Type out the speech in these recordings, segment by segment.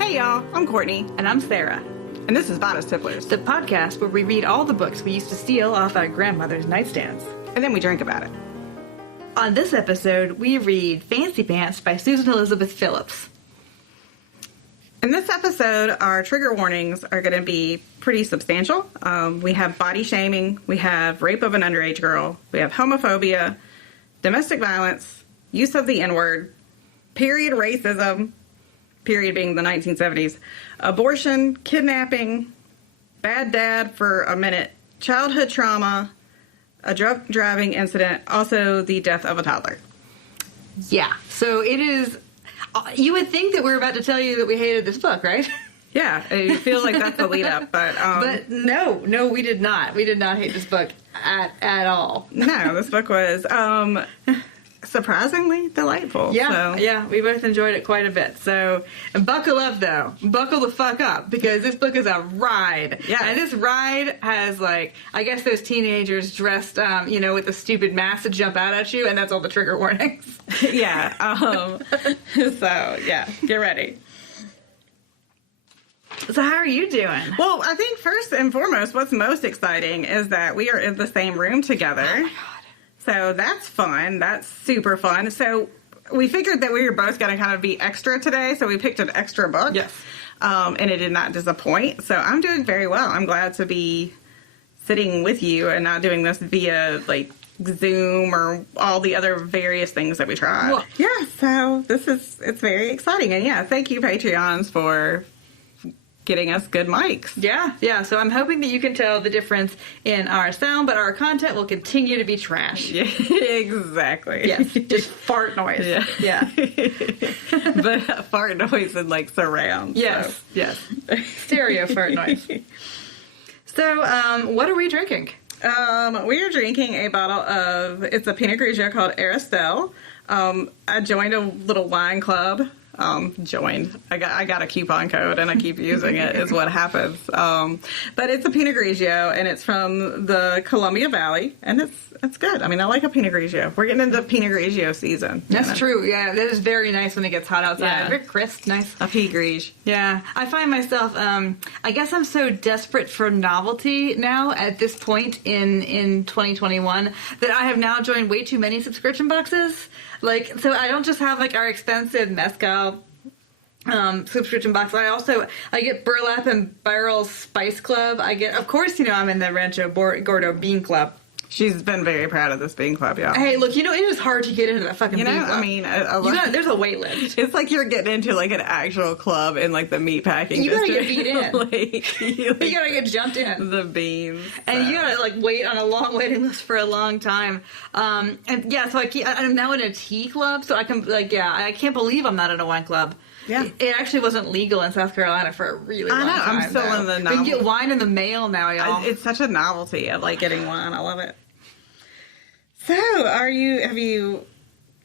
Hey y'all, I'm Courtney. And I'm Sarah. And this is Bonus Tipplers, The podcast where we read all the books we used to steal off our grandmother's nightstands. and then we drink about it. On this episode, we read Fancy Pants by Susan Elizabeth Phillips. In this episode, our trigger warnings are going to be pretty substantial. We have body shaming, we have rape of an underage girl, we have homophobia, domestic violence, use of the N-word, period racism, period being the 1970s, abortion, kidnapping, bad dad for a minute, childhood trauma, a drunk driving incident, also the death of a toddler. Yeah, so it is... You would think that we're about to tell you that we hated this book, right? Yeah, I feel like that's the lead up, But no, we did not. We did not hate this book at all. No, this book was surprisingly delightful. Yeah, we both enjoyed it quite a bit. So, and buckle up though. Buckle the fuck up, because this book is a ride. Yeah. And this ride has, like, I guess those teenagers dressed, with the stupid masks that jump out at you, and that's all the trigger warnings. Yeah. So, yeah, get ready. So how are you doing? Well, I think first and foremost, what's most exciting is that we are in the same room together. Oh my God. So that's fun. That's super fun. So we figured that we were both going to kind of be extra today, so we picked an extra book. Yes. And it did not disappoint. So I'm doing very well. I'm glad to be sitting with you and not doing this via, like, Zoom or all the other various things that we tried. Well, yeah, so it's very exciting. And yeah, thank you, Patreons, for getting us good mics. Yeah. So I'm hoping that you can tell the difference in our sound, but our content will continue to be trash. Yeah, exactly. Yes, just fart noise. Yeah. But fart noise and, like, surround. Yes. So. Yes. Stereo fart noise. So, what are we drinking? We are drinking a bottle of, it's a Pinot Grigio called Aristelle. I joined a little wine club. I got a coupon code and I keep using it is what happens. But it's a Pinot Grigio and it's from the Columbia Valley and it's good. I mean, I like a Pinot Grigio. We're getting into Pinot Grigio season. That's true. Yeah, that is very nice when it gets hot outside. Yeah. Very crisp, nice. A Pinot Grigio. Yeah, I find myself, I guess I'm so desperate for novelty now at this point in 2021 that I have now joined way too many subscription boxes. Like, so I don't just have, like, our expensive mezcal subscription box. I get Burlap and Barrel's Spice Club. Of course, I'm in the Rancho Gordo Bean Club. She's been very proud of this Bean Club, y'all. Hey, look, it is hard to get into that fucking Bean Club. I mean, there's a wait list. It's like you're getting into, like, an actual club in, like, the meatpacking You gotta district. get beat in. You gotta get jumped in. The beans. And you gotta, like, wait on a long waiting list for a long time. And yeah, so I'm now in a tea club, so I can, like, I can't believe I'm not in a wine club. Yeah. It actually wasn't legal in South Carolina for a really long time. I know, I'm still in the We can get wine in the mail now, y'all. It's such a novelty of, like, getting wine. I love it. So, have you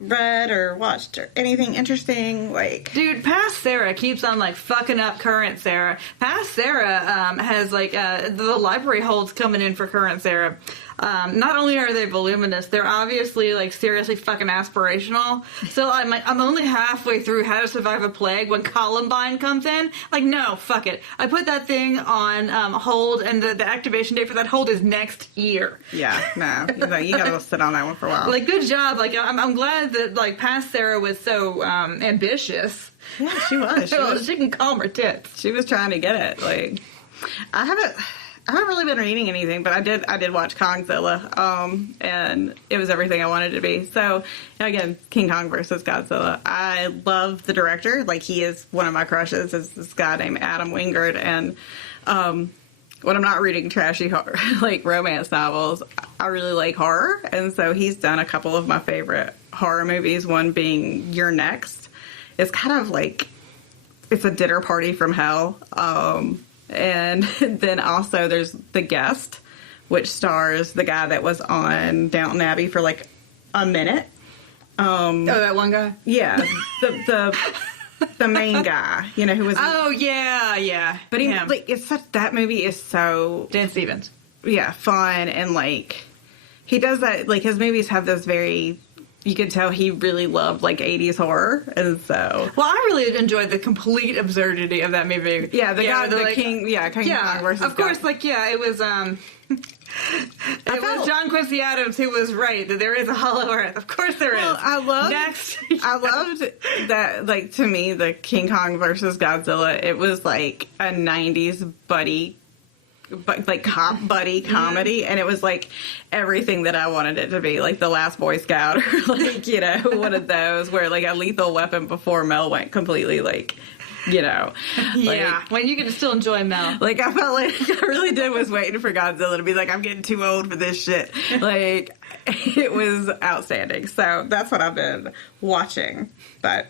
read or watched or anything interesting? Like, dude, Past Sarah keeps on, like, fucking up Current Sarah. Past Sarah has, like, the library holds coming in for Current Sarah. Not only are they voluminous, they're obviously, like, seriously fucking aspirational. So I'm only halfway through How to Survive a Plague when Columbine comes in. Like, no, fuck it. I put that thing on hold, and the activation date for that hold is next year. Yeah, no, you gotta sit on that one for a while. Like, good job. Like, I'm glad that, like, Past Sarah was so ambitious. Yeah, she was. She can calm her tits. She was trying to get it. Like, I haven't really been reading anything, but I did watch Kongzilla, and it was everything I wanted it to be. So, again, King Kong versus Godzilla. I love the director. Like, he is one of my crushes. Is this guy named Adam Wingard, and when I'm not reading trashy horror, like romance novels, I really like horror, and so he's done a couple of my favorite horror movies. One being You're Next. It's kind of like it's a dinner party from hell. And then also there's The Guest, which stars the guy that was on Downton Abbey for, like, a minute. That one guy? Yeah. The main guy, who was... Oh, yeah. But he, like, that movie is so... Dan Stevens. Yeah, fun, and, like, he does that, like, his movies have this very you could tell he really loved like 80s horror, and so. Well, I really enjoyed the complete absurdity of that movie. Yeah, King Kong versus of course, it was it was John Quincy Adams who was right that there is a hollow earth. Of course there is. I loved Next. I loved that, like, to me, the King Kong versus Godzilla, it was like a 90s buddy, like cop buddy comedy, and it was like everything that I wanted it to be, like The Last Boy Scout, or like, you know, one of those where like a Lethal Weapon before Mel went completely like, you know. Yeah, when you can still enjoy Mel. Like, I felt like I really did was waiting for Godzilla to be like, I'm getting too old for this shit. Like, it was outstanding. So that's what I've been watching. But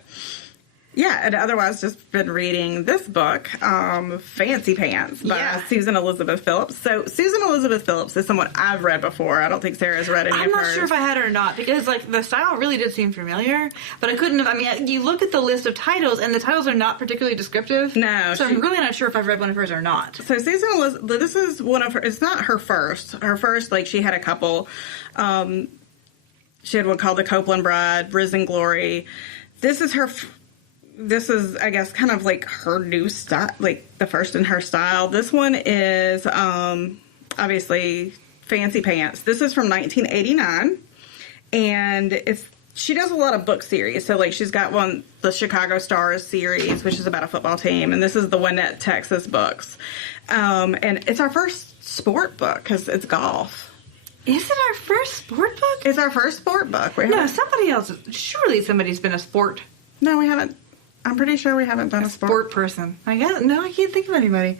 yeah, and otherwise just been reading this book, Fancy Pants by Susan Elizabeth Phillips. So Susan Elizabeth Phillips is someone I've read before. I don't think Sarah's read any of hers. I'm not sure if I had it or not, because like the style really did seem familiar, but I couldn't have. I mean, you look at the list of titles, and the titles are not particularly descriptive. No. So I'm really not sure if I've read one of hers or not. So Susan Elizabeth, this is one of her, it's not her first. Her first, like, she had a couple. She had one called The Copeland Bride, Risen Glory. This is, I guess, kind of like her new style, like the first in her style. This one is obviously Fancy Pants. This is from 1989, and she does a lot of book series. So, like, she's got one, the Chicago Stars series, which is about a football team, and this is the Winnett, Texas books. And it's our first sport book because it's golf. Is it our first sport book? It's our first sport book. Somebody else. Surely somebody's been a sport. No, we haven't. I'm pretty sure we haven't done a sport person. I can't think of anybody.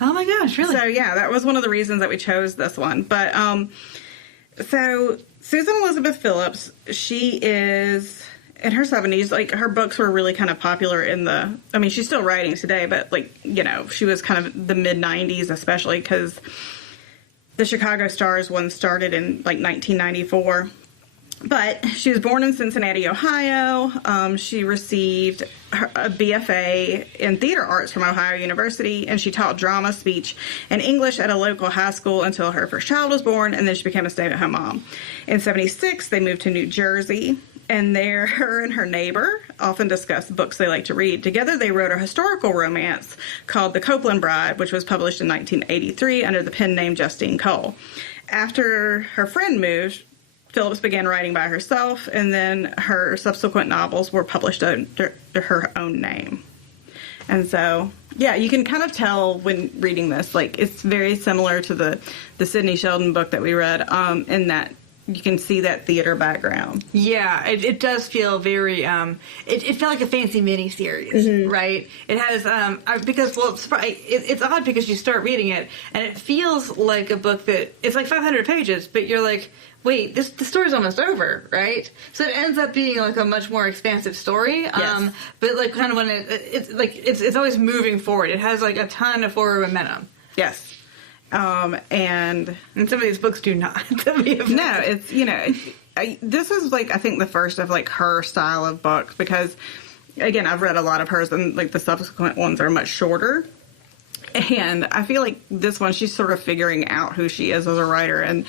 Oh my gosh, really? So yeah, that was one of the reasons that we chose this one. But so Susan Elizabeth Phillips, she is in her 70s. Like, her books were really kind of popular she's still writing today, but, like, you know, she was kind of the mid 90s, especially because the Chicago Stars one started in like 1994. But she was born in Cincinnati, Ohio. She received a BFA in theater arts from Ohio University, and she taught drama, speech, and English at a local high school until her first child was born, and then she became a stay-at-home mom. In 1976, they moved to New Jersey, and there, her and her neighbor often discussed books they like to read. Together, they wrote a historical romance called The Copeland Bride, which was published in 1983 under the pen name Justine Cole. After her friend moved, Phillips began writing by herself, and then her subsequent novels were published under her own name. And so, yeah, you can kind of tell when reading this, like, it's very similar to the Sidney Sheldon book that we read, in that you can see that theater background. Yeah, it does feel very, it felt like a fancy miniseries, right? It has, it's odd because you start reading it, and it feels like a book that, it's like 500 pages, but you're like, wait, the story's almost over, right? So it ends up being like a much more expansive story. Yes. But like kind of when it's always moving forward. It has like a ton of forward momentum. Yes. And some of these books do not. No, it's, you know, this is like, I think the first of like her style of books, because again, I've read a lot of hers, and like the subsequent ones are much shorter. And I feel like this one, she's sort of figuring out who she is as a writer, and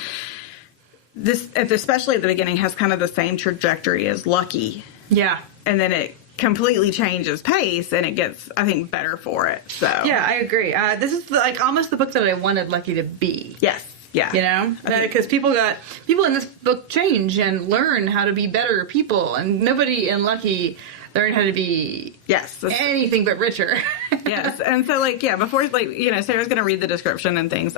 this, especially at the beginning, has kind of the same trajectory as Lucky. Yeah. And then it completely changes pace, and it gets, I think, better for it. So yeah, I agree. This is like almost the book that I wanted Lucky to be. Yes. Yeah. You know? Because people in this book change and learn how to be better people, and nobody in Lucky learned how to be anything but richer. Yes. And so, like, yeah, before, like, you know, Sarah's going to read the description and things.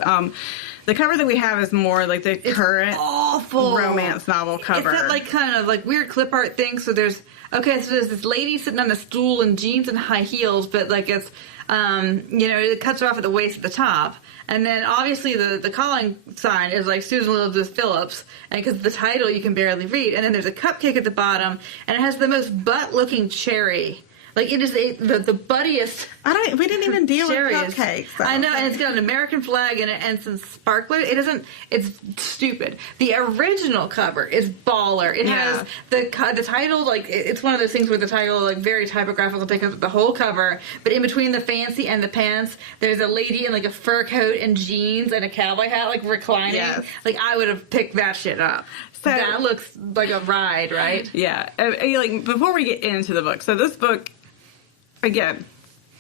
The cover that we have is more like the current awful romance novel cover. It's that, like, kind of like weird clip art thing. So there's this lady sitting on a stool in jeans and high heels, but like it's, you know, it cuts her off at the waist at the top. And then obviously the calling sign is like Susan Elizabeth Phillips, and because the title you can barely read. And then there's a cupcake at the bottom, and it has the most butt-looking cherry Like, it is the buddiest. We didn't even deal with Cherries. cupcakes. So. I know, and it's got an American flag in it and some sparklers. It's stupid. The original cover is baller. It has the title, like, it's one of those things where the title, like, very typographical, takes up the whole cover, but in between the fancy and the pants, there's a lady in, like, a fur coat and jeans and a cowboy hat, like, reclining. Yes. Like, I would have picked that shit up. So that looks like a ride, right? Yeah. Like, before we get into the book, so this book, again,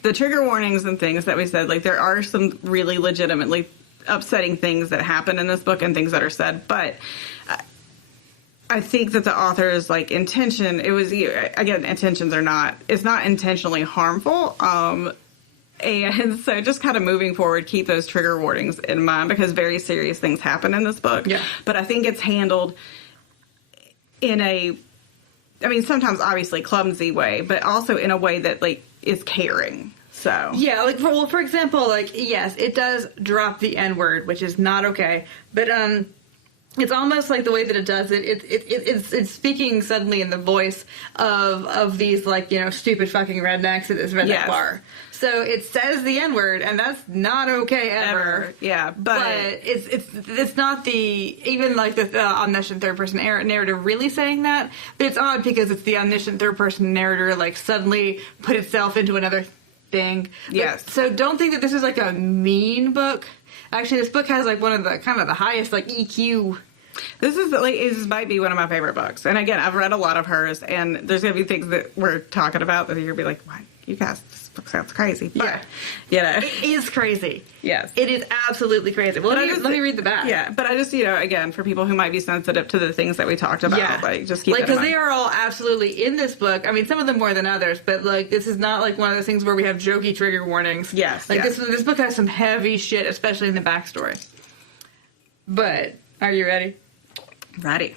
the trigger warnings and things that we said, like, there are some really legitimately upsetting things that happen in this book and things that are said, but I think that the author's, like, intention, intentions are not, it's not intentionally harmful, and so just kind of moving forward, keep those trigger warnings in mind, because very serious things happen in this book. Yeah. But I think it's handled in sometimes obviously clumsy way, but also in a way that, like, is caring. So yeah, like, for example, like, yes, it does drop the N-word, which is not okay, but it's almost like the way that it does it. It's speaking suddenly in the voice of these, like, you know, stupid fucking rednecks at this redneck bar. So it says the N-word, and that's not okay ever. Yeah, but it's not even like the omniscient third person narrator really saying that. But it's odd because it's the omniscient third person narrator, like, suddenly put itself into another thing. Yes. But, so don't think that this is like a mean book. Actually, this book has, like, one of the kind of the highest, like, EQ. This might be one of my favorite books. And again, I've read a lot of hers, and there's going to be things that we're talking about that you're going to be like, what? You guys, this book sounds crazy. But, you know. It is crazy. Yes. It is absolutely crazy. Well, let me read the back. Yeah, but I just, you know, again, for people who might be sensitive to the things that we talked about, like, just keep it in mind. Because they are all absolutely in this book. I mean, some of them more than others, but, like, this is not, like, one of those things where we have jokey trigger warnings. Yes. Like, this book has some heavy shit, especially in the backstory. But, are you ready? Ready.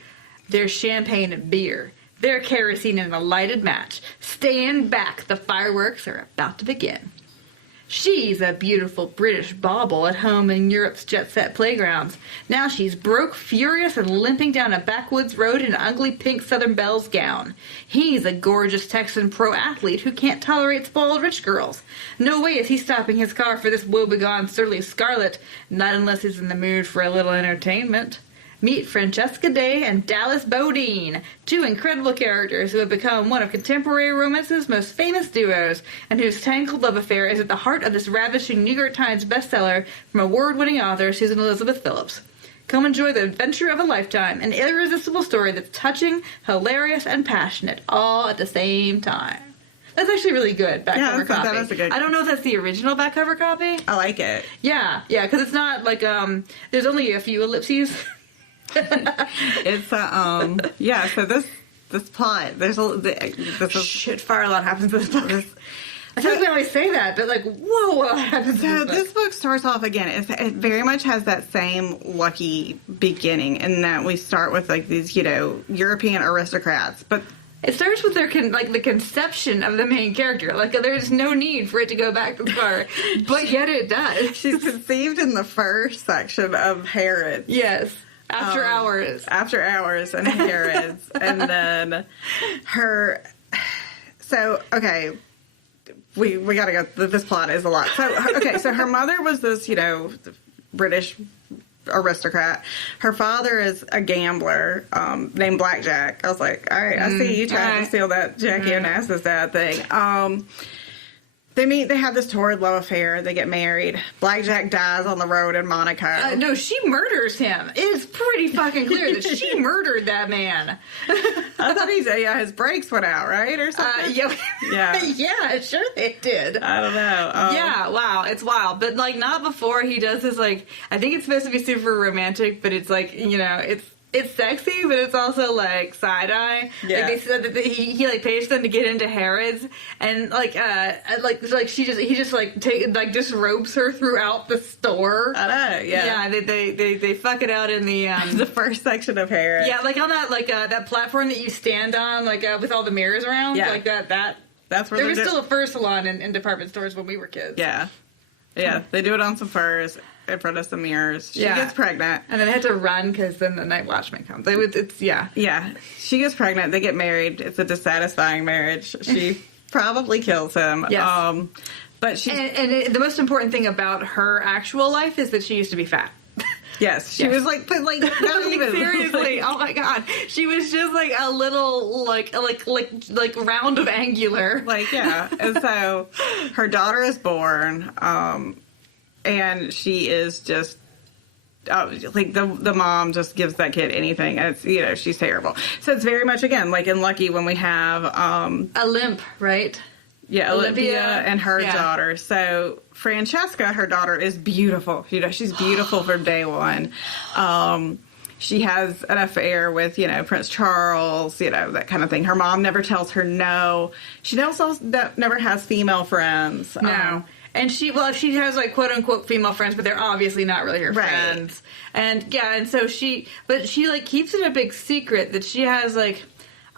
There's champagne and beer. There's kerosene and a lighted match. Stand back, the fireworks are about to begin. She's a beautiful British bauble at home in Europe's jet-set playgrounds. Now she's broke, furious, and limping down a backwoods road in an ugly pink Southern Belle's gown. He's a gorgeous Texan pro-athlete who can't tolerate spoiled rich girls. No way is he stopping his car for this woebegone surly Scarlet, not unless he's in the mood for a little entertainment. Meet Francesca Day and Dallas Bodine, two incredible characters who have become one of contemporary romance's most famous duos, and whose tangled love affair is at the heart of this ravishing New York Times bestseller from award-winning author Susan Elizabeth Phillips. Come enjoy the adventure of a lifetime, an irresistible story that's touching, hilarious, and passionate, all at the same time. That's actually really good back cover copy. That is a good. I don't know if that's the original back cover copy. I like it. Yeah, because it's not like there's only a few ellipses. It's so this plot, shit, fire a lot happens in this book. I think we always say that, but, like, whoa, what happens in this book? This book starts off again. It very much has that same lucky beginning, in that we start with, like, these, you know, European aristocrats, but it starts with their the conception of the main character. Like, there's no need for it to go back to the far, but yet it does. She's conceived in the first section of Harrods. Yes. After hours and Harrods. And then we gotta go, this plot is a lot. So her mother was this, you know, British aristocrat. Her father is a gambler named Blackjack. I was like, all right, I see you trying to steal that Jackie Onassis dad thing. They meet, they have this torrid love affair, they get married. Blackjack dies on the road in Monaco. No, she murders him. It's pretty fucking clear that she murdered that man. I thought his brakes went out, right? Or something? Yeah, sure they did. I don't know. Yeah, wow, it's wild. But, like, not before he does this, like, I think it's supposed to be super romantic, but it's, like, you know, it's sexy, but it's also, like, side-eye. Yeah. Like, they said that he like, pays them to get into Harrods, and, he just robes her throughout the store. I know, yeah. Yeah, they fuck it out in the... the first section of Harrods. Yeah, like, on that, like, that platform that you stand on, like, with all the mirrors around. Yeah. Like, that's where there was still a fur salon in department stores when we were kids. Yeah. Yeah, they do it on some furs in front of some mirrors. She gets pregnant. And then they had to run because then the night watchman comes. Yeah. Yeah. She gets pregnant. They get married. It's a dissatisfying marriage. She probably kills him. Yes. But she and the most important thing about her actual life is that she used to be fat. Yes, she was like, but like, not even seriously. Oh my god, she was just like a little like round of angular. Like, yeah. And so her daughter is born, and she is just. Like the mom just gives that kid anything, and it's she's terrible. So it's very much again like in Lucky when we have a limp, right? Yeah, Olivia and her daughter. So Francesca, her daughter, is beautiful. She's beautiful from day one. She has an affair with, Prince Charles, that kind of thing. Her mom never tells her no. She also never has female friends. No. And she has like quote unquote female friends, but they're obviously not really her friends. And so she like keeps it a big secret that she has like,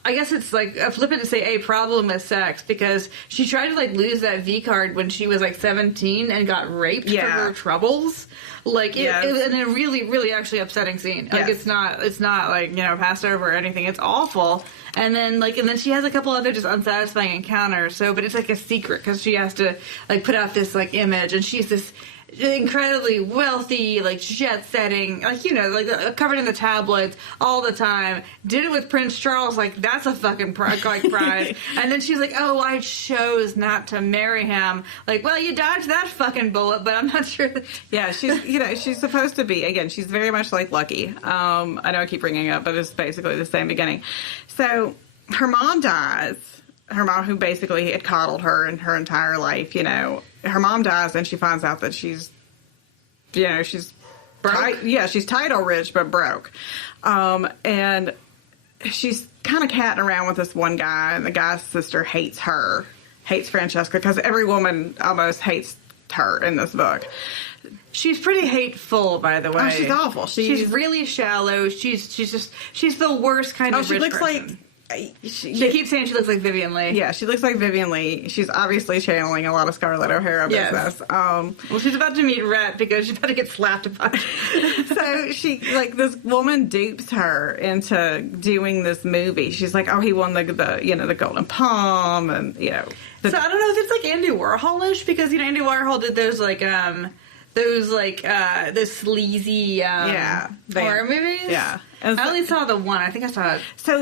I guess it's like flippant to say a problem with sex, because she tried to like lose that V card when she was like 17 and got raped for her troubles. Like it in a really, really actually upsetting scene. Like it's not like passed over or anything. It's awful. And then she has a couple other just unsatisfying encounters. So, but it's like a secret because she has to like put out this like image, and she's this incredibly wealthy, like jet setting, like covered in the tabloids all the time. Did it with Prince Charles, like that's a fucking prize. And then she's like, "Oh, I chose not to marry him." Like, well, you dodged that fucking bullet, but I'm not sure. Yeah, she's she's supposed to be again. She's very much like Lucky. I know I keep bringing it up, but it's basically the same beginning. So her mom dies. Her mom, who basically had coddled her in her entire life, her mom dies, and she finds out that she's broke. She's title rich but broke, and she's kind of catting around with this one guy, and the guy's sister hates Francesca, because every woman almost hates her in this book. She's pretty hateful, by the way. Oh, she's awful. She's really shallow. She's the worst kind of rich person. Like. She keeps saying she looks like Vivien Leigh. Yeah, she looks like Vivien Leigh. She's obviously channeling a lot of Scarlett O'Hara business. Well, she's about to meet Rhett because she's about to get slapped about it. So she, this woman dupes her into doing this movie. She's like, oh, he won the Golden Palm, and, So I don't know if it's like Andy Warhol-ish, because, Andy Warhol did those sleazy horror movies. Yeah. I only saw the one. I think I saw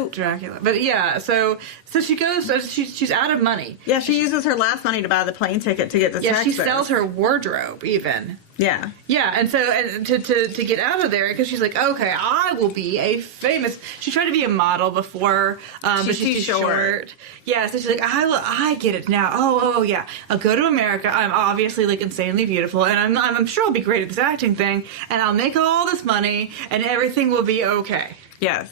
Dracula. But yeah, so she goes. She's out of money. Yeah, she uses her last money to buy the plane ticket to get to Texas. Yeah, she sells her wardrobe even. Yeah. Yeah, and so to get out of there, because she's like, okay, I will be a famous. She tried to be a model before, but she's too short. Yeah, so she's like, I get it now. Oh yeah, I'll go to America. I'm obviously like insanely beautiful, and I'm sure I'll be great at this acting thing, and I'll make all this money, and everything will be okay. Yes.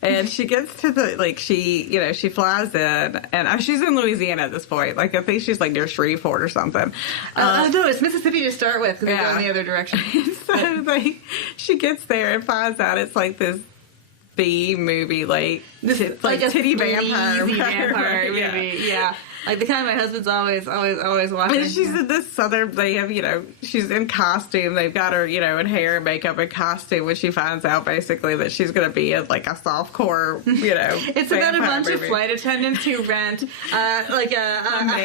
And she gets to she flies in, and she's in Louisiana at this point. Like, I think she's like near Shreveport or something. No, it's Mississippi to start with, because they're going the other direction. So she gets there and finds out it's like this B movie, like a titty vampire movie. Yeah. Like the kind my husband's always watching. And she's in this southern, they have, she's in costume. They've got her, in hair and makeup and costume, when she finds out basically that she's going to be in like a softcore, It's about a bunch of flight attendants who rent a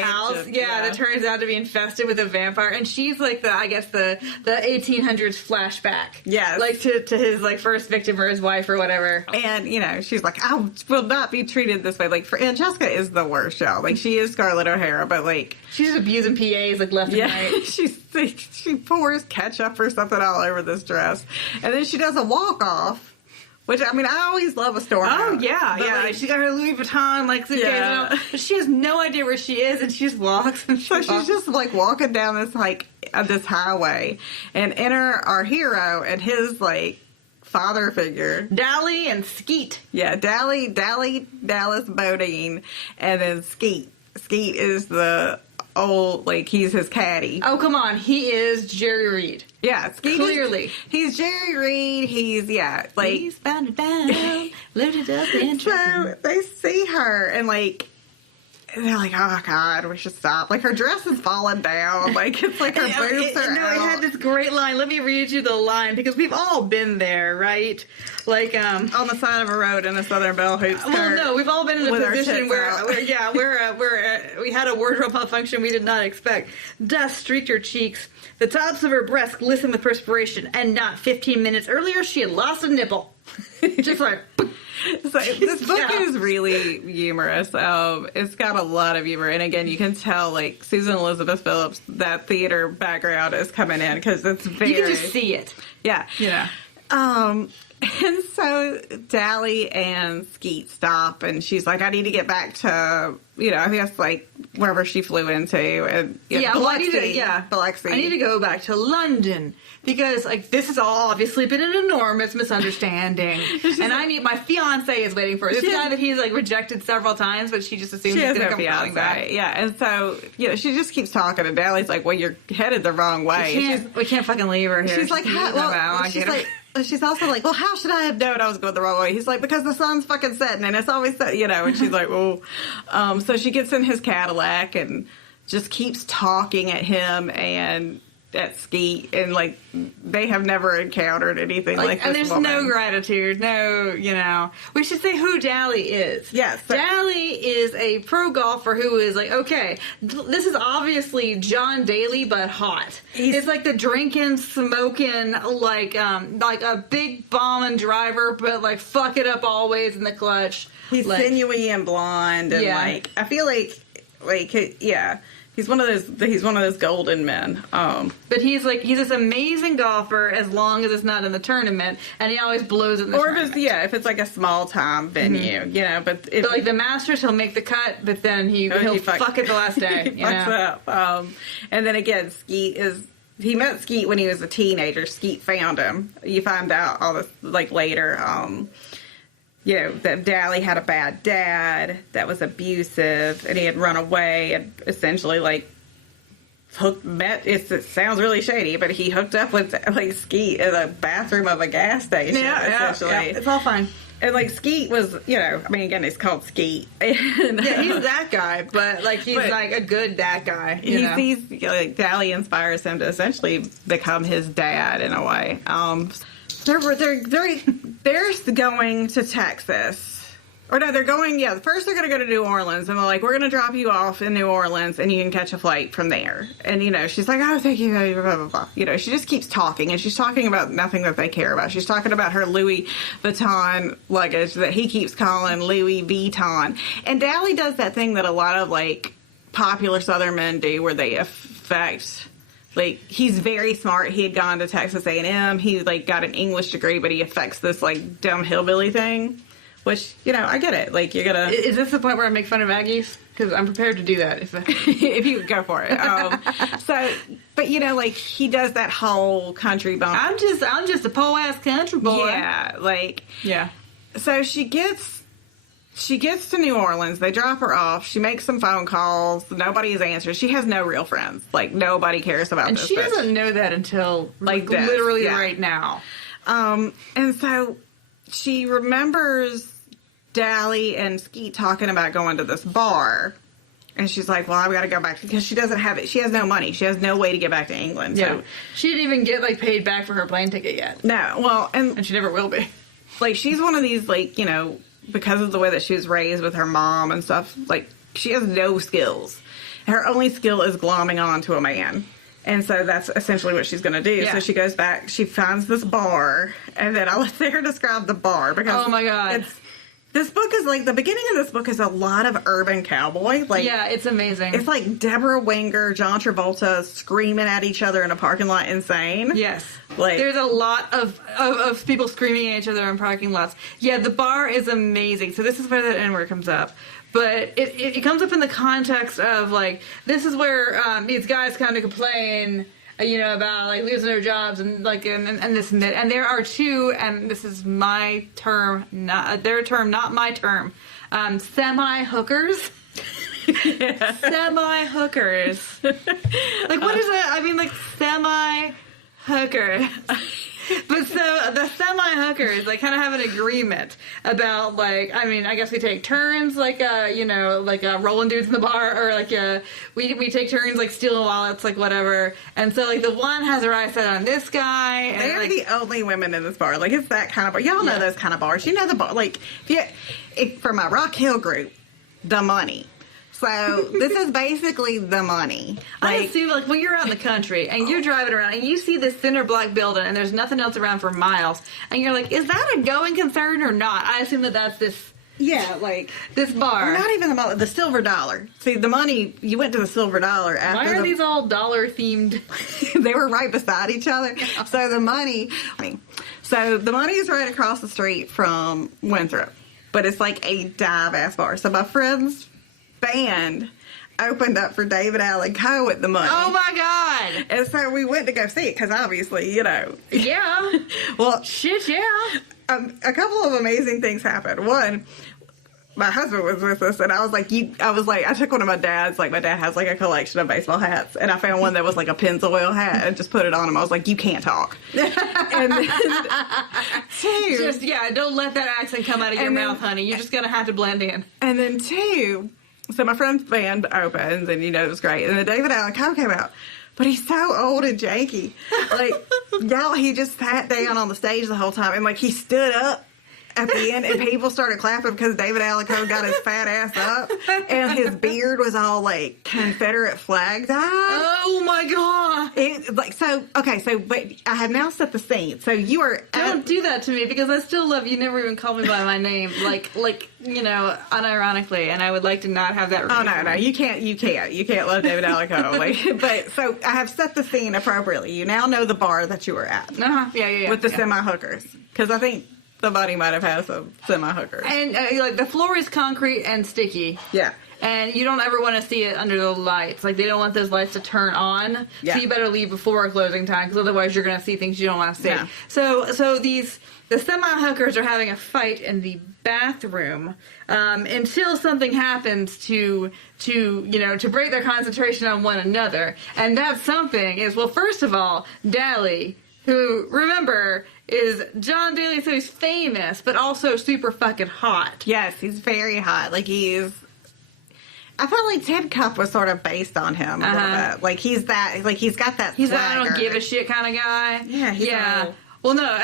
house. Yeah, that turns out to be infested with a vampire. And she's like the 1800s flashback. Yes. Like to his like first victim or his wife or whatever. And, she's like, I will not be treated this way. Like, Francesca is the worst, y'all. Like, she is Scarlett O'Hara, but like she's just abusing PAs like left and right. She pours ketchup or something all over this dress, and then she does a walk off, which I always love a story. Oh yeah, yeah. Like, she got her Louis Vuitton suitcase, and all, but she has no idea where she is, and she just walks. And she's just like walking down this this highway, and enter our hero and his father figure, Dally and Skeet. Yeah, Dally, Dallas Bodine, and then Skeet. Skeet is the old, he's his caddy. Oh, come on. He is Jerry Reed. Yeah, Skeet clearly. He's Jerry Reed. He's bound down, loaded up and so they see her, and And they're like, oh, God, we should stop. Like, her dress is falling down. Like, it's like her boobs are No, out. it had this great line. Let me read you the line, because we've all been there, right? Like, on the side of a road in a Southern Belle hoop skirt. well, no, we've all been in a with our position tits where, out. we had a wardrobe malfunction we did not expect. Dust streaked her cheeks. The tops of her breasts glistened with perspiration, and not 15 minutes earlier, she had lost a nipple. Just like... So this book is really humorous. It's got a lot of humor, and again, you can tell like Susan Elizabeth Phillips, that theater background is coming in because it's very. You can just see it. Yeah, Yeah. And so Dally and Skeet stop, and she's like, "I need to get back to, I guess like wherever she flew into, and Biloxi. I need to go back to London because like this has all obviously been an enormous misunderstanding, and I need my fiance is waiting for her. This guy that he's like rejected several times, but she just assumes he's going to come calling back. Yeah, and so she just keeps talking, and Dally's like, "Well, you're headed the wrong way." We can't fucking leave her here. She's like, she's also like, well, how should I have known I was going the wrong way? He's like, because the sun's fucking setting and it's always set, and she's like, well, so she gets in his Cadillac and just keeps talking at him and at Skeet, and like they have never encountered anything like this. And there's woman. no gratitude, we should say who Dally is. Yes. Dally is a pro golfer who is like, okay, this is obviously John Daly but hot. It's like the drinking, smoking, like a big bombing driver, but like fuck it up always in the clutch. He's like, sinewy and blonde, and like I feel like he's one of those golden men. But he's this amazing golfer as long as it's not in the tournament, and he always blows it in the tournament. If it's like a small time venue, but like the Masters, he'll make the cut, but then he'll fuck it the last day. He fucks up. And then again, he met Skeet when he was a teenager. Skeet found him. You find out all this like later. That Dally had a bad dad that was abusive, and he had run away and essentially like it sounds really shady, but he hooked up with like Skeet in the bathroom of a gas station. Essentially. Yeah, it's all fine. And like Skeet was, again, it's called Skeet. And, he's that guy, but like he's like a good that guy. He's Dally inspires him to essentially become his dad in a way. They're going to Texas. Or no, they're going, first they're going to go to New Orleans, and they're like, we're going to drop you off in New Orleans, and you can catch a flight from there. And, she's like, oh, thank you, blah, blah, blah. She just keeps talking, and she's talking about nothing that they care about. She's talking about her Louis Vuitton luggage that he keeps calling Louis Vuitton. And Dally does that thing that a lot of, like, popular Southern men do, where they affect... Like, he's very smart. He had gone to Texas A&M. He, like, got an English degree, but he affects this, like, dumb hillbilly thing. Which, I get it. Like, you're gonna... Is this the point where I make fun of Aggies? Because I'm prepared to do that. If you go for it. But, like, he does that whole country bump. I'm just a po-ass country boy. Yeah, like... Yeah. So she gets to New Orleans. They drop her off. She makes some phone calls. Nobody is answering. She has no real friends. Like, nobody cares about this. And she doesn't know that until, like literally right now. And so she remembers Dally and Skeet talking about going to this bar. And she's like, well, I've got to go back. Because she doesn't have it. She has no money. She has no way to get back to England. Yeah. So she didn't even get, like, paid back for her plane ticket yet. No. Well, and she never will be. Like, she's one of these, like, because of the way that she was raised with her mom and stuff, like, she has no skills. Her only skill is glomming on to a man. And so that's essentially what she's going to do. Yeah. So she goes back, she finds this bar, and then I'll let Sarah describe the bar. Because oh, my God. This book is like, the beginning of this book is a lot of urban cowboy. Like, yeah, it's amazing. It's like Deborah Winger, John Travolta screaming at each other in a parking lot insane. Yes. Like, there's a lot of people screaming at each other in parking lots. Yeah, the bar is amazing. So this is where the N-word comes up. But it comes up in the context of, like, this is where these guys kind of complain, about, like, losing their jobs and, like, and this and that. And there are two, and this is my term, not their term, not my term, semi-hookers. Yeah. Semi-hookers. Like, what is that? I mean, like, semi-hookers. But so the semi-hookers, like, kind of have an agreement about, like, I mean, I guess we take turns, like, rolling dudes in the bar, or, like, we take turns, like, stealing wallets, like, whatever. And so, like, the one has her eyes set on this guy. And, they're like, the only women in this bar. Like, it's that kind of bar. Y'all know those kind of bars. You know the bar. Like, for my Rock Hill group, the money. So this is basically the money. I Like, assume, like, when you're out in the country and you're driving around and you see this cinder block building and there's nothing else around for miles, and you're like, is that a going concern or not? I assume that that's this bar. Not even the Silver Dollar. See, the money, you went to the Silver Dollar after. Why are these all dollar themed? They were right beside each other. So the money is right across the street from Winthrop, but it's like a dive ass bar. So my friend's band opened up for David Allen Coe at the money. Oh my God! And so we went to go see it because obviously, Yeah. Well, shit, yeah. A couple of amazing things happened. One, my husband was with us, and I was like, I took one of my dad's, like, my dad has, like, a collection of baseball hats, and I found one that was, like, a Pennzoil hat, and just put it on him. I was like, you can't talk. And then, two. Don't let that accent come out of your mouth, honey. You're just gonna have to blend in. And then two, so my friend's band opens, and, it was great, and then David Allen Coe came out. But he's so old and janky. Like, he just sat down on the stage the whole time, and, like, he stood up at the end, and people started clapping because David Allen Coe got his fat ass up, and his beard was all, like, Confederate flag dyed. Oh my God! But I have now set the scene. So you are. Don't do that to me, because I still love you. Never even call me by my name, like unironically, and I would like to not have that. Oh no, you can't love David Allen Coe. But so I have set the scene appropriately. You now know the bar that you were at. Yeah. With the semi-hookers, because I think somebody might have had some semi-hookers. And, like, the floor is concrete and sticky. Yeah. And you don't ever want to see it under the lights. Like, they don't want those lights to turn on. Yeah. So you better leave before closing time, because otherwise you're going to see things you don't want to see. Yeah. So the semi-hookers are having a fight in the bathroom until something happens to break their concentration on one another. And that something is, well, first of all, Dally, who, remember, is John Daly, so he's famous, but also super fucking hot. Yes, he's very hot. Like, I felt like Ted Cup was sort of based on him a little bit. Like, he's got that He's swagger. that I don't give a shit kind of guy. Yeah, Well, no,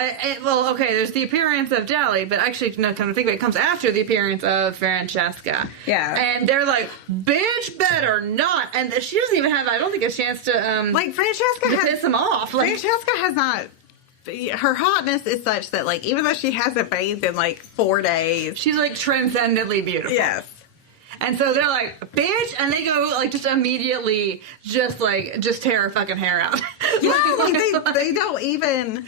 there's the appearance of Dally, but actually, no, come to think of it, it comes after the appearance of Francesca. Yeah. And they're like, bitch better not. And she doesn't even have, I don't think, a chance to, Francesca piss him off. Like, Francesca has not, her hotness is such that, like, even though she hasn't bathed in, like, 4 days. she's, like, transcendently beautiful. Yes. And so they're like, bitch, and they go, like, just immediately, just tear her fucking hair out. Yeah, like, they don't even,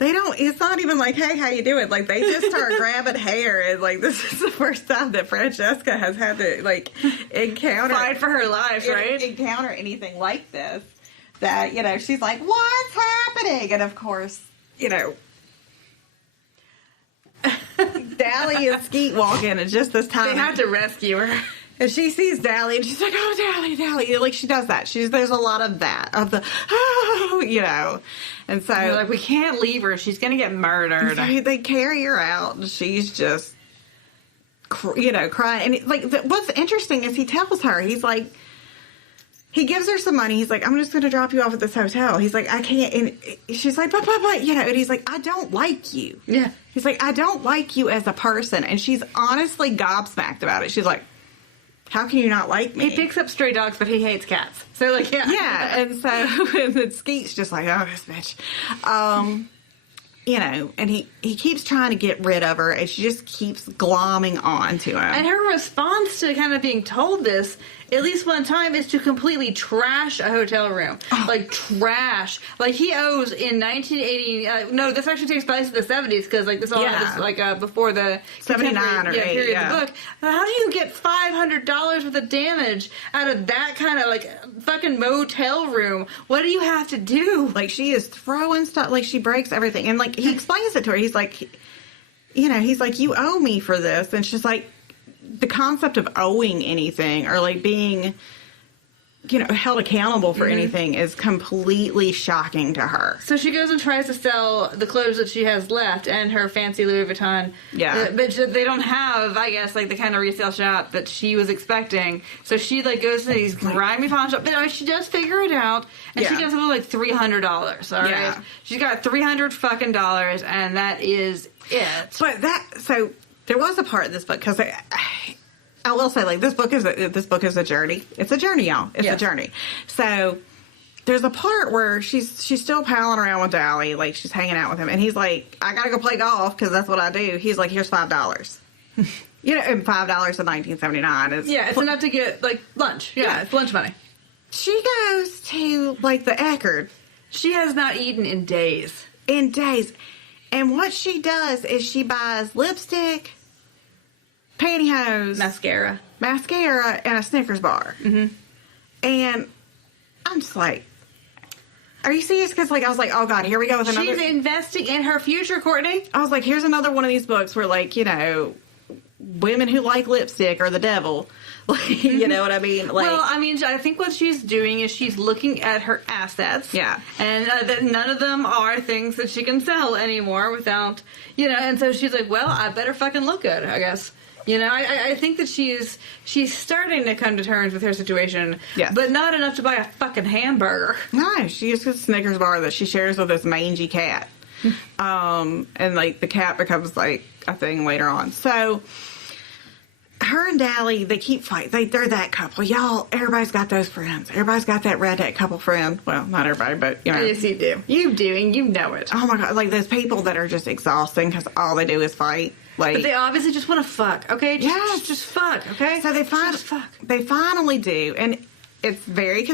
it's not even like, hey, how you doing? Like, they just start grabbing hair, and, like, this is the first time that Francesca has had to, like, encounter. Fight for her life, right? Encounter anything like this. That, she's like, what's happening? And, of course, Dally and Skeet walk in at just this time. They have to rescue her. And she sees Dally, and she's like, oh, Dally. Like, she does that. There's a lot of that, of the, And so... They're like, we can't leave her. She's going to get murdered. So they carry her out, and she's just, crying. And, like, what's interesting is he tells her, he's like, he gives her some money. He's like, I'm just going to drop you off at this hotel. He's like, I can't. And she's like, but, and he's like, I don't like you. Yeah. He's like, I don't like you as a person. And she's honestly gobsmacked about it. She's like, how can you not like me? He picks up stray dogs, but he hates cats. So, like, yeah. Yeah. And so, and then Skeet's just like, oh, this bitch. And he keeps trying to get rid of her, and she just keeps glomming on to him. And her response to kind of being told this, at least one time, is to completely trash a hotel room. Oh. Like, trash. Like, he owes in 1980... no, this actually takes place in the 70s, because, like, this all was, like, before the... 79 or 8, period of the book. How do you get $500 worth of damage out of that kind of, like, fucking motel room? What do you have to do? Like, she is throwing stuff... Like, she breaks everything. And, like, he explains it to her. He's like... he's like, you owe me for this. And she's like... The concept of owing anything, or like being, held accountable for anything is completely shocking to her. So she goes and tries to sell the clothes that she has left and her fancy Louis Vuitton. Yeah. But they don't have, I guess, like the kind of resale shop that she was expecting. So she like goes to these grimy pawn shops. But she does figure it out, and she gets something like $300. All right. Yeah. She's got $300 fucking dollars, and that is it. But so there was a part in this book because I will say, like, this book is a journey. It's a journey, y'all. It's a journey. So there's a part where she's still palling around with Dally, like she's hanging out with him, and he's like, "I gotta go play golf because that's what I do." He's like, "Here's $5." And $5 in 1979 is it's enough to get like lunch. Yeah, it's lunch money. She goes to like the Eckerd. She has not eaten in days. And what she does is she buys lipstick, pantyhose, mascara, and a Snickers bar. Mm-hmm. And I'm just like, are you serious? Because I was like, oh God, here we go with another. She's investing in her future, Courtney. I was like, here's another one of these books where, like, women who like lipstick are the devil. Like, you know what I mean? Like, well, I mean, I think what she's doing is she's looking at her assets. Yeah. And that none of them are things that she can sell anymore without, and so she's like, well, I better fucking look good, I guess. I think that she's starting to come to terms with her situation, but not enough to buy a fucking hamburger. No, she uses a Snickers bar that she shares with this mangy cat. And, like, the cat becomes, like, a thing later on. So her and Dally, they keep fighting. They're that couple. Y'all, everybody's got those friends. Everybody's got that redneck couple friend. Well, not everybody, but, Yes, you do. You do, and you know it. Oh, my God. Like, those people that are just exhausting because all they do is fight. Like, but they obviously just want to fuck, okay? Just fuck, okay? So they finally do. And it's very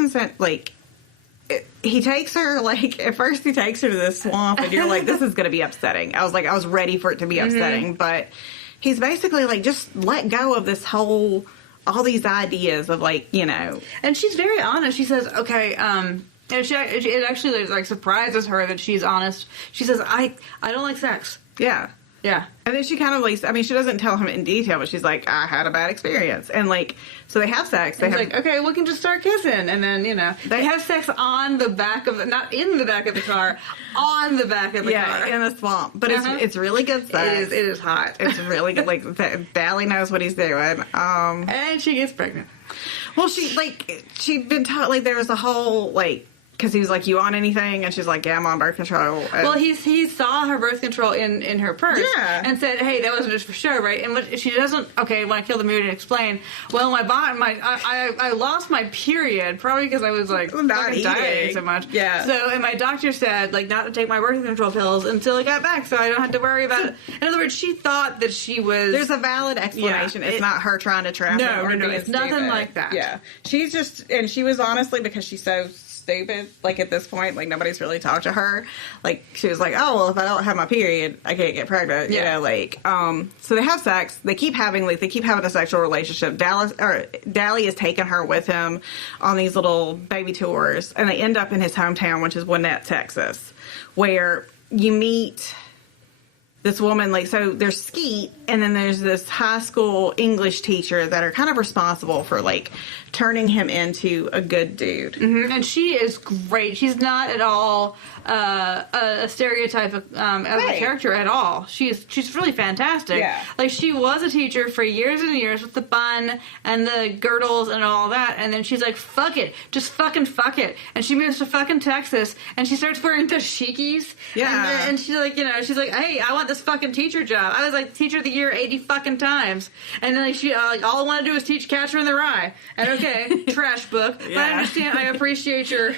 he takes her, like, at first he takes her to this swamp, and you're like, this is going to be upsetting. I was ready for it to be upsetting, but he's basically like, just let go of this all these ideas of, like, And she's very honest. She says, okay, and it actually, like, surprises her that she's honest. She says, I don't like sex. Yeah. Yeah. And then she kind of, like, she doesn't tell him in detail, but she's like, I had a bad experience. And, like, so they have sex. They have, like, okay, we can just start kissing. And then, they have sex on the back of not in the back of the car, on the back of the car. Yeah, in the swamp. But it's really good sex. It is hot. It's really good. Like, Dally knows what he's doing. And she gets pregnant. Well, she'd been taught, like, there was a whole, like, because he was like, you on anything? And she's like, yeah, I'm on birth control. And well, he saw her birth control in her purse. Yeah. And said, hey, that wasn't just for show, right? And what she doesn't, okay, when I kill the mood and explain, well, I lost my period, probably because I was, like, not dieting so much. Yeah. So, and my doctor said, like, not to take my birth control pills until I got back, so I don't have to worry about it. In other words, she thought that she was... There's a valid explanation. Yeah, it's not her trying to trap no, her. No, it's nothing like that. Yeah. She's just, and she was honestly, because she's so stupid, like, at this point, like, nobody's really talked to her. Like, she was like, oh, well, if I don't have my period, I can't get pregnant. So they have sex. They keep having a sexual relationship. Dally has taken her with him on these little baby tours, and they end up in his hometown, which is Gwinnett, Texas, where you meet this woman, like, so there's Skeet, and then there's this high school English teacher that are kind of responsible for, like, turning him into a good dude. Mm-hmm. And she is great. She's not at all a stereotype of a character at all. She's really fantastic. Yeah. Like, she was a teacher for years and years with the bun and the girdles and all that, and then she's like, fuck it. Just fucking fuck it. And she moves to fucking Texas, and she starts wearing dashikis. Yeah. And she's like, she's like, hey, I want this fucking teacher job. I was like teacher of the year 80 fucking times. And then, like, she like, all I want to do is teach Catcher in the Rye. And okay, trash book. But I understand, I appreciate your...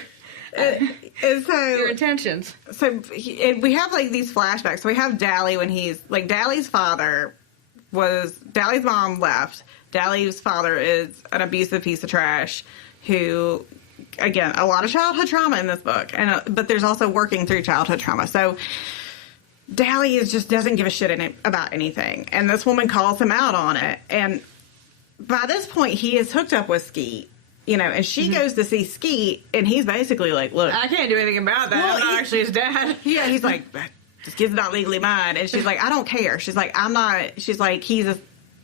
your intentions. So we have, like, these flashbacks. So we have Dally when he's like, Dally's mom left. Dally's father is an abusive piece of trash who, again, a lot of childhood trauma in this book, but there's also working through childhood trauma. So Dally just doesn't give a shit about anything, and this woman calls him out on it. And by this point, he is hooked up with Skeet. And she goes to see Skeet, and he's basically like, look, I can't do anything about that. Well, I'm not actually his dad. Yeah, he's like, this kid's not legally mine. And she's like, I don't care. She's like, I'm not, she's like, he's a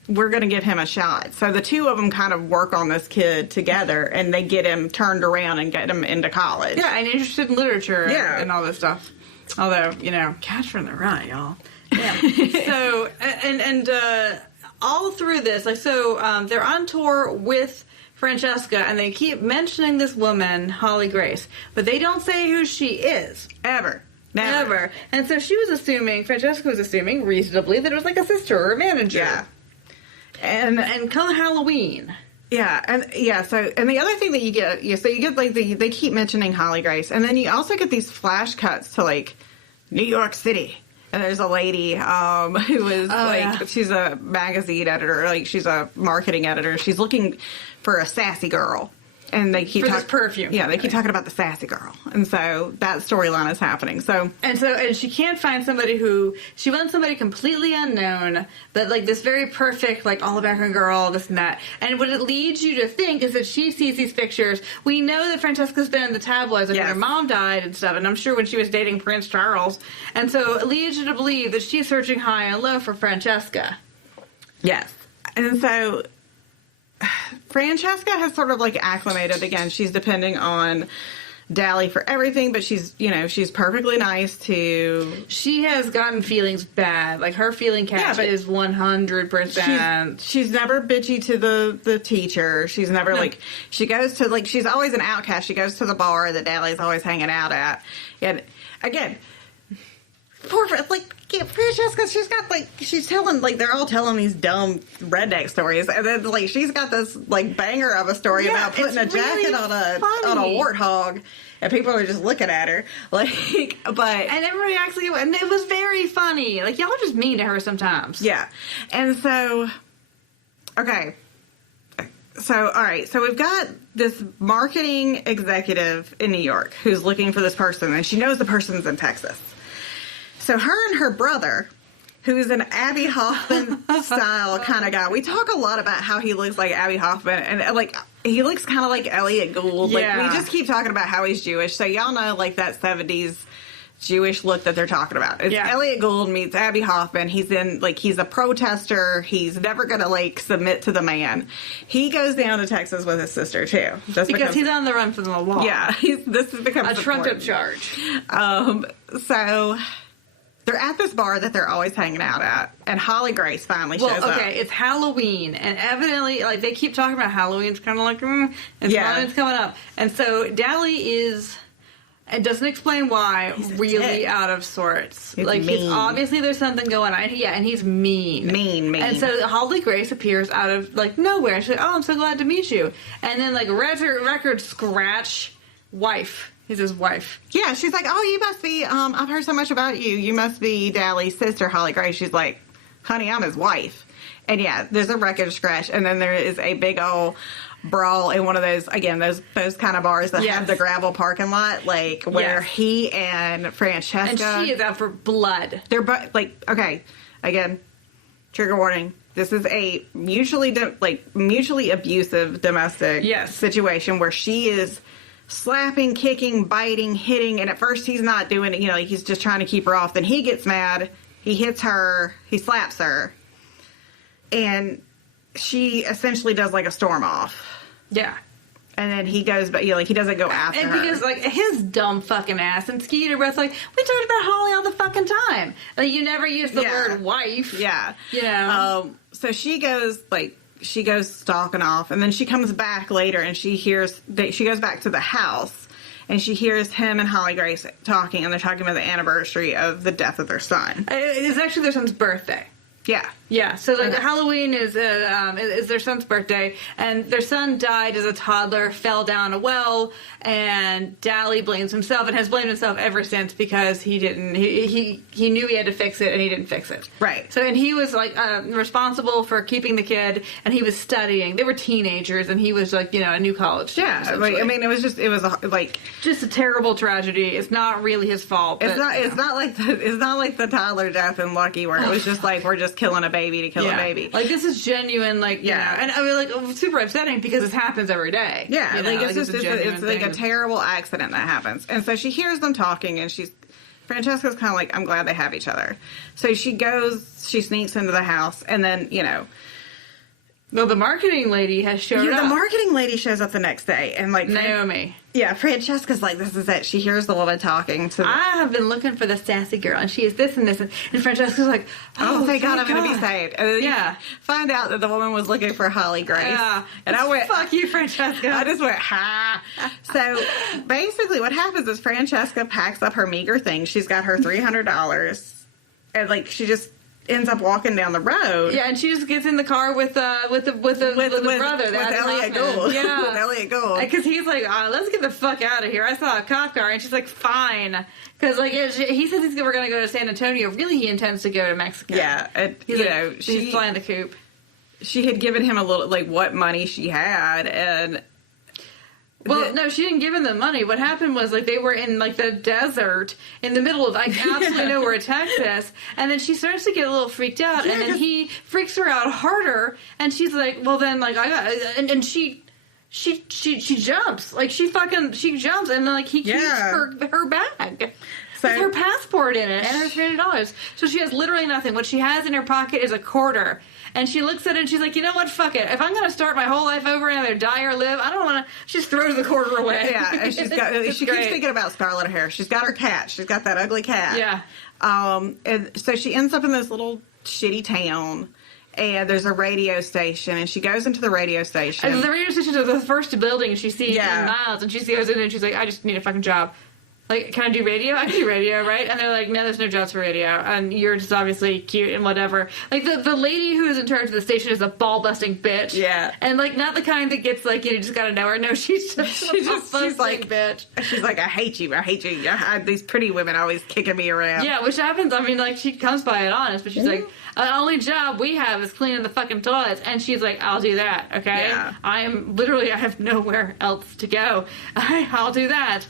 we're going to give him a shot. So the two of them kind of work on this kid together, and they get him turned around and get him into college. Yeah, and interested in literature and all this stuff. Although, Catcher in the Rye, y'all. Yeah. So, and all through this, they're on tour with Francesca, and they keep mentioning this woman, Holly Grace, but they don't say who she is. Ever. Never. And so Francesca was assuming reasonably that it was like a sister or a manager. Yeah. And come Halloween. Yeah, and the other thing that you get, so you get like they keep mentioning Holly Grace, and then you also get these flash cuts to like New York City, and there's a lady who is she's a magazine editor, like she's a marketing editor. She's looking for a sassy girl. And they keep talking perfume. Yeah, they keep talking about the sassy girl, and so that storyline is happening. And she can't find somebody she wants somebody completely unknown, but like this very perfect, like all American girl, this and that. And what it leads you to think is that she sees these pictures. We know that Francesca's been in the tabloids, like when her mom died and stuff, and I'm sure when she was dating Prince Charles. And so it leads you to believe that she's searching high and low for Francesca. Yes, and so Francesca has sort of like acclimated again. She's depending on Dally for everything, but she's perfectly nice to... She has gotten feelings bad. Like, her feeling catch is 100%. She's never bitchy to the teacher. She's never, she goes to, like, she's always an outcast. She goes to the bar that Dally's always hanging out at. And, again... Francesca, she's telling, like, they're all telling these dumb redneck stories, and then, like, she's got this, like, banger of a story about putting a jacket on a warthog, and people are just looking at her, like, and everybody actually, and it was very funny. Like, y'all are just mean to her sometimes. Yeah. And so, okay. So, all right. So we've got this marketing executive in New York who's looking for this person, and she knows the person's in Texas. So her and her brother, who's an Abby Hoffman style kind of guy. We talk a lot about how he looks like Abby Hoffman, and like he looks kind of like Elliot Gould. Yeah. Like we just keep talking about how he's Jewish. So y'all know like that 70s Jewish look that they're talking about. It's Elliot Gould meets Abby Hoffman. He's a protester. He's never going to like submit to the man. He goes down to Texas with his sister too. Because he's on the run from the law. Yeah, this has become a trumped up charge. So they're at this bar that they're always hanging out at, and Holly Grace finally shows up. Okay, it's Halloween, and evidently, like, they keep talking about Halloween's kind of like, Halloween's coming up. And so Dally is, it doesn't explain why, really out of sorts. He's obviously there's something going on. And he's mean. Mean. And so Holly Grace appears out of, like, nowhere. She's like, oh, I'm so glad to meet you. And then, like, record scratch, wife. He's his wife. Yeah, she's like, oh, you must be, I've heard so much about you. You must be Dally's sister, Holly Grace. She's like, honey, I'm his wife. And yeah, there's a record scratch. And then there is a big old brawl in one of those, again, those kind of bars that have the gravel parking lot, like, where he and Francesca. And she is out for blood. They're, like, okay, again, trigger warning. This is a mutually abusive domestic situation where she is slapping, kicking, biting, hitting, and at first he's not doing it, like he's just trying to keep her off. Then he gets mad, he hits her, he slaps her, and she essentially does like a storm off. Yeah. And then he goes, but he doesn't go after her. And because, like, his dumb fucking ass and Skeeter both like, we talked about Holly all the fucking time. Like, you never use the word wife. Yeah. You know? So she goes stalking off, and then she comes back later, and she goes back to the house, and she hears him and Holly Grace talking, and they're talking about the anniversary of the death of their son. It's actually their son's birthday. Yeah. Yeah, so like Halloween is their son's birthday, and their son died as a toddler, fell down a well, and Dally blames himself and has blamed himself ever since because he knew he had to fix it and he didn't fix it. Right. So, and he was like responsible for keeping the kid, and he was studying. They were teenagers, and he was like, a new college student. Yeah, like, I mean, it was just a terrible tragedy. It's not really his fault. It's not like the toddler death in Lucky where it was just like we're just killing a baby to kill a baby. Like, this is genuine, like, and I mean, like, super upsetting because this happens every day. Yeah, it's like a terrible accident that happens. And so she hears them talking, and Francesca's kind of like, I'm glad they have each other. So she sneaks into the house, and then, Well, the marketing lady has showed up. The marketing lady shows up the next day, and like Naomi. Yeah, Francesca's like, this is it. She hears the woman talking to. I have been looking for the sassy girl, and she is this and this, and Francesca's like, oh thank God, I'm going to be saved. And then yeah, you find out that the woman was looking for Holly Grace. Yeah, and I went, fuck you, Francesca. I just went, ha. So basically, what happens is Francesca packs up her meager things. She's got her $300, and like she just ends up walking down the road. Yeah, and she just gets in the car with the brother, with Elliot Gould. Yeah, with Elliot Gould, because he's like, let's get the fuck out of here. I saw a cop car, and she's like, fine, because like he says we're gonna go to San Antonio. Really, he intends to go to Mexico. Yeah, she's flying the coop. She had given him a little like what money she had, and. Well, no, she didn't give him the money. What happened was, like, they were in, like, the desert in the middle of, like, absolutely nowhere, Texas. And then she starts to get a little freaked out, and then he freaks her out harder, and she's like, well, then, like, I got... And she jumps. Like, she jumps, and, like, he keeps her bag. So, with her passport in it, and her $300. So she has literally nothing. What she has in her pocket is a quarter. And she looks at it and she's like, you know what, fuck it. If I'm going to start my whole life over and either die or live, I don't want to... She just throws the quarter away. Yeah, and she keeps thinking about Scarlet O'Hara. She's got her cat. She's got that ugly cat. Yeah. And so she ends up in this little shitty town, and there's a radio station, and she goes into the radio station. And the radio station is the first building she sees in miles, and she goes in and she's like, I just need a fucking job. Like, can I do radio? I can do radio, right? And they're like, no, there's no jobs for radio. And you're just obviously cute and whatever. Like, the lady who is in charge of the station is a ball-busting bitch. Yeah. And, like, not the kind that gets, like, you just gotta know her. No, she's like, bitch. She's like, I hate you. These pretty women always kicking me around. Yeah, which happens. I mean, like, she comes by it honest, but she's like, the only job we have is cleaning the fucking toilets. And she's like, I'll do that, okay? Yeah. I have nowhere else to go. I'll do that.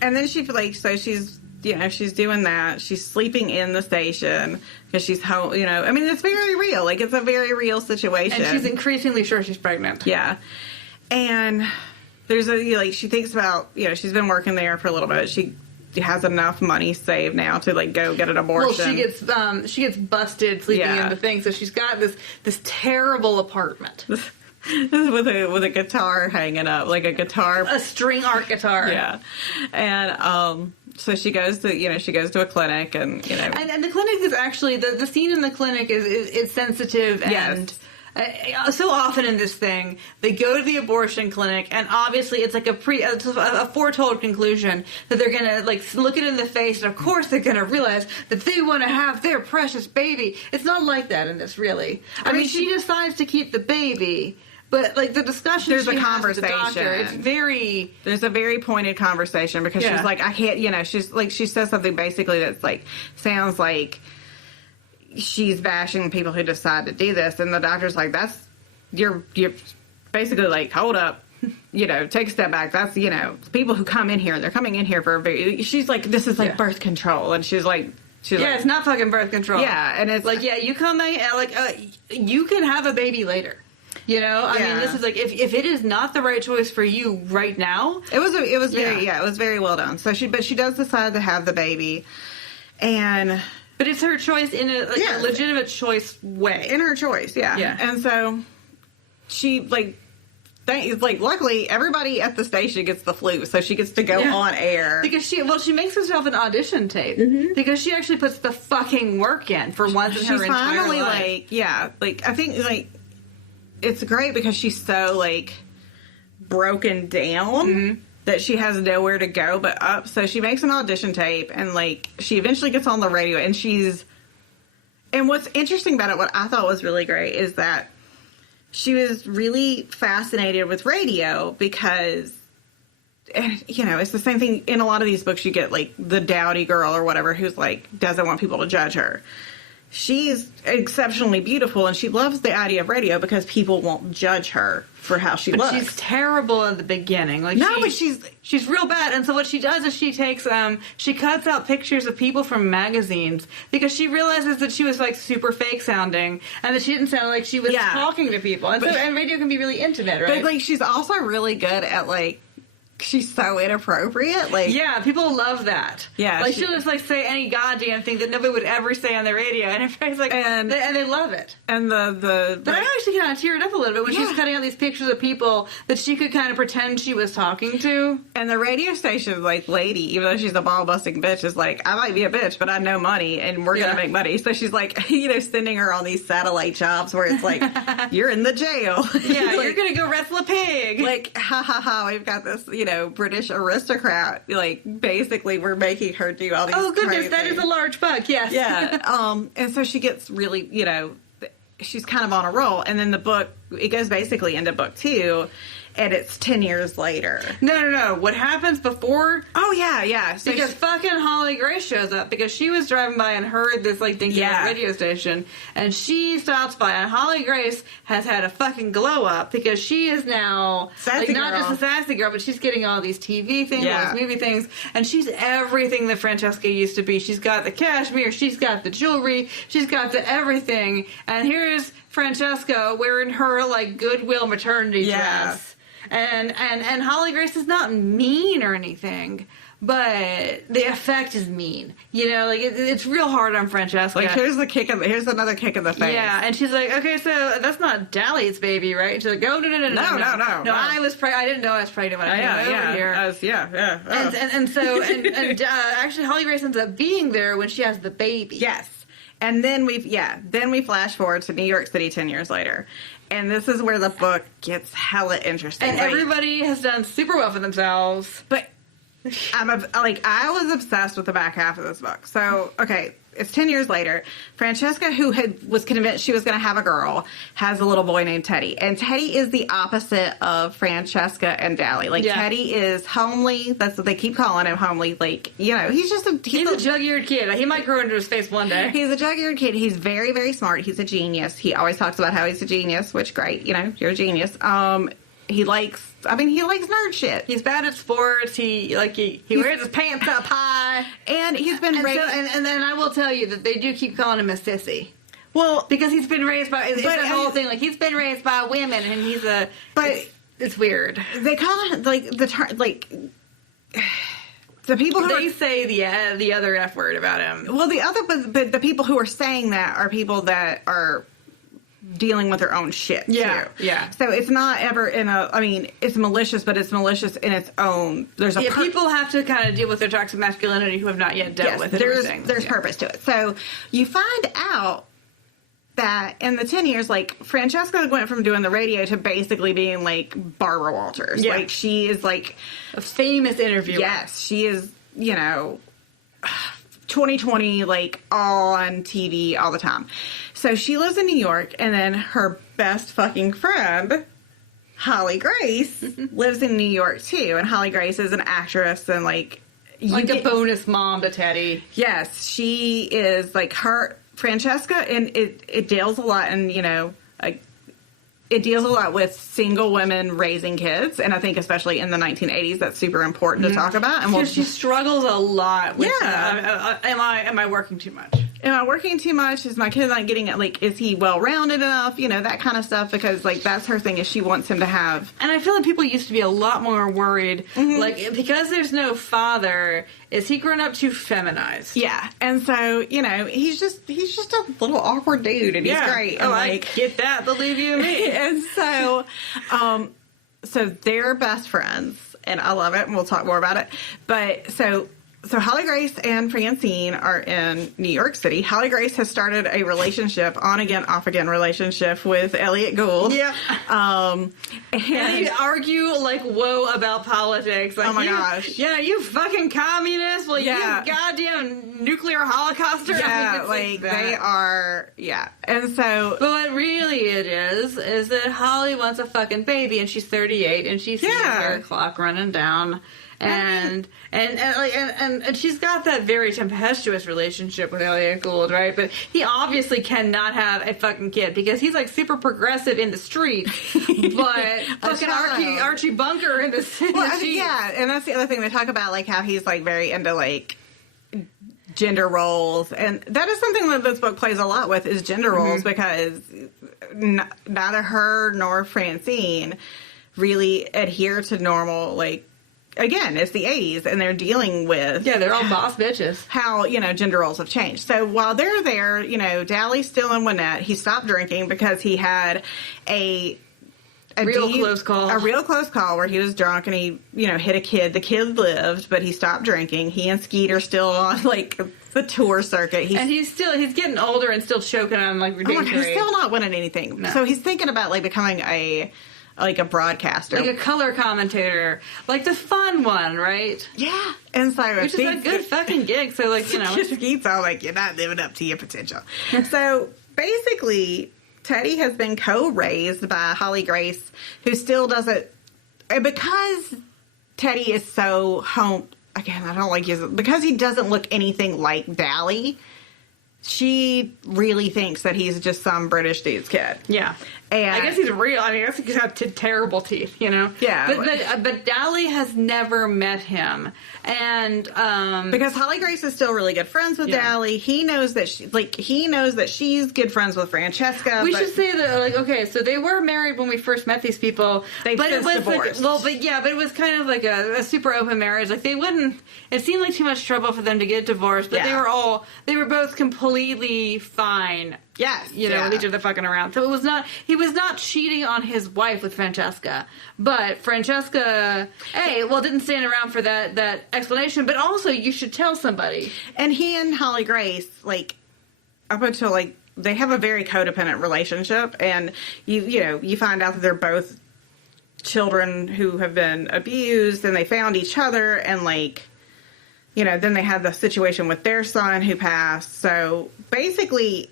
And then she's doing that. She's sleeping in the station because she's home. I mean, it's very real. Like, it's a very real situation. And she's increasingly sure she's pregnant. Yeah. And there's she thinks about, she's been working there for a little bit. She has enough money saved now to like go get an abortion. Well, she gets busted sleeping in the thing, so she's got this terrible apartment. with a guitar hanging up, like a string art guitar. Yeah, and so she goes to a clinic, and and the clinic is actually the scene in the clinic is sensitive and. So often in this thing, they go to the abortion clinic, and obviously it's like a foretold conclusion that they're gonna like look it in the face, and of course they're gonna realize that they want to have their precious baby. It's not like that in this, really. I mean, she decides to keep the baby. But, like, the discussion there's a conversation. There's a very pointed conversation because she's like, I can't, she says something basically that's like, sounds like she's bashing people who decide to do this. And the doctor's like, you're basically like, hold up, take a step back. That's, people who come in here, they're coming in here for she's like, this is like birth control. And she's like, it's not fucking birth control. Yeah. And it's like, you come in, you can have a baby later. I mean, this is like if it is not the right choice for you right now. It was very well done. So she does decide to have the baby, but it's her choice in a legitimate choice way. In her choice, yeah. And so she luckily everybody at the station gets the flu, so she gets to go on air because she makes herself an audition tape because she actually puts the fucking work in for once in her entire life. I think it's great because she's so, broken down that she has nowhere to go but up. So she makes an audition tape, and, she eventually gets on the radio, and and what's interesting about it, what I thought was really great, is that she was really fascinated with radio because, it's the same thing in a lot of these books. You get, the dowdy girl or whatever who's, doesn't want people to judge her. She's exceptionally beautiful, and she loves the idea of radio because people won't judge her for how she looks. She's terrible at the beginning. But she's real bad. And so what she does is she takes she cuts out pictures of people from magazines because she realizes that she was super fake sounding and that she didn't sound like she was talking to people. And radio can be really intimate, right? But she's also really good at she's so inappropriate. Like, yeah, people love that. Yeah, like she'll just like say any goddamn thing that nobody would ever say on the radio, and everybody's like, and they love it. And but I actually kind of teared up a little bit when she's cutting out these pictures of people that she could kind of pretend she was talking to. And the radio station, like, lady, even though she's a ball busting bitch, is like, I might be a bitch, but I know money, and we're gonna make money. So she's like, you know, sending her on these satellite jobs where it's like, you're in the jail. Yeah, like, you're gonna go wrestle a pig. Like, ha ha ha, we've got this, you know, British aristocrat. Like, basically, we're making her do all these. Oh goodness, crazy that is a large buck. Yes. Yeah. And so she gets really, you know, she's kind of on a roll. And then the book, it goes basically into book 2, and it's 10 years later. No. What happens before? Oh, yeah. So because fucking Holly Grace shows up because she was driving by and heard this like dinky radio station, and she stops by, and Holly Grace has had a fucking glow up because she is now sassy like not girl. just a sassy girl, but she's getting all these TV things, all these movie things, and she's everything that Francesca used to be. She's got the cashmere, she's got the jewelry, she's got the everything, and here's Francesca wearing her like Goodwill maternity dress. And Holly Grace is not mean or anything, but the effect is mean. You know, like it's real hard on Francesca. Like here's another kick in the face. Yeah, and she's like, okay, so that's not Dally's baby, right? And she's like, oh no. No, I was pregnant. I didn't know I was pregnant when I came over here. And so actually Holly Grace ends up being there when she has the baby. Yes. And then we flash forward to New York City 10 years later. And this is where the book gets hella interesting. And everybody has done super well for themselves. But I was obsessed with the back half of this book. So, okay, it's 10 years later. Francesca, who was convinced she was going to have a girl, has a little boy named Teddy. And Teddy is the opposite of Francesca and Dally. Like, Teddy is homely. That's what they keep calling him, homely. Like, you know, he's a jug-eared kid. He might grow into his face one day. He's a jug-eared kid. He's very, very smart. He's a genius. He always talks about how he's a genius, which, great. You know, you're a genius. He likes nerd shit. He's bad at sports. He wears his pants up high. And he's been raised... And then I will tell you that they do keep calling him a sissy. Well... Because he's been raised by... It's the whole thing. Like, he's been raised by women, and he's a... But... It's weird. They call him, like, the term... Like... The people who they say the other F word about him. Well, but the people who are saying that are people that are... dealing with their own shit, too. Yeah. So it's not ever it's malicious, but it's malicious in its own... People have to kind of deal with their toxic masculinity who have not yet dealt with it. There's purpose to it. So you find out that in the 10 years, like, Francesca went from doing the radio to basically being, like, Barbara Walters. Yeah. Like, she is, like... a famous interviewer. Yes, she is, you know... 2020, like, all on TV all the time. So she lives in New York, and then her best fucking friend, Holly Grace, lives in New York, too. And Holly Grace is an actress and, like... a bonus mom to Teddy. Yes, she is, like, her... Francesca, and it deals a lot, and, you know... It deals a lot with single women raising kids, and I think especially in the 1980s, that's super important to talk about. And she struggles a lot with am I working too much? Am I working too much? Is my kid not getting it? Like, is he well-rounded enough? You know, that kind of stuff, because, like, that's her thing, is she wants him to have... And I feel like people used to be a lot more worried, like, because there's no father, is he grown up too feminized? Yeah. And so, you know, he's just a little awkward dude, and he's great. And, I get that, believe you me. And so, so they're best friends, and I love it, and we'll talk more about it. But, so Holly Grace and Francine are in New York City. Holly Grace has started a relationship, on-again, off-again relationship with Elliot Gould. Yeah. And they argue like woe about politics. Like, oh my gosh. Yeah, you fucking communist. Well, you goddamn nuclear holocauster. Yeah, like they are, And so... But what really it is that Holly wants a fucking baby, and she's 38, and she sees her clock running down. And she's got that very tempestuous relationship with Elliot Gould, right? But he obviously cannot have a fucking kid because he's like super progressive in the street, but fucking Archie Bunker in the city. Well, and that's the other thing they talk about, like how he's like very into like gender roles, and that is something that this book plays a lot with, is gender roles, because neither her nor Francine really adhere to normal like again, it's the 80s, and they're dealing with... Yeah, they're all boss bitches. How, gender roles have changed. So while they're there, Dally's still in Winnett. He stopped drinking because he had a close call. A real close call where he was drunk and he, hit a kid. The kid lived, but he stopped drinking. He and Skeet are still on, the tour circuit. He's getting older and still choking on, ridiculous. He's still not winning anything. No. So he's thinking about, becoming a broadcaster. Like a color commentator. Like the fun one, right? Yeah. And so... Which is a good fucking gig. So, Skeet's all you're not living up to your potential. So, basically... Teddy has been co-raised by Holly Grace, who still doesn't... Because Teddy is so Again, I don't like using... Because he doesn't look anything like Dally, she really thinks that he's just some British dude's kid. Yeah. And I guess he's real. I guess he's got terrible teeth, Yeah. But Dally has never met him. And, because Holly Grace is still really good friends with Dally. He knows that she's good friends with Francesca. We should say that, okay, so they were married when we first met these people. They've since divorced. But it was kind of like a super open marriage. They wouldn't, it seemed like too much trouble for them to get divorced, but they were both completely fine. Yes, with each other fucking around. So he was not cheating on his wife with Francesca. But Francesca, didn't stand around for that explanation, but also you should tell somebody. And he and Holly Grace, up until, they have a very codependent relationship, and you find out that they're both children who have been abused, and they found each other, and, then they had the situation with their son who passed. So, basically...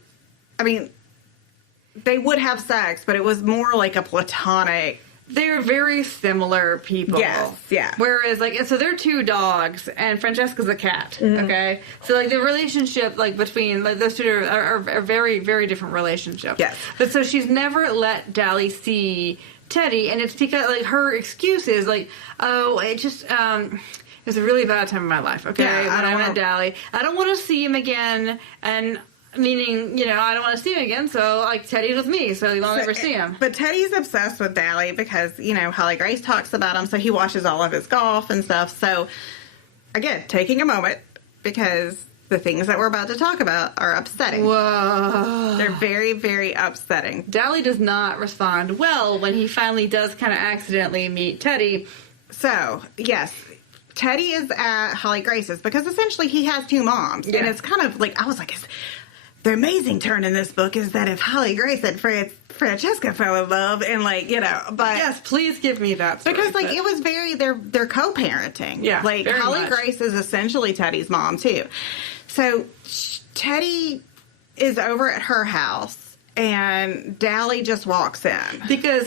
they would have sex, but it was more like a platonic... They're very similar people. Yes, yeah. Whereas, so they're two dogs, and Francesca's a cat, okay? So, the relationship, between, those two are very, very different relationships. Yes. But so she's never let Dally see Teddy, and it's because, her excuse is, it just, it was a really bad time in my life, okay? Yeah, when I met Dally. I don't want to see him again, and... Meaning, I don't want to see him again, so, Teddy's with me, so you'll never see him. But Teddy's obsessed with Dally because, Holly Grace talks about him, so he watches all of his golf and stuff. So, again, taking a moment, because the things that we're about to talk about are upsetting. Whoa. They're very, very upsetting. Dally does not respond well when he finally does kind of accidentally meet Teddy. So, yes... Teddy is at Holly Grace's because essentially he has two moms. Yeah. And it's kind of I was like... The amazing turn in this book is that if Holly Grace and Francesca fell in love and but... Yes, please give me that story. Because it was very... They're co-parenting. Yeah, Holly much. Grace is essentially Teddy's mom, too. So, Teddy is over at her house. And Dally just walks in. Because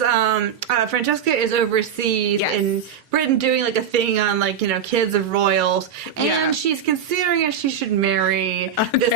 Francesca is overseas in Britain doing a thing on kids of royals. And she's considering if she should marry this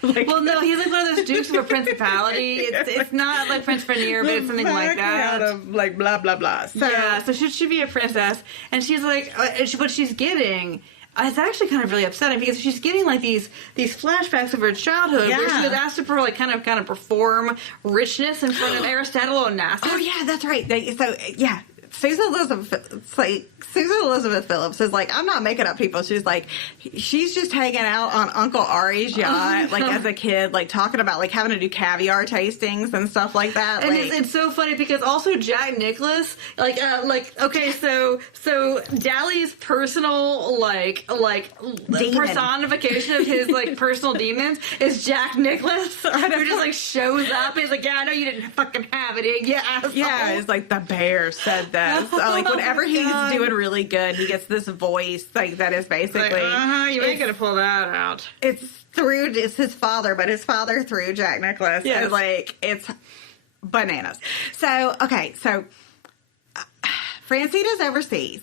well no, he's one of those dukes of a principality. It's not Prince Rainier, but it's something like that. Out of blah blah blah. So should she be a princess? And she's what she's getting. It's actually kind of really upsetting because she's getting these flashbacks of her childhood where she was asked to kind of perform richness in front of Aristotle Onassis. Oh yeah, that's right. Susan Elizabeth Phillips is I'm not making up people. She's she's just hanging out on Uncle Ari's yacht, as a kid, talking about having to do caviar tastings and stuff like that. And it's so funny because also Jack Nicklaus, okay, so Dally's personal personification of his personal demons is Jack Nicklaus, who just shows up. He's yeah, I know you didn't fucking have it, yeah, asshole. Yeah, it's the bear said that. Whenever he's doing really good, he gets this voice that is basically you ain't gonna pull that out. It's his father, but his father through Jack Nicklaus. Yes. It's bananas. So Francina's overseas.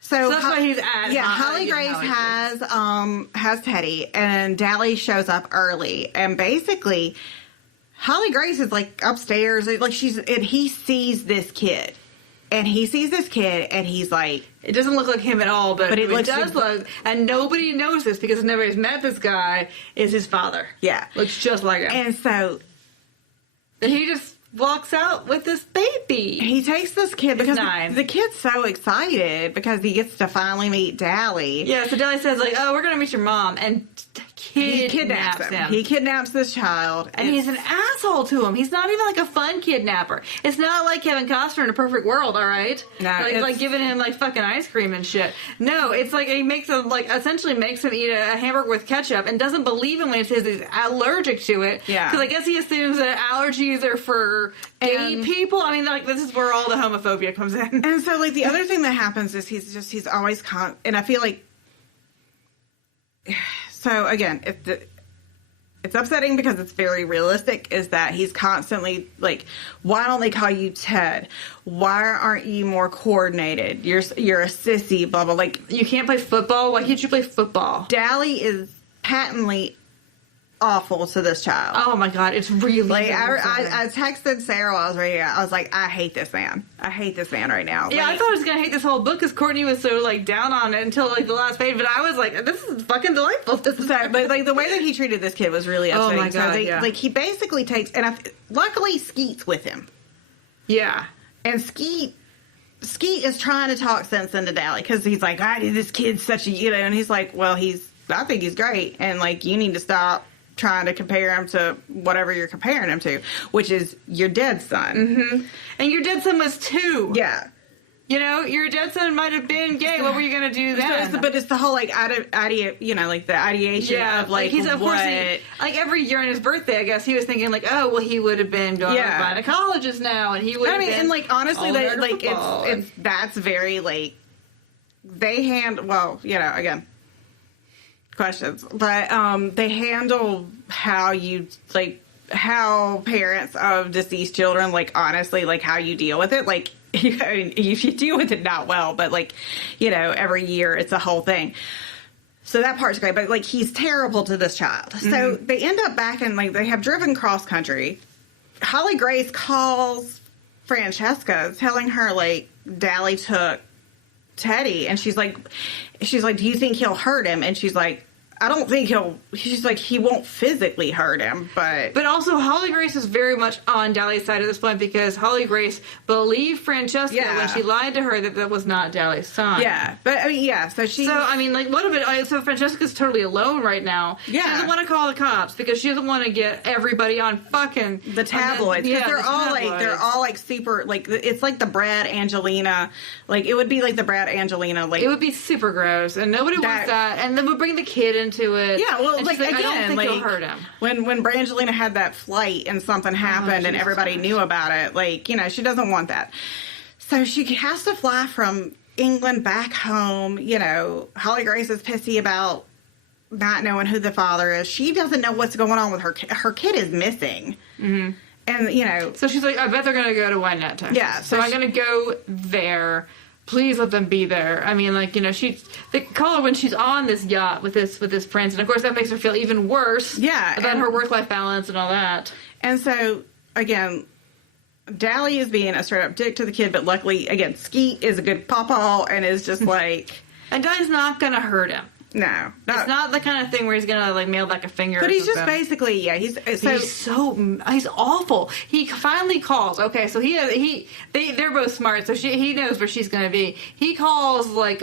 So that's why he's at. Yeah, Holly Grace has Teddy, and Dally shows up early, and basically Holly Grace is upstairs, he sees this kid. And he sees this kid, and he's it doesn't look like him at all, but it does look, and nobody knows this because nobody's met this guy, is his father. Yeah. Looks just like him. And so... And he just walks out with this baby. He takes this kid because 9. the kid's so excited because he gets to finally meet Dally. Yeah, so Dally says, like, oh, we're going to meet your mom. And He kidnaps him. He kidnaps this child. And he's an asshole to him. He's not even like a fun kidnapper. It's not like Kevin Costner in A Perfect World, all right? No, like giving him like fucking ice cream and shit. No, it's like he makes him like essentially makes him eat a hamburger with ketchup and doesn't believe him when he says he's allergic to it. Yeah. Because I guess he assumes that allergies are for gay people. I mean, like this is where all the homophobia comes in. And so like the other thing that happens is he's always and I feel like. So again, it's upsetting because it's very realistic, is that he's constantly like, why don't they call you Ted? Why aren't you more coordinated? You're a sissy, blah, blah. Like, you can't play football? Why can't you play football? Dally is patently awful to this child. Oh my God, it's really like I texted Sarah while I was reading it. I was like, I hate this man. I hate this man right now. Yeah, like, I thought I was gonna hate this whole book because Courtney was so like down on it until like the last page. But I was like, this is fucking delightful. But like the way that he treated this kid was really upsetting. Oh my God, so like he basically takes, and luckily Skeet's with him. Yeah, and Skeet is trying to talk sense into Dally because he's like, this kid's such a, and he's like, well, I think he's great, and like you need to stop trying to compare him to whatever you're comparing him to, which is your dead son. Mm-hmm. And your dead son was 2. Yeah. Your dead son might have been gay. What were you going to do then? But it's the whole, like, like the ideation of, like, he's, of course, like, every year on his birthday, I guess, he was thinking, like, oh, well, he would have been going to gynecologist now, and he would have been... and, like, honestly, that's very, like, again... questions, but they handle how parents of deceased children, like, honestly, like, how you deal with it, like, if you deal with it not well, but like, every year it's a whole thing. So that part's great, but like he's terrible to this child. Mm-hmm. So they end up back in, like, they have driven cross country. Holly Grace calls Francesca telling her, like, Dally took Teddy, and she's like, do you think he'll hurt him? And she's like, I don't think she's like, he won't physically hurt him, but... But also, Holly Grace is very much on Dally's side at this point because Holly Grace believed Francesca when she lied to her that was not Dally's son. Yeah, but, I mean, yeah, so she... So, I mean, like, what if it... So Francesca's totally alone right now. Yeah. She doesn't want to call the cops because she doesn't want to get everybody on fucking... The tabloids. Because they're all, like, super... Like, it's like the Brad Angelina... Like, it would be like the Brad Angelina, like... It would be super gross, and nobody wants that. And then we'll bring the kid into it. Yeah, well, like, again, I don't think like, you'll hurt him. When Brangelina had that flight and something happened and everybody knew about it, like, she doesn't want that. So she has to fly from England back home. Holly Grace is pissy about not knowing who the father is. She doesn't know what's going on with her. Her kid is missing. Mm-hmm. And, So she's like, I bet they're going to go to Wynette, Texas. Yeah. So I'm going to go there. Please let them be there. I mean, like, they call her when she's on this yacht with this prince, and of course that makes her feel even worse. Yeah, about her work-life balance and all that. And so, again, Dally is being a straight-up dick to the kid, but luckily, again, Skeet is a good pawpaw and is just like... And Dally's not gonna hurt him. No. It's not the kind of thing where he's gonna, like, mail back a finger. But he's just basically, he's awful. He finally calls. Okay, so they're both smart, so he knows where she's gonna be. He calls, like,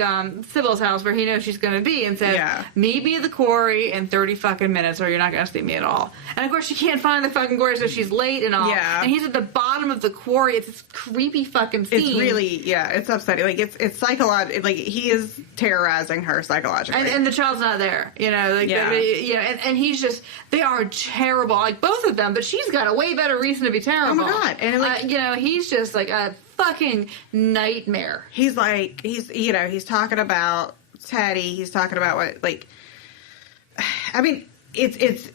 Sybil's house where he knows she's gonna be and says, meet me at the quarry in 30 fucking minutes or you're not gonna see me at all. And of course she can't find the fucking quarry, so she's late and all. Yeah. And he's at the bottom of the quarry. It's this creepy fucking scene. It's really, it's upsetting. Like, it's psychological. Like, he is terrorizing her psychologically. And the child's not there, and he's just, they are terrible, like, both of them, but she's got a way better reason to be terrible. Oh my God. And, like, he's just, like, a fucking nightmare. He's, like, he's talking about Teddy, he's talking about what, like, I mean, it's,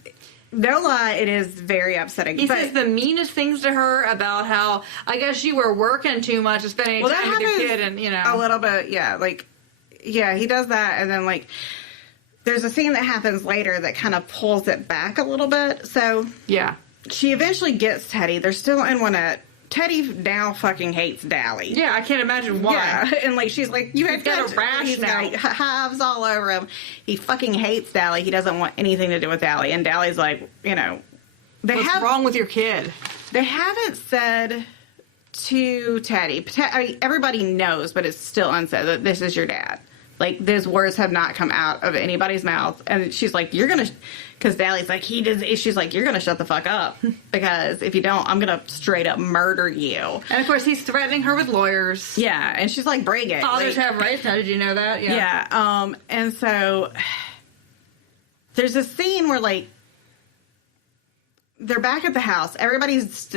no lie, it is very upsetting. He says the meanest things to her about how, I guess you were working too much and spending time with your kid, and, a little bit, he does that, and then, like, there's a scene that happens later that kind of pulls it back a little bit. So, she eventually gets Teddy. They're still in Wynette. Teddy now fucking hates Dally. Yeah, I can't imagine why. Yeah, and, like, she's like, you had got a rash he's now. Got hives all over him. He fucking hates Dally. He doesn't want anything to do with Dally. And Dally's like, what's wrong with your kid? They haven't said to Teddy. Everybody knows, but it's still unsaid that this is your dad. Like, those words have not come out of anybody's mouth. And she's like, you're going to... Because Dally's like, she's like, you're going to shut the fuck up. Because if you don't, I'm going to straight up murder you. And, of course, he's threatening her with lawyers. Yeah, and she's like, bring it. Fathers have rights. How did you know that? Yeah. Yeah, and so... There's a scene where, like... They're back at the house. Everybody's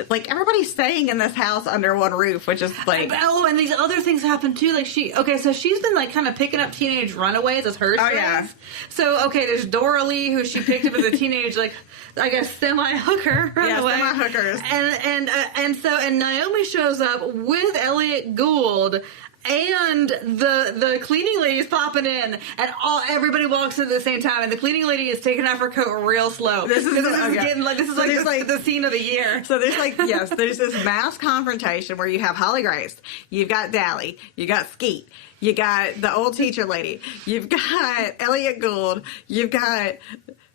staying in this house under one roof, which is like... Oh, and these other things happen too. Like so she's been like kind of picking up teenage runaways as her friends. Yeah. So, okay, there's Dora Lee, who she picked up as a teenage, like, I guess, semi-hooker runaway. Yeah, semi-hookers. And Naomi shows up with Elliot Gould, and the cleaning lady's popping in, and everybody walks in at the same time, and the cleaning lady is taking off her coat real slow. This is the scene of the year. So there's this mass confrontation where you have Holly Grace, you've got Dally, you got Skeet, you got the old teacher lady, you've got Elliot Gould, you've got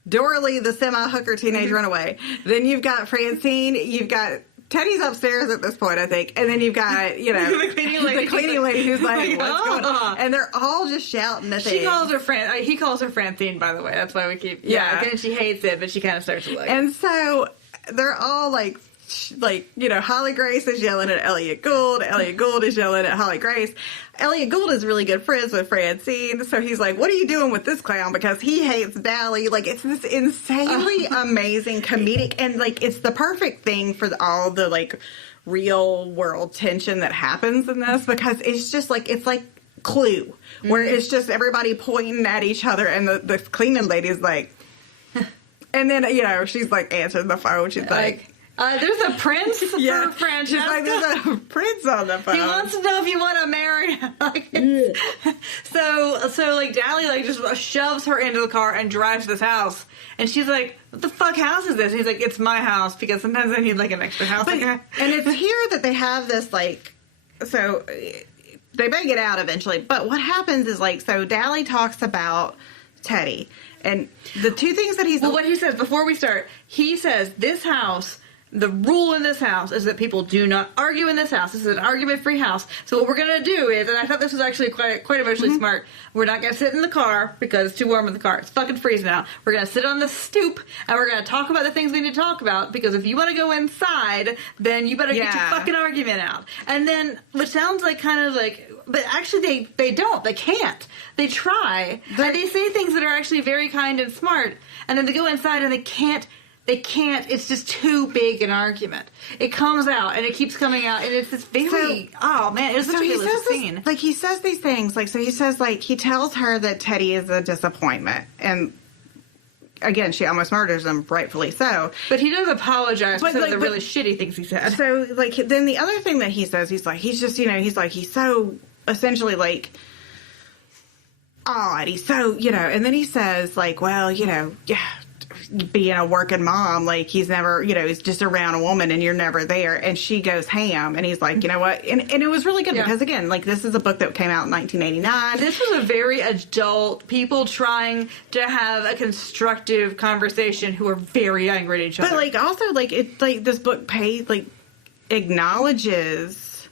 Dora Lee, the semi-hooker teenage runaway, then you've got Francine, you've got... Teddy's upstairs at this point, I think. And then you've got, the cleaning lady who's like, what's going on? And they're all just shouting at He calls her Francine, by the way. That's why we keep... Yeah. And she hates it, but she kind of starts to like it. And so they're all like, Holly Grace is yelling at Elliot Gould. Elliot Gould is yelling at Holly Grace. Elliot Gould is really good friends with Francine, so he's like, what are you doing with this clown? Because he hates Dally. Like, it's this insanely amazing comedic, and, like, it's the perfect thing for all the, like, real world tension that happens in this, because it's just, like, it's like Clue, where it's just everybody pointing at each other, and the cleaning lady's like, and then, she's, like, answering the phone. She's like there's a prince for Francesca. She's like, there's a prince on the phone. He wants to know if you want to marry him. So like Dally like just shoves her into the car and drives to this house, and she's like, "What the fuck house is this?" And he's like, "It's my house because sometimes I need like an extra house." And it's here that they have this like, so they bang it out eventually. But what happens is like, so Dally talks about Teddy, and the two things that what he says before we start, he says this house. The rule in this house is that people do not argue in this house. This is an argument-free house. So what we're going to do is, and I thought this was actually quite emotionally smart, we're not going to sit in the car because it's too warm in the car. It's fucking freezing out. We're going to sit on the stoop, and we're going to talk about the things we need to talk about, because if you want to go inside, then you better get your fucking argument out. And then, which sounds like kind of like... But actually, they don't. They can't. They try. And they say things that are actually very kind and smart, and then they go inside and they can't. It's just too big an argument. It comes out, and it keeps coming out, and it's this very... it's such a realistic scene. Like, he says these things, like, so he says, like, he tells her that Teddy is a disappointment, and, again, she almost murders him, rightfully so. But he does apologize for some of the really shitty things he said. So, like, then the other thing that he says, he's so, essentially, like... odd. He's so, and then he says, like, well, being a working mom, like, he's never, he's just around a woman and you're never there. And she goes ham. And he's like, you know what? And it was really good because, again, like, this is a book that came out in 1989. This was a very adult, people trying to have a constructive conversation who are very angry at each other. But, like, also, like, it's, like, this book acknowledges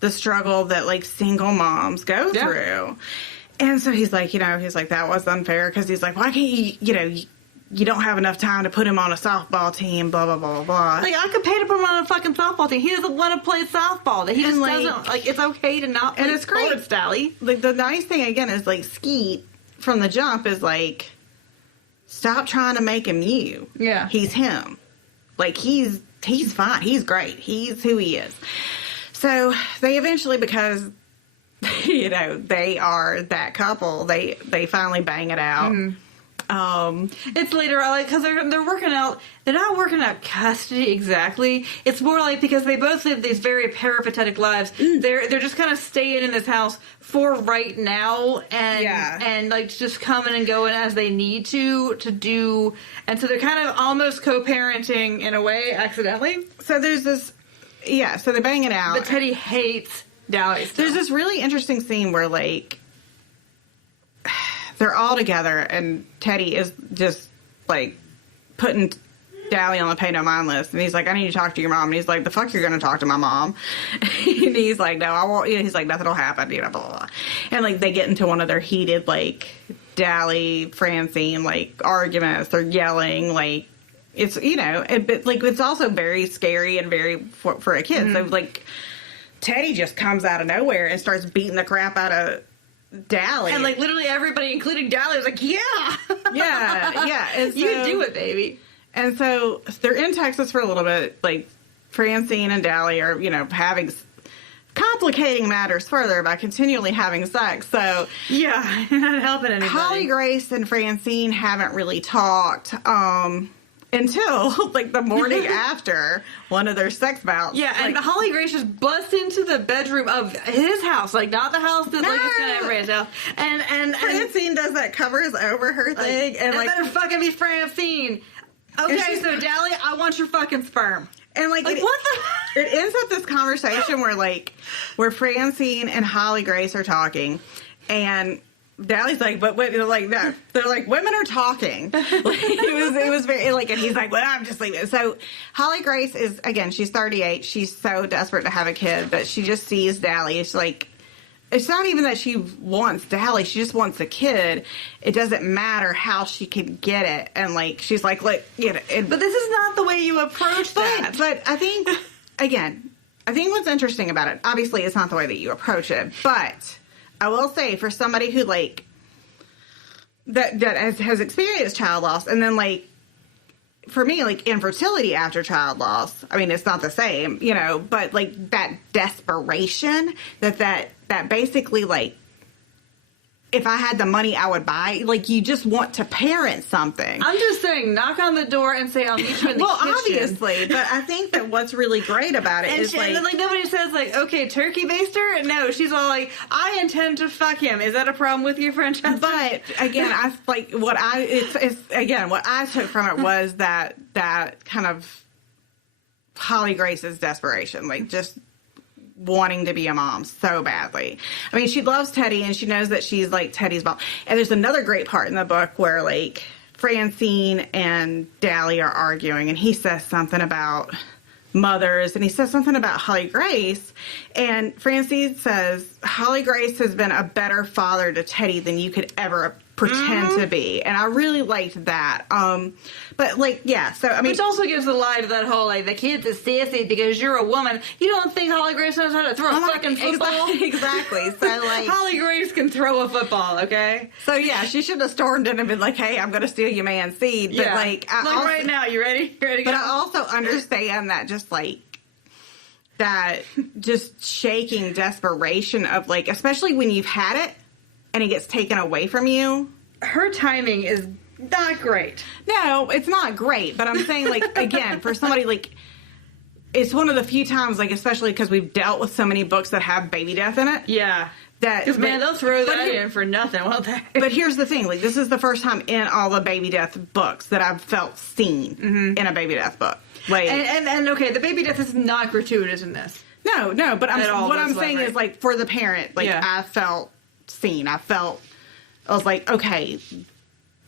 the struggle that, like, single moms go through. And so he's like, that was unfair because he's like, why can't you don't have enough time to put him on a softball team, blah, blah, blah, blah. Like, I could pay to put him on a fucking softball team. He doesn't want to play softball. He just doesn't, like, it's okay to not play sports, Dally. Like, the nice thing, again, is, like, Skeet, from the jump, is, like, stop trying to make him you. Yeah. He's him. Like, he's fine. He's great. He's who he is. So, they eventually, because... they are that couple. They finally bang it out. It's later on, like, because they're working out. They're not working out custody exactly. It's more like because they both live these very peripatetic lives. They're just kind of staying in this house for right now, and like just coming and going as they need to do. And so they're kind of almost co-parenting in a way, accidentally. So there's this, So they bang it out. But Teddy hates Dally. There's this really interesting scene where, like, they're all together and Teddy is just, like, putting Dally on the pay no mind list, and he's like, I need to talk to your mom. And he's like, the fuck you're gonna talk to my mom? And he's like, no, I won't. He's like, nothing will happen, blah, blah, blah. And like they get into one of their heated like Dally Francine like arguments. They're yelling like it's but like it's also very scary and very for a kid. So like Teddy just comes out of nowhere and starts beating the crap out of Dally. And like literally everybody, including Dally, was like, yeah. And so, you do it, baby. And so they're in Texas for a little bit. Like Francine and Dally are, complicating matters further by continually having sex. So yeah, not helping anybody. Holly Grace and Francine haven't really talked until like the morning after one of their sex bouts. Yeah, and Holly Grace just busts into the bedroom of his house, like not the house that like is gonna everybody's house. And Francine does that covers over her thing, and like better fucking be Francine. Okay, so Dally, I want your fucking sperm. And like what the? It ends up this conversation where Francine and Holly Grace are talking, and Dally's like, but like that. They're like, women are talking. Like, it was very like, and he's like, well, I'm just leaving. So Holly Grace is again, she's 38. She's so desperate to have a kid, but she just sees Dally. It's like. It's not even that she wants Dally. She just wants a kid. It doesn't matter how she can get it. And, like, she's like, but this is not the way you approach that. But I think, again, what's interesting about it, obviously it's not the way that you approach it. But I will say, for somebody who, like, that has experienced child loss, and then, like, for me, like, infertility after child loss, I mean, it's not the same, but, like, that desperation that basically, like, if I had the money, I would buy. Like, you just want to parent something. I'm just saying, knock on the door and say, I'll meet you in the kitchen. Well, obviously, but I think that what's really great about it is, and then, like, nobody says, like, okay, turkey baster? No, she's all like, I intend to fuck him. Is that a problem with you, Francesca? But, again, what I took from it was that kind of Holly Grace's desperation. Like, just wanting to be a mom so badly. I mean, she loves Teddy, and she knows that she's, like, Teddy's mom. And there's another great part in the book where, like, Francine and Dally are arguing, and he says something about mothers, and he says something about Holly Grace, and Francine says, Holly Grace has been a better father to Teddy than you could ever pretend to be. And I really liked that. But, like, yeah, so, I mean... Which also gives a lie to that whole, like, the kid's a sissy because you're a woman. You don't think Holly Grace knows how to throw a fucking football? Exactly. So, like... Holly Grace can throw a football, okay? So, yeah, she should have stormed in and been like, hey, I'm going to steal your man's seed. But, like... right now, you ready? You ready to go? But I also understand that just, like... That just shaking desperation of, like... Especially when you've had it and it gets taken away from you. Her timing is not great. No, it's not great. But I'm saying, like, again, for somebody, like, it's one of the few times, like, especially because we've dealt with so many books that have baby death in it. Yeah. Because, man, they'll throw that in for nothing, won't they? But here's the thing. Like, this is the first time in all the baby death books that I've felt seen in a baby death book. Like, and okay, the baby death is not gratuitous in this. No, but what I'm saying is, like, for the parent, like, I felt seen. I was like, okay,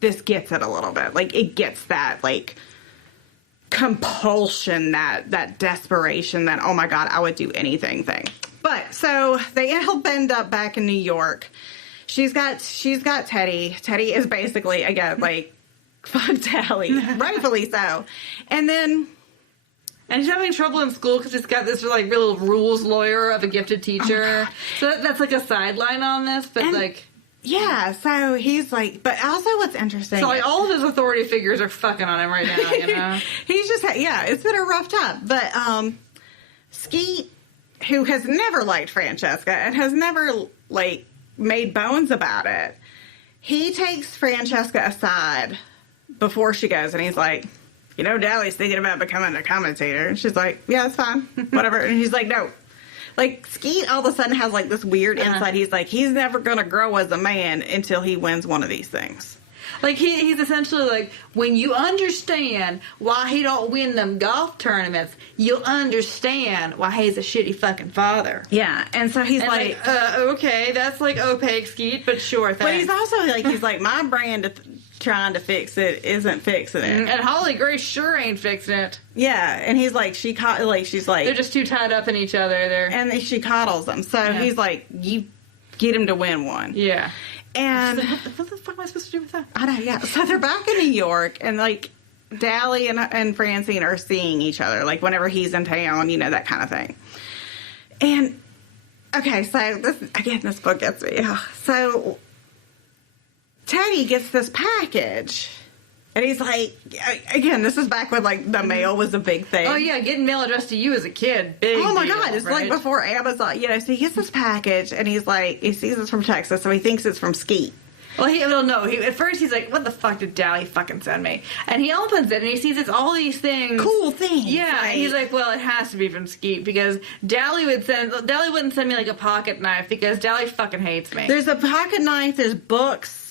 this gets it a little bit. Like, it gets that, like, compulsion, that desperation, that, oh my God, I would do anything thing. But, so, they end up back in New York. She's got Teddy. Teddy is basically, again, like, fuck Dally. Rightfully so. And she's having trouble in school because she's got this, like, real rules lawyer of a gifted teacher. So that's, like, a sideline on this, but, like... Yeah, so he's like... But also what's interesting... So, like, all of his authority figures are fucking on him right now, you know? He's just... Yeah, it's been a rough time. But, Skeet, who has never liked Francesca and has never, like, made bones about it, he takes Francesca aside before she goes, and he's like... Dally's thinking about becoming a commentator. And she's like, yeah, that's fine. Whatever. And he's like, no. Like, Skeet all of a sudden has, like, this weird insight. He's like, he's never going to grow as a man until he wins one of these things. Like, he's essentially like, when you understand why he don't win them golf tournaments, you'll understand why he's a shitty fucking father. Yeah, and so he's like, okay, that's like opaque, Skeet, but sure, thanks. But he's also like, my brand trying to fix it isn't fixing it. And Holly Grace sure ain't fixing it. Yeah, and he's like, she's like... They're just too tied up in each other. And she coddles him. So he's like, you get him to win one. Yeah. And... Like, what the fuck am I supposed to do with that? I know, yeah. So they're back in New York, and like, Dally and Francine are seeing each other, like, whenever he's in town, you know, that kind of thing. And, okay, so this book gets me. So... Teddy gets this package, and he's like, again, this is back when, like, the mail was a big thing. Oh, yeah, getting mail addressed to you as a kid, big Oh, my deal, God, it's right? like before Amazon, you know, so he gets this package, and he's like, he sees it's from Texas, so he thinks it's from Skeet. Well, he don't know. At first, he's like, what the fuck did Dally fucking send me? And he opens it, and he sees it's all these things. Cool things. Yeah, and he's like, well, it has to be from Skeet, because Dally wouldn't send me, like, a pocket knife, because Dally fucking hates me. There's a pocket knife, there's books.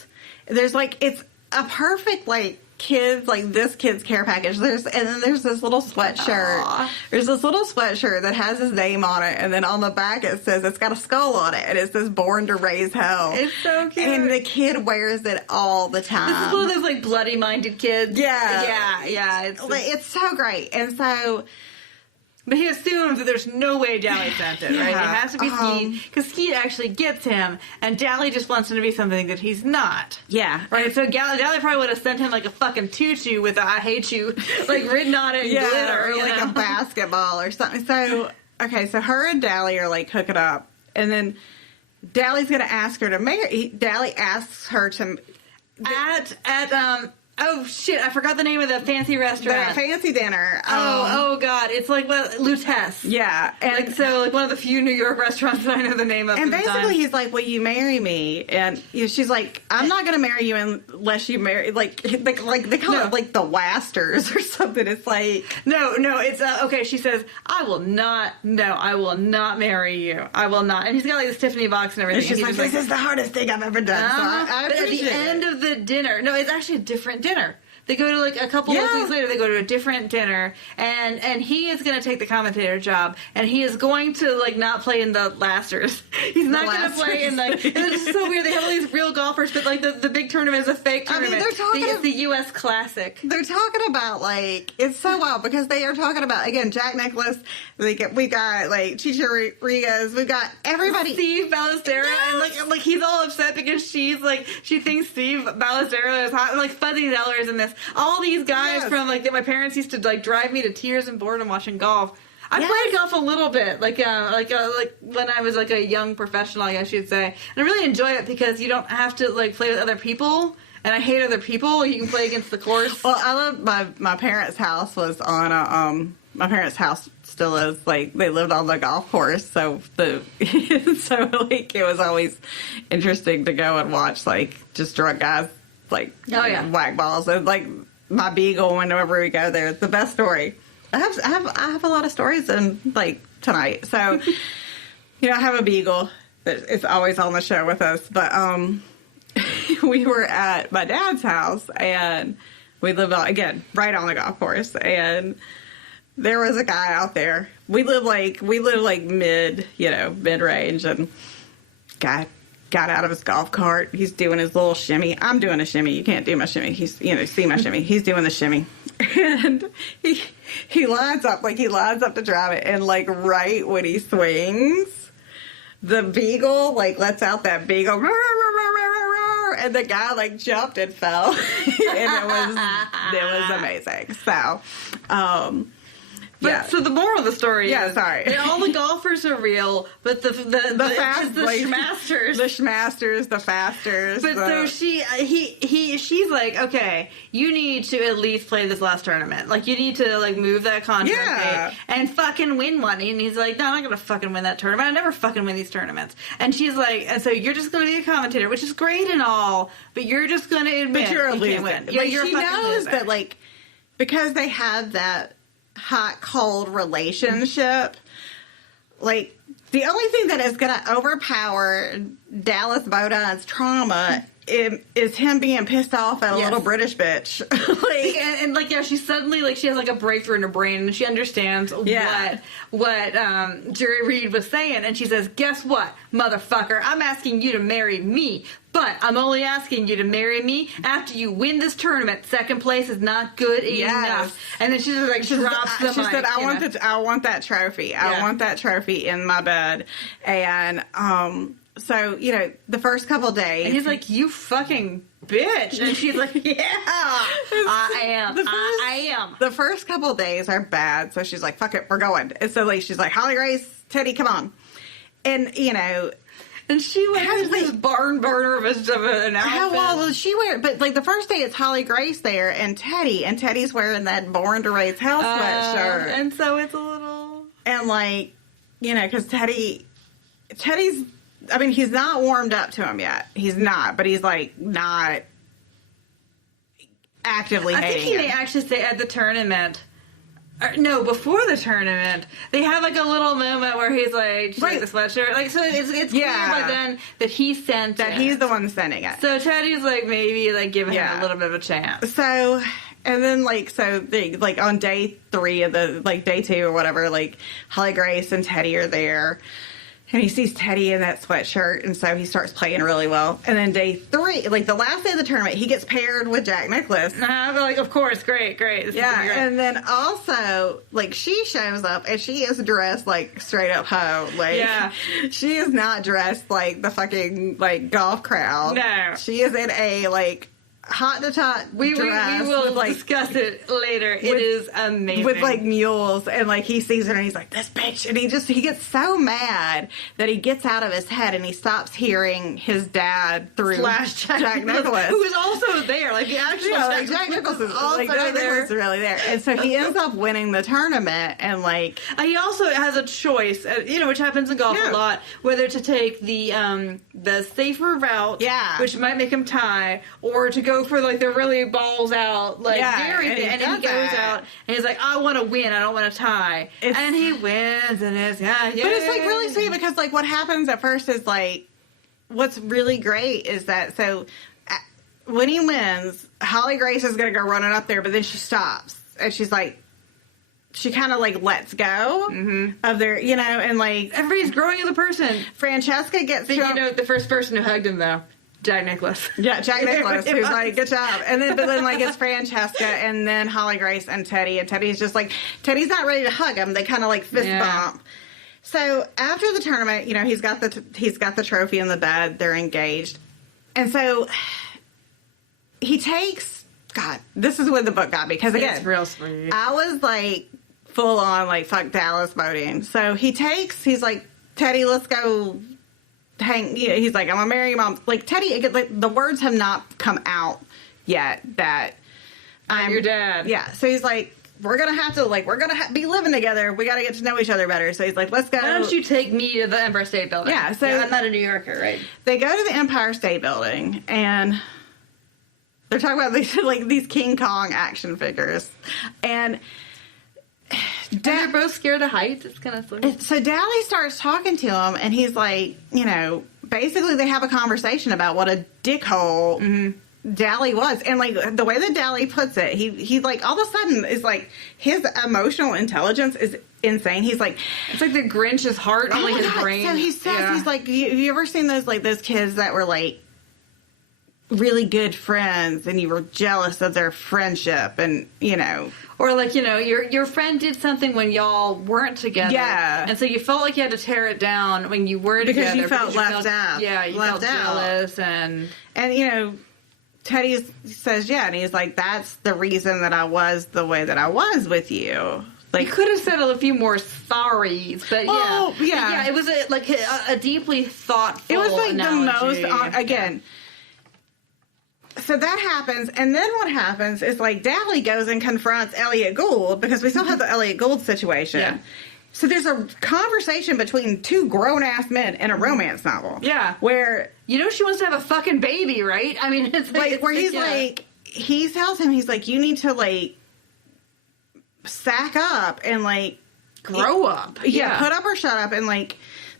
There's like, it's a perfect, like, this kid's care package. And then there's this little sweatshirt. Aww. There's this little sweatshirt that has his name on it, and then on the back it says, it's got a skull on it, and it says "Born to Raise Hell." It's so cute. And the kid wears it all the time. This is one of those, like, bloody-minded kids. Yeah. Yeah. It's so great. And so... But he assumes that there's no way Dally sent it, right? It has to be Skeet, because Skeet actually gets him, and Dally just wants him to be something that he's not. Yeah. Right? So Dally probably would have sent him, like, a fucking tutu with a "I hate you," like, written on it in glitter. Or like a basketball or something. So, okay, so her and Dally are, like, hooking up, and then Dally's going to ask her to marry... Dally asks her to... Oh, shit, I forgot the name of the fancy restaurant. The fancy dinner. Oh, God. It's like Lutece. Yeah. And like one of the few New York restaurants that I know the name of. And basically he's like, will you marry me? And she's like, I'm not going to marry you unless you marry, like they call it like the Wasters or something. It's like. No, it's, okay, she says, I will not marry you. I will not. And he's got like this Tiffany box and everything. And she's like, this is the hardest thing I've ever done. So I but at the end of the dinner, no, it's actually a different dinner. They go to, like, a couple of weeks later, they go to a different dinner, and he is going to take the commentator job, and he is going to, like, not play in the Lasters. He's not going to play in, like, and it's so weird. They have all these real golfers, but, like, the big tournament is a fake tournament. I mean, they're talking... It's the U.S. Classic. They're talking about, like, it's so wild, because they are talking about, again, Jack Nicklaus, we got, like, Chicha Rodriguez, we got everybody. Steve Ballesteros, yes! and, like, he's all upset because she thinks Steve Ballesteros is hot, like, Fuzzy Zeller's in this. All these guys from, like, that my parents used to, like, drive me to tears and boredom watching golf. I played golf a little bit, like when I was, like, a young professional, I guess you'd say. And I really enjoy it because you don't have to, like, play with other people. And I hate other people. You can play against the course. Well, I love my parents' house was on a, my parents' house still is, like, they lived on the golf course, so like, it was always interesting to go and watch, like, just drunk guys, like, whack balls. And, like, my beagle, whenever we go there, it's the best story. I have a lot of stories like, tonight. So, you know, I have a beagle that is always on the show with us, but, we were at my dad's house, and we lived again, right on the golf course, and there was a guy out there. We live mid-range, and guy got out of his golf cart. He's doing his little shimmy. I'm doing a shimmy. You can't do my shimmy. He's, see my shimmy. He's doing the shimmy. And he lines up to drive it, and, like, right when he swings, the beagle, like, lets out that beagle, and the guy, like, jumped and fell. And it was amazing. So, So the moral of the story is... sorry. All the golfers are real, but the schmasters. The schmasters, the fasters. But so she's like, okay, you need to at least play this last tournament. Like, you need to, like, move that contract date and fucking win one. And he's like, no, I'm not going to fucking win that tournament. I never fucking win these tournaments. And she's like, and so you're just going to be a commentator, which is great and all, but you're just going to admit you can't win. Like, she knows that, like, because they have that hot cold relationship, like, the only thing that is going to overpower Dallas Bodon's trauma is him being pissed off at a little British bitch. and like, yeah, she suddenly, like, she has like a breakthrough in her brain, and she understands what Jerry Reed was saying, and she says, guess what, motherfucker, I'm asking you to marry me, but I'm only asking you to marry me after you win this tournament. Second place is not good enough. And then she just like drops the mic. She said, I want that trophy. I want that trophy in my bed. And so, you know, the first couple days, and he's like, you fucking bitch. And she's like, yeah, I am. The first couple days are bad. So she's like, fuck it, we're going. And so like, she's like, Holly Grace, Teddy, come on. And, you know, and she wears this barn burner of an outfit. How well will she wear? But like the first day, it's Holly Grace there and Teddy's wearing that Born to Raise Hell sweatshirt, and so it's a little, and like, you know, because Teddy's, I mean, he's not warmed up to him yet. He's not, but he's like not actively hating him. I think he may actually say at the tournament. No, before the tournament, they have like a little moment where he's like, right, the sweatshirt. Like, so it's clear by then that he sent that. He's the one sending it. So Teddy's like maybe like giving him a little bit of a chance. So, and then like, so like on day 3 of the, like day 2 or whatever, like Holly Grace and Teddy are there. And he sees Teddy in that sweatshirt, and so he starts playing really well. And then day 3, like the last day of the tournament, he gets paired with Jack Nicklaus. And I'm like, of course, great. This is great. And then also, like, she shows up, and she is dressed like straight up hoe. Like, she is not dressed like the fucking, like, golf crowd. No. She is in a, like, hot to tot dress. We will discuss it later. It is amazing. With like mules, and like he sees her and he's like, this bitch, and he gets so mad that he gets out of his head and he stops hearing his dad through Jack Nicklaus, who is also there. Like the actual Jack Nicklaus is also like, Jack Nicklaus is really there. And so he ends up winning the tournament, and like he also has a choice, you know, which happens in golf a lot, whether to take the safer route, which might make him tie, or to go for like the really balls out, like daring thing, and he goes out and he's like, I want to win, I don't want to tie, and he wins, and it's but it's like really sweet, because like what happens at first is like, what's really great is that when he wins, Holly Grace is gonna go running up there, but then she stops and she's like, she kind of like lets go of their, you know, and like everybody's growing as a person. Francesca gets you know, the first person who hugged him though, Jack Nicklaus. Yeah, Jack Nicklaus, who's like, good job. And then, but then, like, it's Francesca, and then Holly Grace and Teddy, and Teddy's just like, Teddy's not ready to hug him. They kind of like fist bump. So after the tournament, you know, he's got the trophy in the bed. They're engaged, and so he takes. God, this is when the book got me, because again, it's real sweet. I was like full on like fuck Dallas voting. So he's like, Teddy, let's go. He's like, I'm gonna marry your mom. Like Teddy, like the words have not come out yet that I'm your dad. Yeah, so he's like, we're gonna have to be living together. We gotta get to know each other better. So he's like, let's go. Why don't you take me to the Empire State Building? Yeah, so I'm not a New Yorker, right? They go to the Empire State Building, and they're talking about these King Kong action figures, and they're both scared of heights. It's kind of funny. So Dally starts talking to him, and he's like, you know, basically they have a conversation about what a dickhole Dally was. And like the way that Dally puts it, he like all of a sudden is like, his emotional intelligence is insane. He's like, it's like the Grinch's heart on like his brain. So he says, he's like, you ever seen those kids that were like really good friends and you were jealous of their friendship, and you know, or like, you know, your friend did something when y'all weren't together, and so you felt like you had to tear it down when you were together because you felt left out. Yeah, you felt jealous, and you know, Teddy says and he's like, that's the reason that I was the way that I was with you. Like, you could have said a few more sorries, but it was a deeply thoughtful. It was like analogy. The most again. So that happens, and then what happens is, like, Dally goes and confronts Elliot Gould, because we still have the Elliot Gould situation. Yeah. So there's a conversation between two grown-ass men in a romance novel. Yeah. Where... You know she wants to have a fucking baby, right? I mean, it's like... Where he's like... He tells him, he's like, you need to, like, sack up and, like... Grow up. Yeah, put up or shut up, and, like...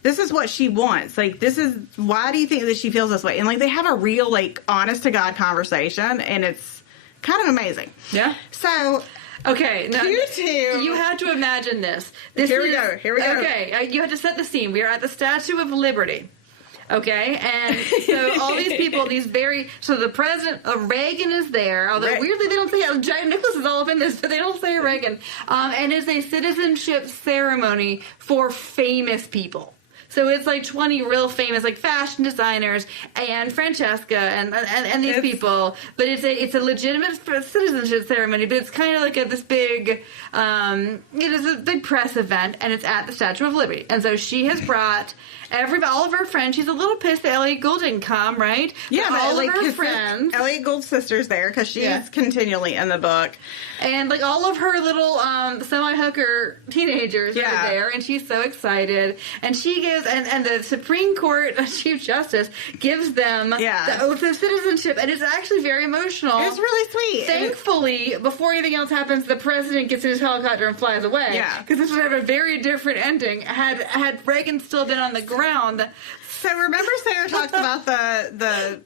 this is what she wants. Like, this is, why do you think that she feels this way? And, like, they have a real, like, honest-to-God conversation, and it's kind of amazing. Yeah. So, okay. Now, you two. You have to imagine this. Here we go. Okay, you have to set the scene. We are at the Statue of Liberty. Okay, and so all these people, so the president, Reagan is there, although weirdly they don't say, Jack Nicklaus is all up in this, but they don't say Reagan, and it's a citizenship ceremony for famous people. So it's like 20 real famous, like fashion designers and Francesca and these people. But it's a legitimate citizenship ceremony. But it's kind of like this big, it is a big press event, and it's at the Statue of Liberty. And so she has brought all of her friends. She's a little pissed that Elliot Gould didn't come, right? Yeah, but all like of her friends. Elliot Gould's sister's there because she's continually in the book. And like all of her little semi-hooker teenagers are there, and she's so excited. And she gives, and the Supreme Court Chief Justice gives them the oath of citizenship, and it's actually very emotional. It's really sweet. Thankfully, before anything else happens, the president gets in his helicopter and flies away. Yeah, because this would have a very different ending had Reagan still been on the ground. So remember, Sarah talks about the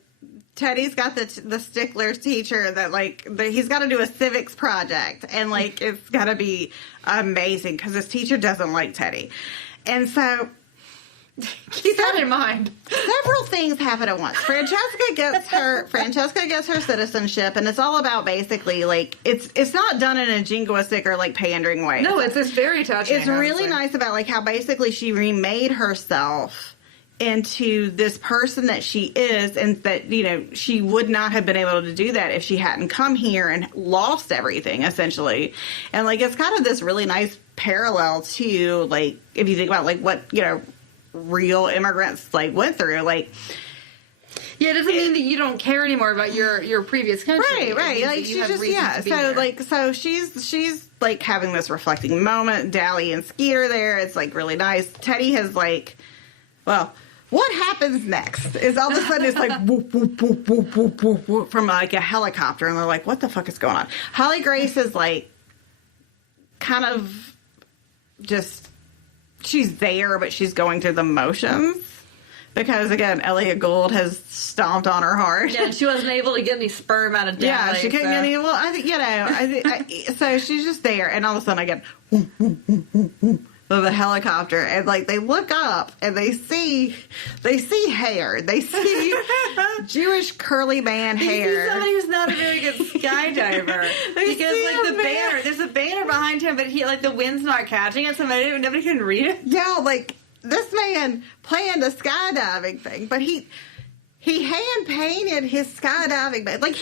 Teddy's got the stickler teacher that he's got to do a civics project, and like it's got to be amazing because his teacher doesn't like Teddy, and so keep that in mind. Several things happen at once. Francesca gets her citizenship, and it's all about basically like it's not done in a jingoistic or like pandering way. No, it's just very touching. It's really nice about like how basically she remade herself into this person that she is, and that, you know, she would not have been able to do that if she hadn't come here and lost everything, essentially. And like it's kind of this really nice parallel to, like, if you think about like what, you know, real immigrants like went through, like, yeah, it doesn't mean that you don't care anymore about your previous country. Right. Like she just So she's like having this reflecting moment. Dally and Skeeter there. It's like really nice. Teddy has like, well, what happens next is all of a sudden it's like whoop, whoop, whoop, whoop, whoop, whoop, whoop, from like a helicopter, and they're like, what the fuck is going on? Holly Grace is like kind of just, she's there, but she's going through the motions. Because, again, Elliot Gould has stomped on her heart. Yeah, she wasn't able to get any sperm out of Dally. Yeah, she couldn't get any. Well, I think, you know, so she's just there, and all of a sudden I get of a helicopter, and like they look up and they see hair. They see Jewish curly man hair. You see somebody who's not a very good skydiver because there's a banner behind him, but he like the wind's not catching it, so nobody can read it. Yeah, like this man planned a skydiving thing, but he hand painted his skydiving bag. Like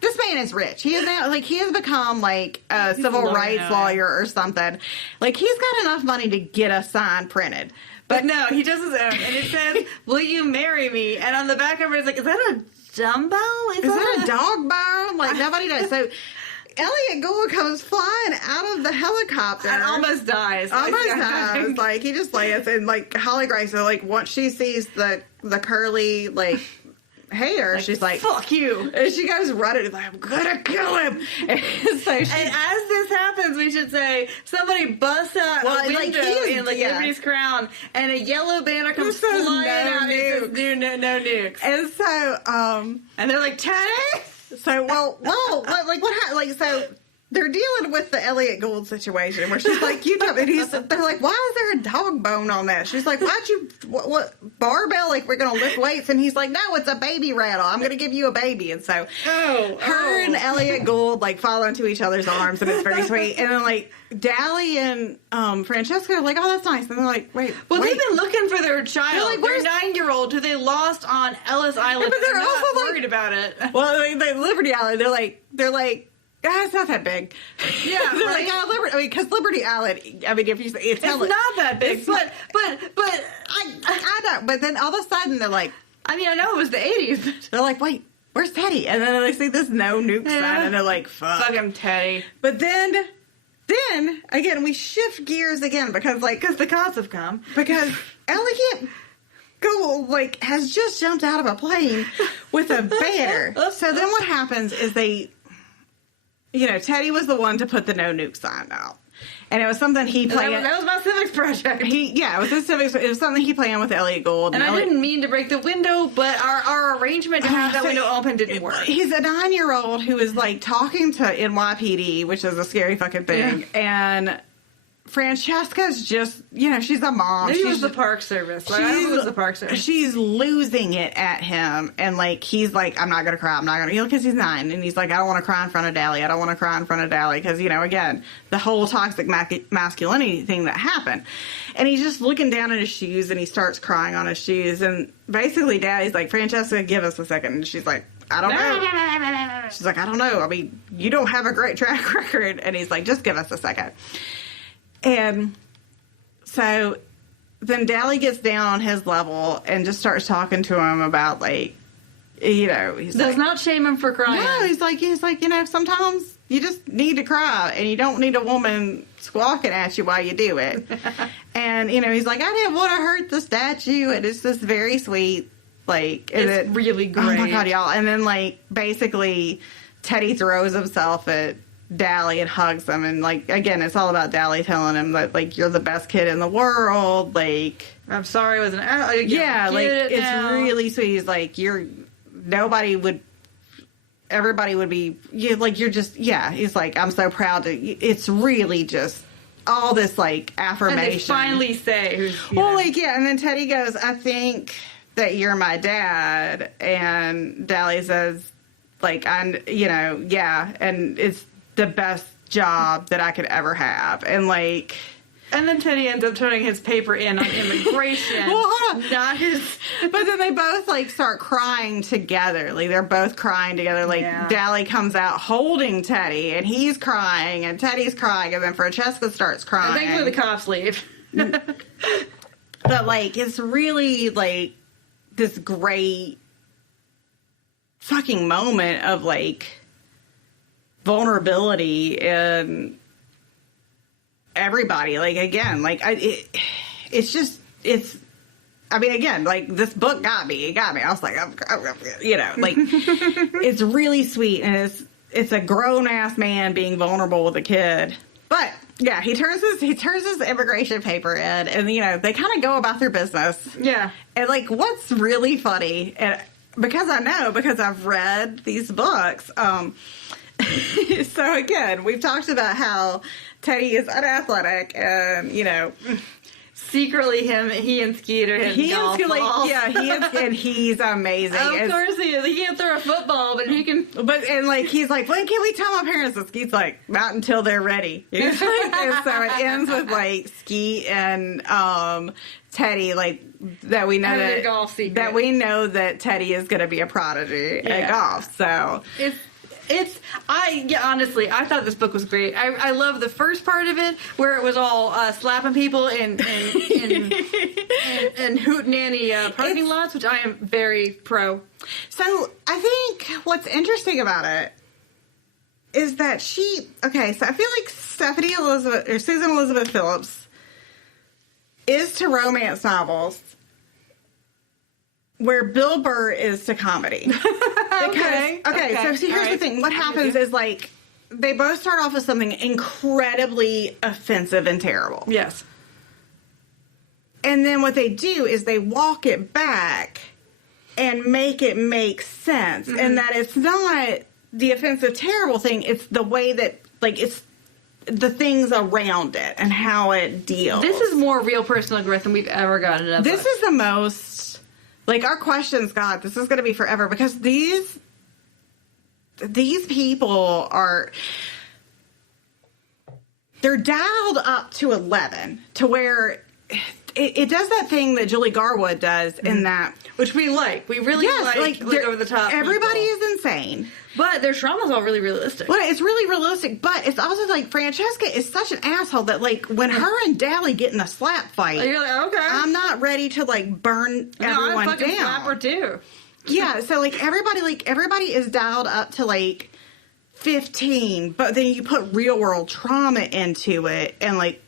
this man is rich. He is now he has become like a civil rights lawyer or something. Like he's got enough money to get a sign printed. But no, he does his own, and it says, "Will you marry me?" And on the back of it, it's like, "Is that a dumbbell? Is that a dog bone?" Like nobody knows. So Elliot Gould comes flying out of the helicopter and almost dies. Like he just lands, and like Holly Grace, so like once she sees the curly like hair, she's like, "Fuck you!" And she goes running, like, "I'm gonna kill him." And as this happens, we should say somebody busts out a window in Liberty's crown, and a yellow banner comes flying out. It says, "No nukes." And so, and they're like, "Teddy." So, what happened? Like, so they're dealing with the Elliot Gould situation where she's like, they're like, why is there a dog bone on that? She's like, why'd you, what barbell? Like, we're going to lift weights. And he's like, no, it's a baby rattle. I'm going to give you a baby. And so her and Elliot Gould like fall into each other's arms, and it's very sweet. And then like Dally and Francesca are like, oh, that's nice. And they're like, wait. They've been looking for their child. Like, their 9-year-old who they lost on Ellis Island. Yeah, but they're also worried about it. Well, like Liberty Island, they're like, it's not that big. Yeah, they're right? like, Liberty. I mean, because Liberty Island. I mean, if you say it's not that big, but I know. But then all of a sudden they're like, I mean, I know it was the 80s. But they're like, wait, where's Teddy? And then they see this no nuke sign, and they're like, fuck him, Teddy. But then again, we shift gears again because the cops have come. Because Elliot Gould has just jumped out of a plane with a banner. So then what happens is Teddy was the one to put the no nuke sign out. And it was something he planned. That was my civics project. It was his civics. It was something he planned with Elliot Gould. And I didn't mean to break the window, but our arrangement to have that window open didn't work. He's a 9-year-old who is like talking to NYPD, which is a scary fucking thing, and Francesca's just, she's a mom. Maybe it was the Park Service. Like, I don't know if it was the Park Service. She's losing it at him, and like he's like, I'm not gonna cry. I'm not gonna, because he's 9, and he's like, I don't want to cry in front of Dally. I don't want to cry in front of Dally, because again, the whole toxic masculinity thing that happened, and he's just looking down at his shoes, and he starts crying on his shoes, and basically Daddy's like, Francesca, give us a second, and she's like, I don't know. She's like, I don't know. I mean, you don't have a great track record, and he's like, just give us a second. And so then Dally gets down on his level and just starts talking to him about, like, he's does not shame him for crying. No, he's like, sometimes you just need to cry, and you don't need a woman squawking at you while you do it. And, he's like, I didn't want to hurt the statue, and it's just very sweet. Like, it's really great. Oh my God, y'all. And then, like, basically Teddy throws himself at Dally and hugs him, and like, again, it's all about Dally telling him that, like, you're the best kid in the world, like, I'm sorry I was it's really sweet. He's like, everybody would be, you're just, he's like, I'm so proud it's really just all this, like, affirmation. And they finally say and then Teddy goes, I think that you're my dad, and Dally says, like, and it's the best job that I could ever have. And, like... And then Teddy ends up turning his paper in on immigration. Well, hold on. Not his... But then they both, like, start crying together. Like, they're both crying together. Like, Dally comes out holding Teddy, and he's crying, and Teddy's crying, and then Francesca starts crying. And thankfully the cops leave. But, like, it's really, like, this great fucking moment of, like, vulnerability in everybody. Like, again, like, it's I mean, again, like, this book got me. It got me. I was like, like, it's really sweet, and it's a grown-ass man being vulnerable with a kid. But, yeah, he turns his immigration paper in, and, they kind of go about their business. Yeah. And, like, what's really funny, and because I've read these books, so again, we've talked about how Teddy is unathletic, and secretly he and Skeet are hitting golf balls. And he's amazing. Of course he is. He can't throw a football, but he can. And like, he's like, when can we tell my parents? And Skeet's like, not until they're ready. And so it ends with like Skeet and Teddy, like, that we know that we know that Teddy is going to be a prodigy at golf. So honestly, I thought this book was great. I love the first part of it where it was all slapping people in hootenanny parking lots, which I am very pro. So I think what's interesting about it is that so I feel like Susan Elizabeth Phillips is to romance novels where Bill Burr is to comedy. Okay, so see, here's the thing. What happens is, like, they both start off with something incredibly offensive and terrible. Yes. And then what they do is they walk it back and make it make sense. Mm-hmm. And that it's not the offensive, terrible thing. It's the way that, like, it's the things around it and how it deals. This is more real personal growth than we've ever gotten in a book. This is the most... Like, our questions, God, this is going to be forever, because these people they're dialed up to 11 to where it does that thing that Julie Garwood does in that. Which we like. We really like over the top. Everybody people. is insane. But their trauma's all really realistic. Well, it's really realistic, but it's also like Francesca is such an asshole that, like, when her and Dally get in a slap fight, you're like, okay, I'm not ready to, like, burn everyone I fucking down. slap her too. Yeah, so, like, everybody is dialed up to, like, 15, but then you put real world trauma into it, and, like,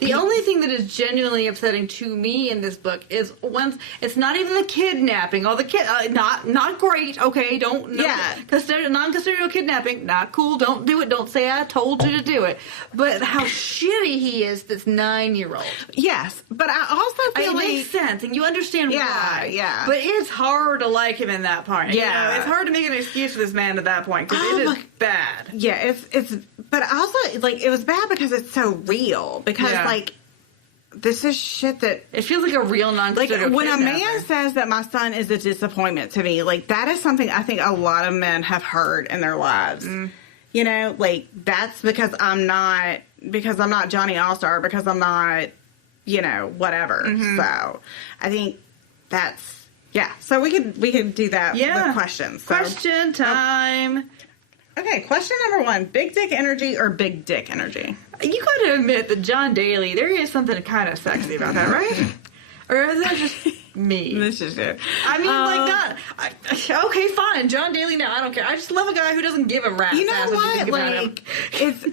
The only thing that is genuinely upsetting to me in this book is once it's not even the kidnapping. All the not great. Okay, non-custodial kidnapping, not cool. Don't do it. Don't say I told you to do it. But how shitty he is, this 9-year-old. Yes, but I also feel it makes sense, and you understand why. Yeah. But it's hard to like him in that part. Yeah, it's hard to make an excuse for this man at that point because it is bad. Yeah, it's. But also, like, it was bad because it's so real. Because like, this is shit that it feels like a real non-custodial. Like, when a man says that my son is a disappointment to me, like, that is something I think a lot of men have heard in their lives. You know, like, that's because I'm not Johnny All-Star, because I'm not, you know, whatever. So I think that's so we could do that with questions. So. Question time. Okay, question number 1. Big dick energy or big dick energy? You gotta admit that John Daly, there is something kind of sexy about that, right? Or is that just me? This is it. I mean, okay, fine. John Daly, no, I don't care. I just love a guy who doesn't give a rat's You know ass what? Like, it's...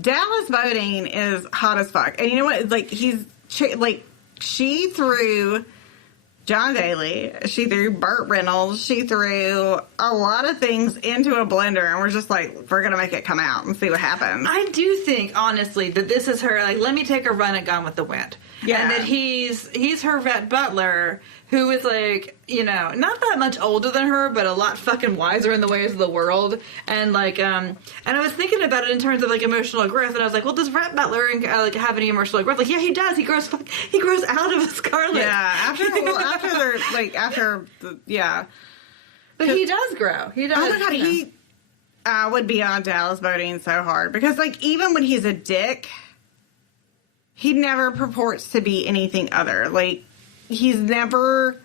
Dallas voting is hot as fuck. And you know what? Like, she threw... John Daly, she threw Burt Reynolds, she threw a lot of things into a blender, and we're just like, we're going to make it come out and see what happens. I do think, honestly, that this is her, like, let me take a run at Gone with the Wind. Yeah. And that he's her vet butler, who is, like, you know, not that much older than her, but a lot fucking wiser in the ways of the world. And, like, and I was thinking about it in terms of, like, emotional growth, and I was like, well, does vet butler, like, have any emotional growth? Like, yeah, he does. He grows out of a scarlet. Yeah, But he does grow. He does. Oh my God, he would be on Dallas voting so hard. Because, like, even when he's a dick, he never purports to be anything other. Like, he's never...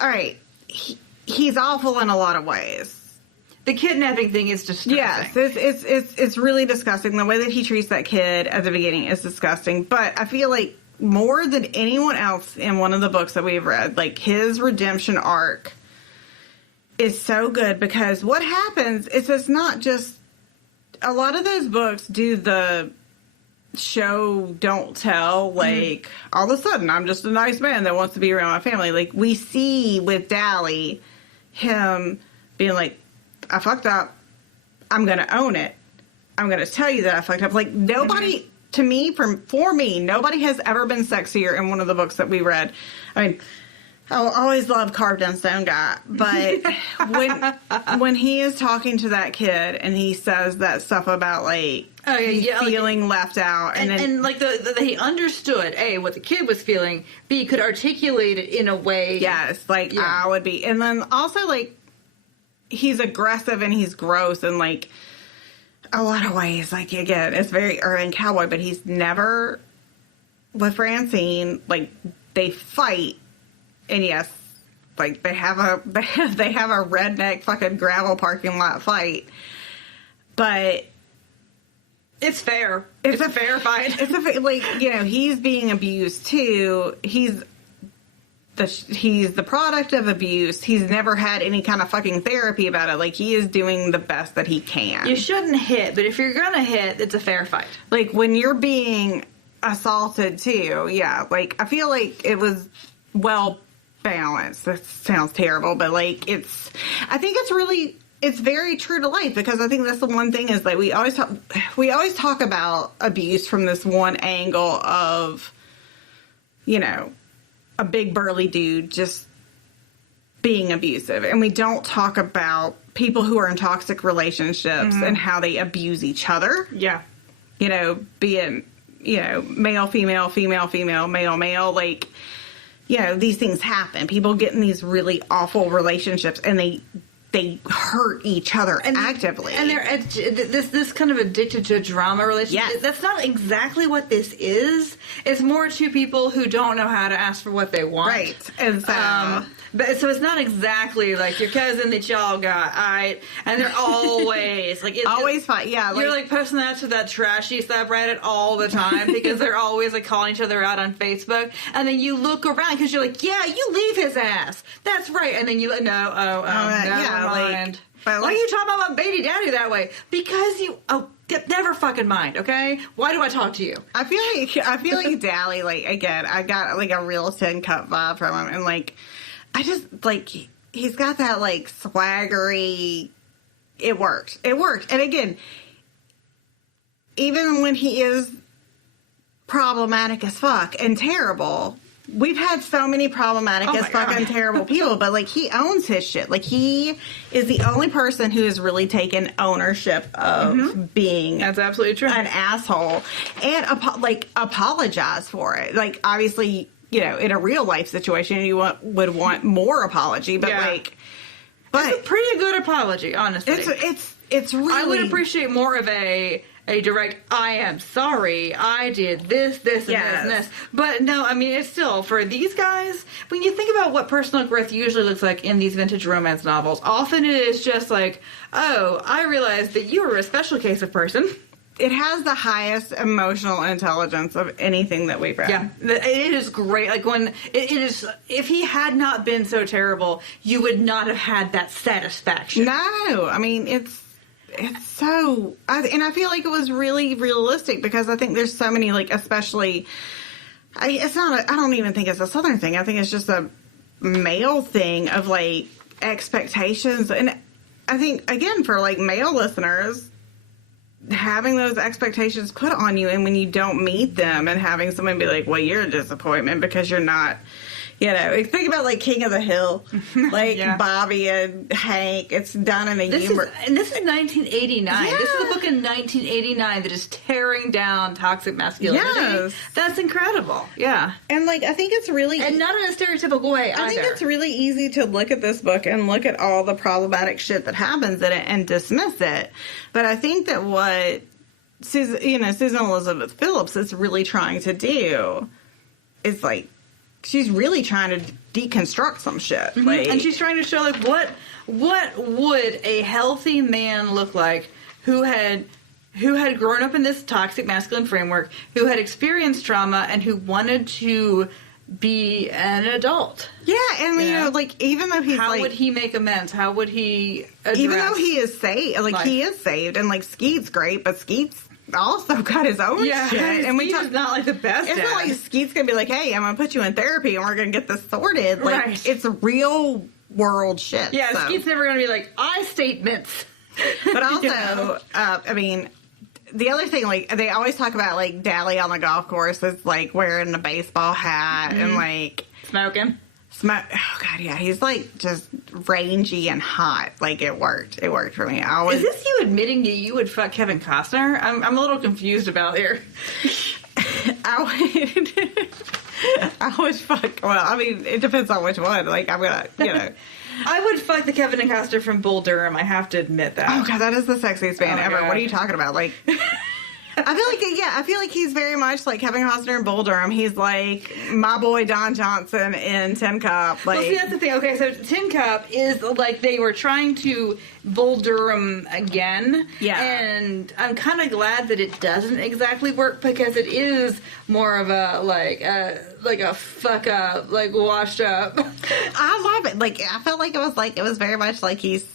All right, he's awful in a lot of ways. The kidnapping thing is disgusting. Yes, it's really disgusting. The way that he treats that kid at the beginning is disgusting. But I feel like more than anyone else in one of the books that we've read, like, his redemption arc is so good, because what happens is it's not just... A lot of those books do the show, don't tell, like, all of a sudden, I'm just a nice man that wants to be around my family. Like, we see with Dally, him being like, I fucked up. I'm going to own it. I'm going to tell you that I fucked up. Like, nobody... To me, for me, nobody has ever been sexier in one of the books that we read. I mean, I'll always love Carved in Stone Guy, but when he is talking to that kid and he says that stuff about, like, feeling left out, and like he understood what the kid was feeling, B, could articulate it in a way. Yes, like I would be, and then also, like, he's aggressive and he's gross and, like, a lot of ways, like, again, it's very urban cowboy, but he's never, with Francine, like, they fight, and yes, like, they have a redneck fucking gravel parking lot fight, but it's fair. It's a fair fight. Like, you know, he's being abused too. He's the product of abuse. He's never had any kind of fucking therapy about it. Like, he is doing the best that he can. You shouldn't hit, but if you're gonna hit, it's a fair fight. Like, when you're being assaulted too, like, I feel like it was well balanced. That sounds terrible, but, like, I think it's very true to life, because I think that's the one thing is, like, we always talk about abuse from this one angle of, you know, a big burly dude just being abusive. And we don't talk about people who are in toxic relationships and how they abuse each other. Yeah. You know, being, you know, male, female, female, female, male, male. Like, you know, these things happen. People get in these really awful relationships and they hurt each other actively. And they're this kind of addicted to drama relationship. Yes. That's not exactly what this is. It's more two people who don't know how to ask for what they want. Right. And so... so it's not exactly like your cousin that y'all got, alright? And they're always like... always fine, yeah. You're like posting that to that trashy subreddit all the time because they're always like calling each other out on Facebook. And then you look around because you're like, yeah, you leave his ass. That's right. And then you like, no, never mind. But Why are you talking about baby daddy that way? Because you... Oh, never fucking mind, okay? Why do I talk to you? I feel like Dally, like, again, I got, like, a real Tin Cup vibe from him. And, like, I just, like, he's got that, like, swaggery... It worked. It worked. And, again, even when he is problematic as fuck and terrible... We've had so many problematic as fucking terrible people, but, like, he owns his shit. Like, he is the only person who has really taken ownership of being... That's absolutely true. ...an asshole. And, apologize for it. Like, obviously, you know, in a real-life situation, you would want more apology, but, like... But it's a pretty good apology, honestly. It's really... I would appreciate more of a direct, I am sorry, I did this, this, and this. But no, I mean, it's still, for these guys, when you think about what personal growth usually looks like in these vintage romance novels, often it is just like, oh, I realized that you were a special case of person. It has the highest emotional intelligence of anything that we've read. Yeah, it is great. Like, when it is, if he had not been so terrible, you would not have had that satisfaction. No, I mean, it's so, and I feel like it was really realistic because I think there's so many, like, especially, I don't even think it's a Southern thing. I think it's just a male thing of, like, expectations. And I think, again, for, like, male listeners, having those expectations put on you and when you don't meet them and having someone be like, well, you're a disappointment because you're not... You know, think about, like, King of the Hill, like Bobby and Hank. It's done in a humor. And this is 1989. Yeah. This is a book in 1989 that is tearing down toxic masculinity. Yes. That's incredible. Yeah. And, like, I think it's really... And not in a stereotypical way either. I think it's really easy to look at this book and look at all the problematic shit that happens in it and dismiss it. But I think that what Susan Elizabeth Phillips is really trying to do is, like, she's really trying to deconstruct some shit. Mm-hmm. Like, and she's trying to show, like, what would a healthy man look like who had grown up in this toxic masculine framework, who had experienced trauma, and who wanted to be an adult. Yeah, and you know, like, even though he's how would he make amends? How would he address even though he is saved, like, life? he is saved, and, like, Skeet's great, but Skeet's also got his own shit. And we talk not like the best. It's not like Skeet's gonna be like, hey, I'm gonna put you in therapy and we're gonna get this sorted. Like, it's real world shit. Yeah, so. Skeet's never gonna be like, I statements. But also, I mean, the other thing, like, they always talk about, like, Dally on the golf course is, like, wearing a baseball hat and, like... Smoking. Oh, God, yeah. He's, like, just rangy and hot. Like, it worked. It worked for me. Is this you admitting that you would fuck Kevin Costner? I'm a little confused about here. I would fuck... Well, I mean, it depends on which one. Like, I'm gonna, you know... I would fuck the Kevin and Costner from Bull Durham. I have to admit that. Oh, God, that is the sexiest man ever. God. What are you talking about? Like... I feel like he's very much like Kevin Costner and Bull Durham. He's like my boy Don Johnson in Tin Cup. Like, well, see, that's the thing. Okay, so Tin Cup is like they were trying to Bull Durham again. Yeah. And I'm kind of glad that it doesn't exactly work because it is more of a like a fuck up, like washed up. I love it. Like, I felt like it was very much like he's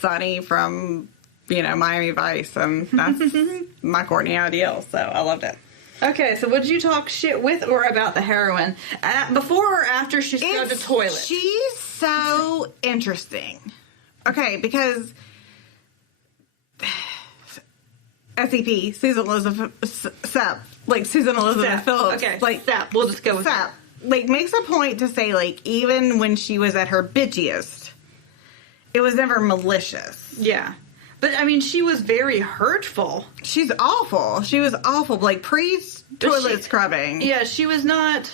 Sonny from, you know, Miami Vice, and that's my Courtney ideal, so I loved it. Okay, so would you talk shit with or about the heroine? Before or after she scrubbed the toilet? She's so interesting. Okay, because SEP, Susan Elizabeth Phillips. Okay, like, Sap. We'll just go with Sap. Like, makes a point to say, like, even when she was at her bitchiest, it was never malicious. Yeah. But, I mean, she was very hurtful. She's awful. She was awful. Like, pre-toilet scrubbing. Yeah, she was not...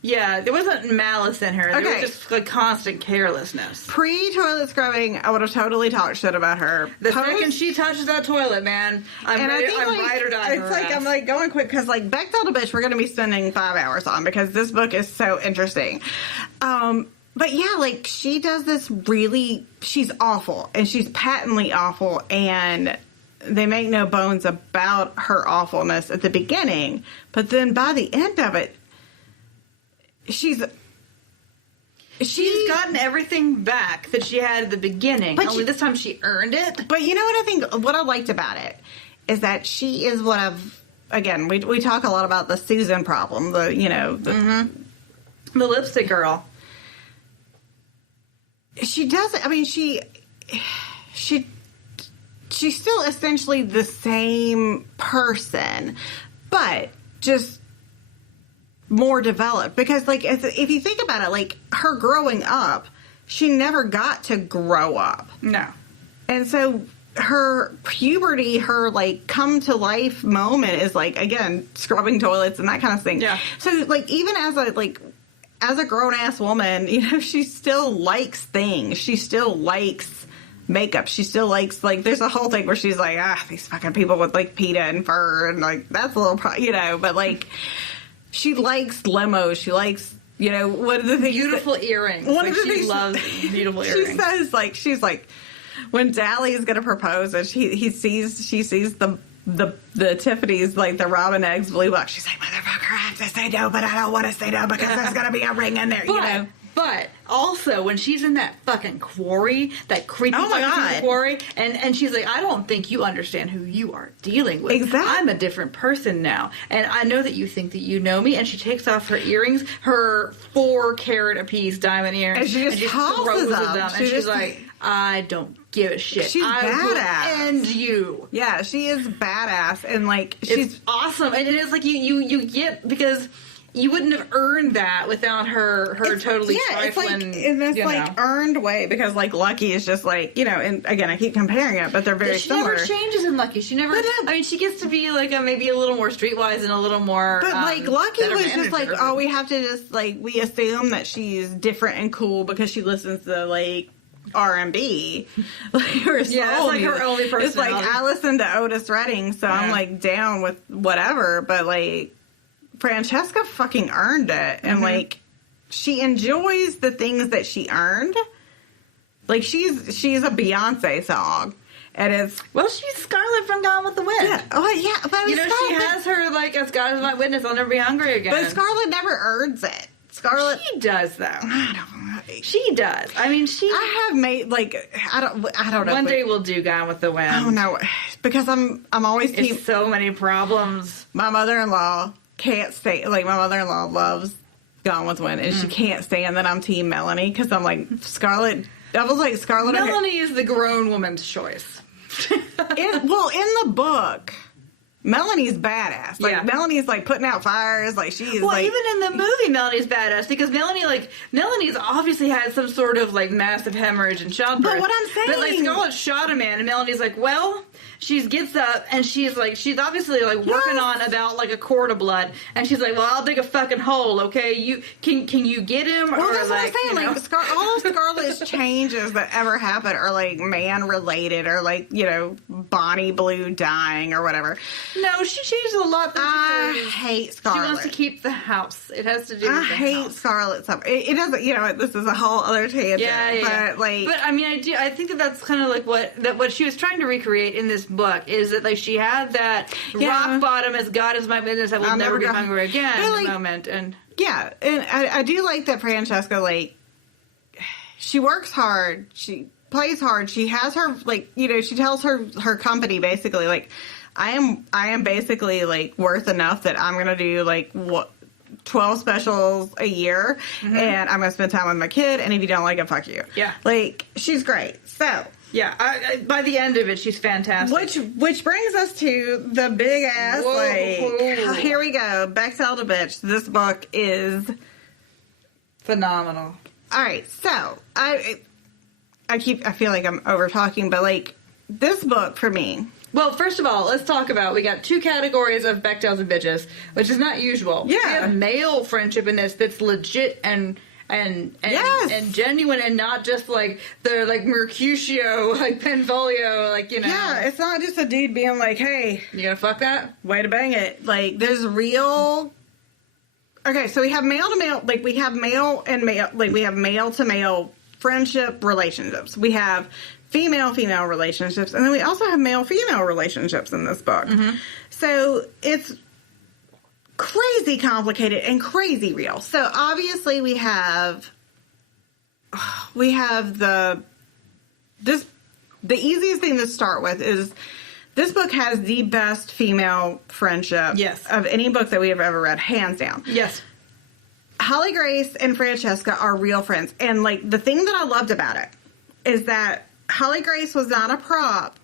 Yeah, there wasn't malice in her. There was just, like, constant carelessness. Pre-toilet scrubbing, I would have totally talked shit about her. The second she touches that toilet, man, I'm ride or die. It's like, I'm, like, going quick, because, like, Bechdel to Bitch, we're going to be spending 5 hours on, because this book is so interesting. But yeah, like, she does this really, she's awful, and she's patently awful, and they make no bones about her awfulness at the beginning, but then by the end of it, she's she's gotten everything back that she had at the beginning. But only this time she earned it. But you know what I think? What I liked about it is that she is one of, again, we talk a lot about the Susan problem. The the lipstick girl. She doesn't. I mean, she's still essentially the same person, but just more developed. Because, like, if you think about it, like, her growing up, she never got to grow up. No. And so her puberty, her, like, come to life moment is, like, again, scrubbing toilets and that kind of thing. Yeah. So, like, even as a grown-ass woman, you know, she still likes things. She still likes makeup. She still likes, like, there's a whole thing where she's like, these fucking people with, like, PETA and fur, and, like, that's a little, you know, but, like, she likes limos. She likes, you know, one of the things. Beautiful earrings. One of the things she loves beautiful earrings. She says, like, she's like, when Dally is going to propose, and she sees the Tiffany's, like, the robin eggs blue box. She's like, motherfucker, I have to say no, but I don't want to say no because there's going to be a ring in there, you know? But also, when she's in that fucking quarry, that creepy God. quarry, and she's like, I don't think you understand who you are dealing with. Exactly. I'm a different person now. And I know that you think that you know me. And she takes off her earrings, her 4-carat apiece diamond earrings, and she just tosses them. And she's like, I don't give a shit. She's badass. Will end you. Yeah, she is badass, and, like, she's it's awesome. And it is like you get, because you wouldn't have earned that without her totally trifling. It's like in this, like, earned way, because, like, Lucky is just, like, you know, and again, I keep comparing it, but they're very similar. She never changes in Lucky. She never. I mean, she gets to be, like, maybe a little more streetwise and a little more. But, like, Lucky was just like, oh, we have to just, like, we assume that she's different and cool because she listens to, like, R&B, like, her soul it's like music. her only personality. It's like, I listen to Otis Redding, so I'm, like, down with whatever, but, like, Francesca fucking earned it, and like, she enjoys the things that she earned. Like, she's a Beyonce song, and it's she's Scarlett from Gone with the Wind. Yeah, but you know, she has her, like, as God is my witness, I'll never be hungry again. But Scarlett never earns it. Scarlett, she does though. I don't know. She does. I mean, I have made, like, I don't know. One day we'll do Gone with the Wind. Oh no, because I'm always it's so many problems. My mother-in-law can't stand, like, my mother-in-law loves Gone with the Wind, and she can't stand that I'm Team Melanie, because I'm like, Scarlett. I was like, Scarlett. Melanie is the grown woman's choice. In the book, Melanie's badass. Like, Melanie's, like, putting out fires. Like, she's like, even in the movie, Melanie's badass, because Melanie's obviously had some sort of, like, massive hemorrhage and childbirth. But what I'm saying, but, like, Scarlett shot a man, and Melanie's like, well. She gets up, and she's obviously, like, working on about, like, a quart of blood, and she's like, well, I'll dig a fucking hole, okay? You can you get him? Well, or, that's like, what I'm saying. Like, all of Scarlett's changes that ever happen are, like, man-related, or, like, you know, Bonnie Blue dying, or whatever. No, she changes a lot. I hate Scarlett. She wants to keep the house. It has to do with the house. I hate Scarlett. It doesn't, you know, this is a whole other tangent. Yeah. But, like... But, I mean, I think that's kind of, like, what she was trying to recreate in this book is that, like, she had that rock bottom, as God is my witness, I will never be hungry again moment. And yeah, and I do like that Francesca, like, she works hard, she plays hard, she has her, like, you know, she tells her company basically, like, I am basically, like, worth enough that I'm gonna do, like, 12 specials a year, and I'm gonna spend time with my kid, and if you don't like it, fuck you. Yeah. Like, she's great. So yeah, by the end of it, she's fantastic. Which brings us to the big ass, here we go. Bechtel to bitch. This book is phenomenal. All right, so I feel like I'm over talking, but, like, this book for me. Well, first of all, let's talk about, we got 2 categories of Bechtel's and bitches, which is not usual. Yeah. We have male friendship in this that's legit and genuine, and not just, like, the, like, Mercutio, like, Benvolio, like, you know. Yeah, it's not just a dude being like, hey, you gonna fuck that? Way to bang it. Like, there's real... Okay, so we have male to male, like, we have male and male, like, we have male to male friendship relationships. We have female-female relationships, and then we also have male-female relationships in this book. So it's crazy complicated and crazy real. So obviously we have we have the easiest thing to start with is this book has the best female friendship of any book that we have ever read, hands down. Yes. Holly Grace and Francesca are real friends. And, like, the thing that I loved about it is that Holly Grace was not a prop,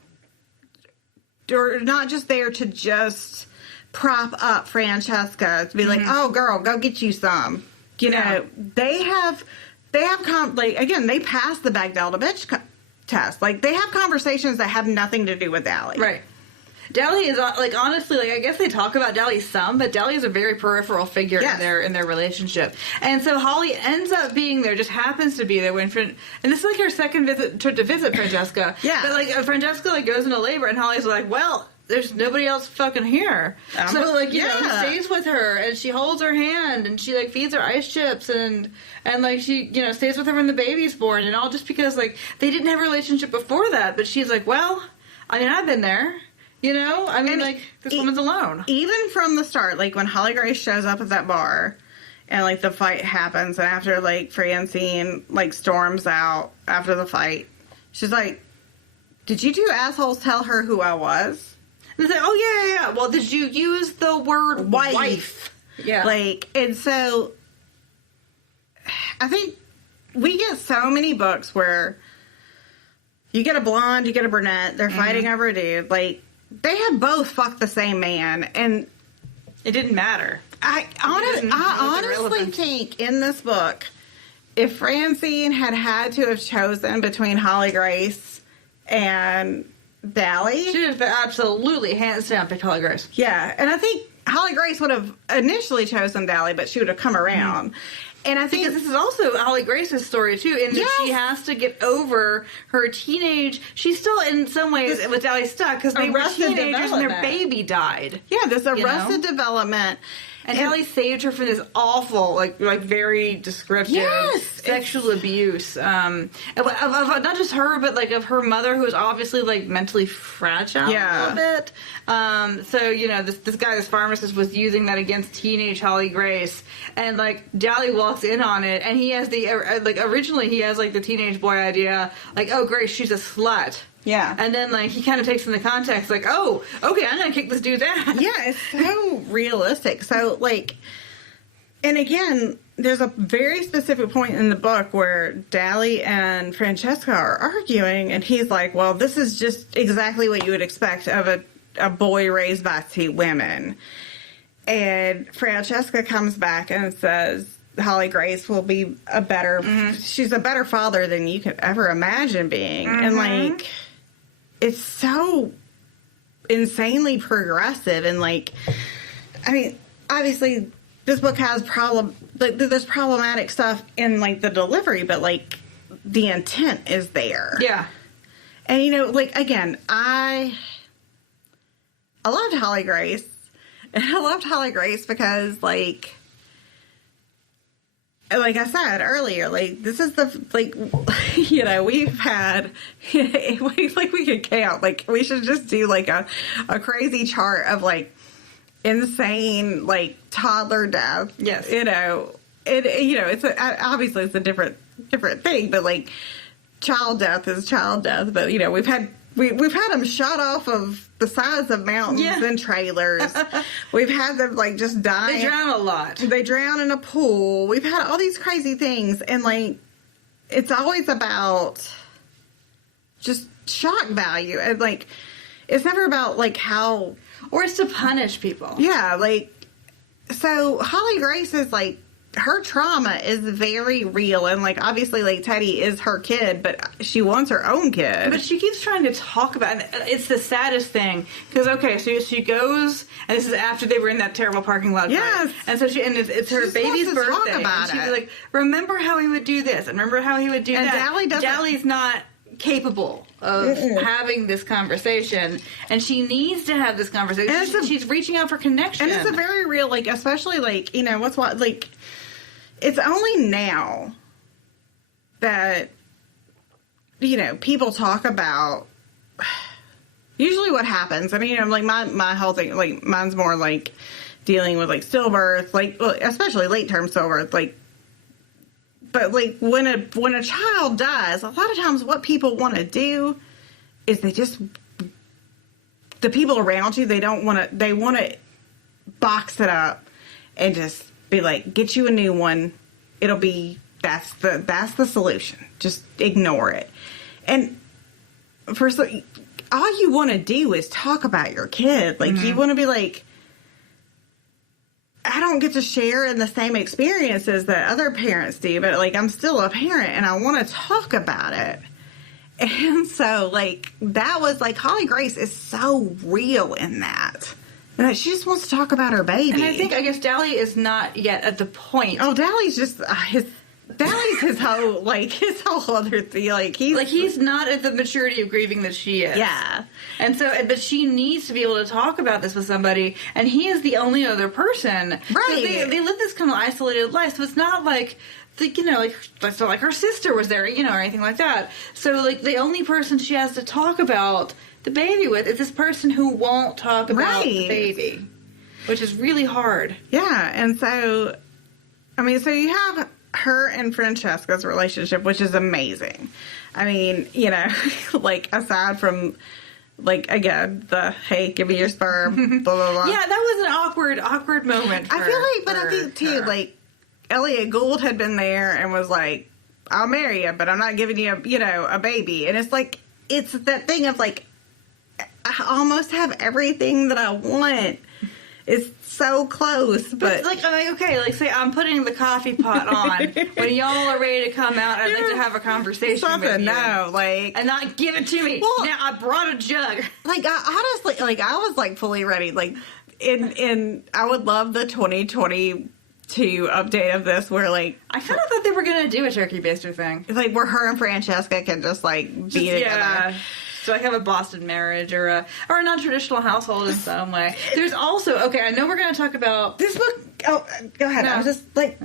or not just there to just prop up Francesca to be like, oh, girl, go get you some. You know, they have like, again, they passed the Bagdell to bitch test. Like, they have conversations that have nothing to do with Dally. Right. Dally is, like, honestly, like, I guess they talk about Dally some, but Dally is a very peripheral figure in their relationship. And so Holly ends up being there, just happens to be there when, and this is like her second trip to visit Francesca. But, like, Francesca, like, goes into labor, and Holly's like, well, there's nobody else fucking here. So, like, you know, he stays with her, and she holds her hand, and she, like, feeds her ice chips, and like, she, you know, stays with her when the baby's born, and all just because, like, they didn't have a relationship before that, but she's like, well, I mean, I've been there. You know? I mean, like, this woman's alone. Even from the start, like, when Holly Grace shows up at that bar, and, like, the fight happens, and after, like, Francine, like, storms out after the fight, she's like, did you two assholes tell her who I was? And it's like, oh, yeah. Well, did you use the word wife? Yeah. Like, and so, I think we get so many books where you get a blonde, you get a brunette, they're fighting over a dude, like, they have both fucked the same man, and it didn't matter. I honestly think in this book, if Francine had to have chosen between Holly Grace and Dally, she would have absolutely hands down picked Holly Grace. Yeah, and I think Holly Grace would have initially chosen Dally, but she would have come around. And I think because this is also Holly Grace's story too, in that she has to get over her teenage. She's still in some ways with Dally stuck because they were teenagers and their baby died. Yeah, this arrested development. And Dally saved her from this awful, like very descriptive sexual abuse. Of not just her, but like of her mother, who was obviously like mentally fragile a little bit. So, you know, this guy, this pharmacist, was using that against teenage Holly Grace. And like Dally walks in on it, and he has originally he has like the teenage boy idea, like, oh, Grace, she's a slut. Yeah. And then, like, he kind of takes in the context, like, oh, okay, I'm going to kick this dude's ass. Yeah, it's so realistic. So, like, and again, there's a very specific point in the book where Dally and Francesca are arguing, and he's like, well, this is just exactly what you would expect of a boy raised by two women. And Francesca comes back and says, Holly Grace will be a better, she's a better father than you could ever imagine being. And, like, it's so insanely progressive, and like, I mean, obviously this book has there's problematic stuff in like the delivery, but like the intent is there. Yeah. And you know, like, again, I loved Holly Grace, and I loved Holly Grace because like I said earlier, like, this is the, like, you know, we've had, like, we could count, like, we should just do, like, a crazy chart of, like, insane, like, toddler death. Yes. You know, it's obviously it's a different thing, but, like, child death is child death, but, you know, we've had them shot off of the sides of mountains and trailers. We've had them, like, just die. They drown a lot. They drown in a pool. We've had all these crazy things. And, like, it's always about just shock value. And, like, it's never about, like, how... Or it's to punish people. Yeah, like... So, Holly Grace is, like... Her trauma is very real, and, like, obviously, like, Teddy is her kid, but she wants her own kid. But she keeps trying to talk about it. It's the saddest thing. Because, okay, so she goes, and this is after they were in that terrible parking lot. Yes. Right? And so it's her baby's birthday. And she's like, remember how he would do this, and remember how he would do that. And Dally's not capable of having this conversation, and she needs to have this conversation. She's reaching out for connection. And it's a very real, like, especially, like, you know, like... It's only now that, you know, people talk about usually what happens. I mean, you know, like, my whole thing, like, mine's more like dealing with, like, stillbirth, like, especially late term stillbirth. Like, but like when a child dies, a lot of times what people want to do is the people around you, they want to box it up and just be like, get you a new one. It'll be, that's the solution. Just ignore it. And first, all you want to do is talk about your kid. Like, you want to be like, I don't get to share in the same experiences that other parents do, but like, I'm still a parent and I want to talk about it. And so, like, that was like, Holly Grace is so real in that. And that she just wants to talk about her baby. And I guess Dally is not yet at the point. Oh, Dally's just, Dally's his whole other thing. Like, he's not at the maturity of grieving that she is. Yeah. And so, but she needs to be able to talk about this with somebody, and he is the only other person. Right. They live this kind of isolated life, so it's not like, like her sister was there, or anything like that. So, like, the only person she has to talk about the baby with is this person who won't talk about the baby, which is really hard. Yeah, and so, I mean, so you have her and Francesca's relationship, which is amazing. I mean, like, aside from, like, again, the, hey, give me your sperm, blah, blah, blah. Yeah, that was an awkward moment I feel like, but I think, too, like, Elliot Gould had been there and was like, I'll marry you, but I'm not giving you, a baby. And it's like, it's that thing of, like, I almost have everything that I want. It's so close, but like, I'm like, okay, like, say I'm putting the coffee pot on. When y'all are ready to come out, I'd like to have a conversation with you. No, like, and not give it to me. Well, now I brought a jug. Like, I honestly, like, I was like fully ready. Like, in I would love the 2022 update of this, where like I kind of thought they were gonna do a turkey baster thing, like where her and Francesca can just like be together. So like have a Boston marriage or a non-traditional household in some way. There's also, okay, I know we're going to talk about this book. Oh, go ahead. No. I was just like,